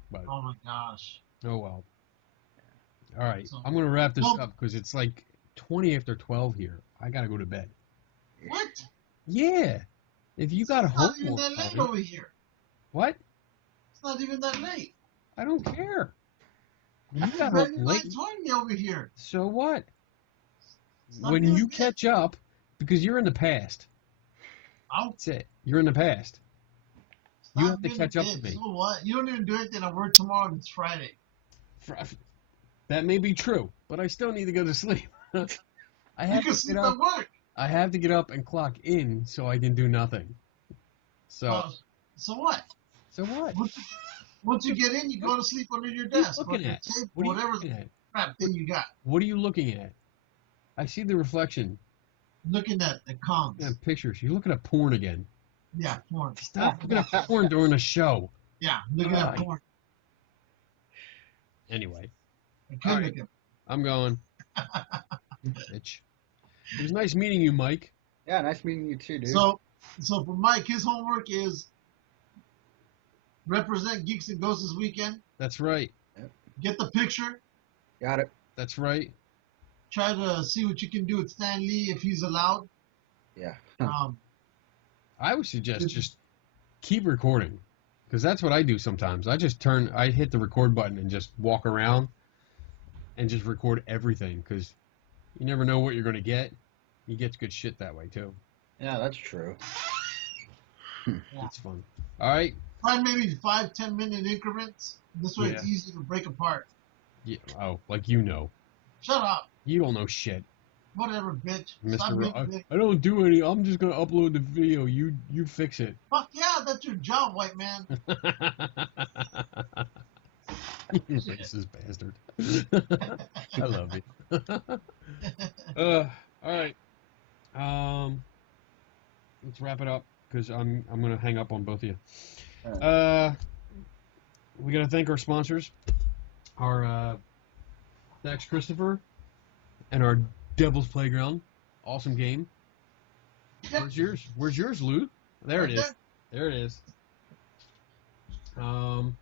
But oh my gosh. Oh well. All right, so, I'm gonna wrap this up because it's like 20 after 12 here. I gotta go to bed. What? Yeah. If you got a homework. It's not even that late over here. What? It's not even that late. I don't care. You got a late 9:20 over here. So what? When you catch up, because you're in the past. That's it. You're in the past. You have to catch up to me. So what? You don't even do anything at work tomorrow and it's Friday. That may be true, but I still need to go to sleep. I have to get up. Work. I have to get up and clock in so I can do nothing. So. So what? So what? Once you get in, you go to sleep under your desk. What are you looking at? Whatever crap thing you got. What are you looking at? I see the reflection. Looking at the comms. Yeah, pictures. You're looking at porn again. Yeah, porn. Stop looking at porn during the show. Yeah, looking at porn. Anyway. Right. I'm going. Bitch. It was nice meeting you, Mike. Yeah, nice meeting you too, dude. So for Mike, his homework is represent Geeks and Ghosts this weekend. That's right. Get the picture. Got it. That's right. Try to see what you can do with Stan Lee if he's allowed. Yeah. I would suggest just keep recording because that's what I do sometimes. I hit the record button and just walk around and just record everything because you never know what you're going to get. You get good shit that way too. Yeah, that's true. It's fun. All right. Try maybe 5-10 minute increments. This way it's easy to break apart. Yeah. Oh, like you know. Shut up. You don't know shit. Whatever, bitch. I don't do any. I'm just gonna upload the video. You fix it. Fuck yeah, that's your job, white man. You racist bastard. I love you. All right. Let's wrap it up because I'm gonna hang up on both of you. We gotta thank our sponsors, our Dax Christopher, and our Devil's Playground. Awesome game. Yep. Where's yours, Lou? There it is. There it is. Awesome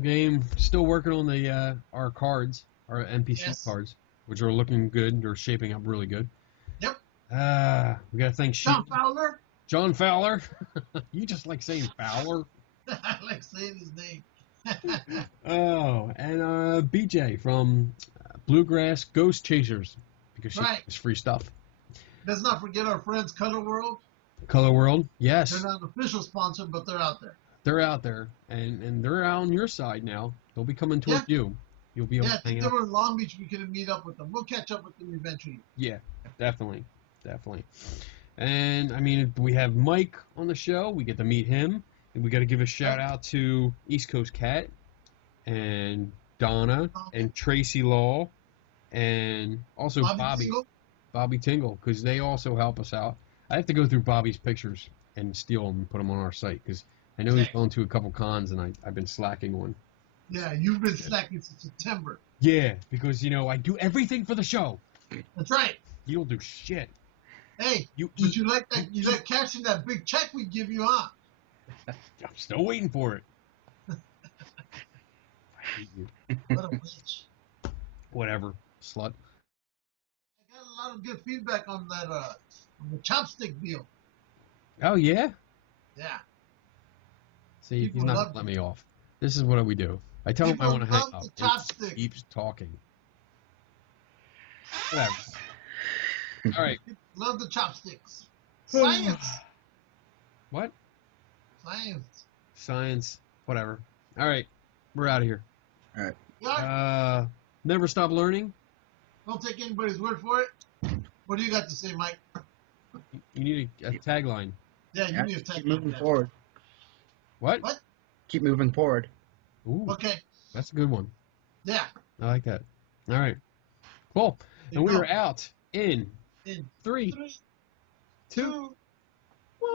game. Still working on the our cards, our NPC cards, which are looking good. They're shaping up really good. Yep. We gotta thank John Fowler. John Fowler. You just like saying Fowler. I like saying his name. Oh, and BJ from Bluegrass Ghost Chasers because she has free stuff. Let's not forget our friends Color World. Color World, yes. They're not an official sponsor, but they're out there. They're out there, and they're out on your side now. They'll be coming toward you. You'll be able to hang out. If they were in Long Beach, we could meet up with them. We'll catch up with them eventually. Yeah, definitely. And, I mean, we have Mike on the show. We get to meet him. And we got to give a shout-out to East Coast Cat and Donna and Tracy Law and also Bobby Tingle, because they also help us out. I have to go through Bobby's pictures and steal them and put them on our site because I know he's gone to a couple cons and I've been slacking on Yeah, you've been slacking since September. Yeah, because, I do everything for the show. That's right. You don't do shit. Hey, you like that? You like cashing that big check we give you, huh? I'm still waiting for it. I hate you. What a bitch. Whatever, slut. I got a lot of good feedback on that on the chopstick deal. Oh, yeah? Yeah. See, he's not going to let me off. This is what we do. I tell him I want to hang up. He keeps talking. Whatever. All right. People love the chopsticks. Science. What? Science. Whatever. All right. We're out of here. All right. Yeah. Never stop learning. Don't take anybody's word for it. What do you got to say, Mike? You need a tagline. Yeah, you need a tagline. Keep moving forward. What? Keep moving forward. Ooh. Okay. That's a good one. Yeah. I like that. All right. Cool. And we are out in 3, 2, 1.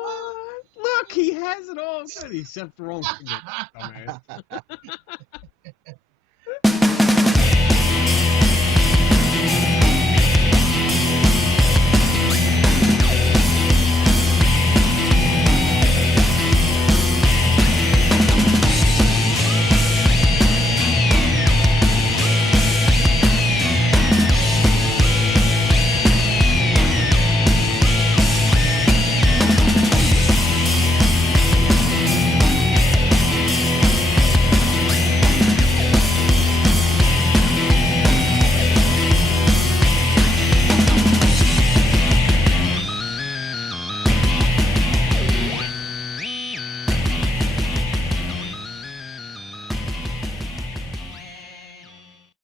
Look, he has it all good. He set the wrong finger. Dumbass.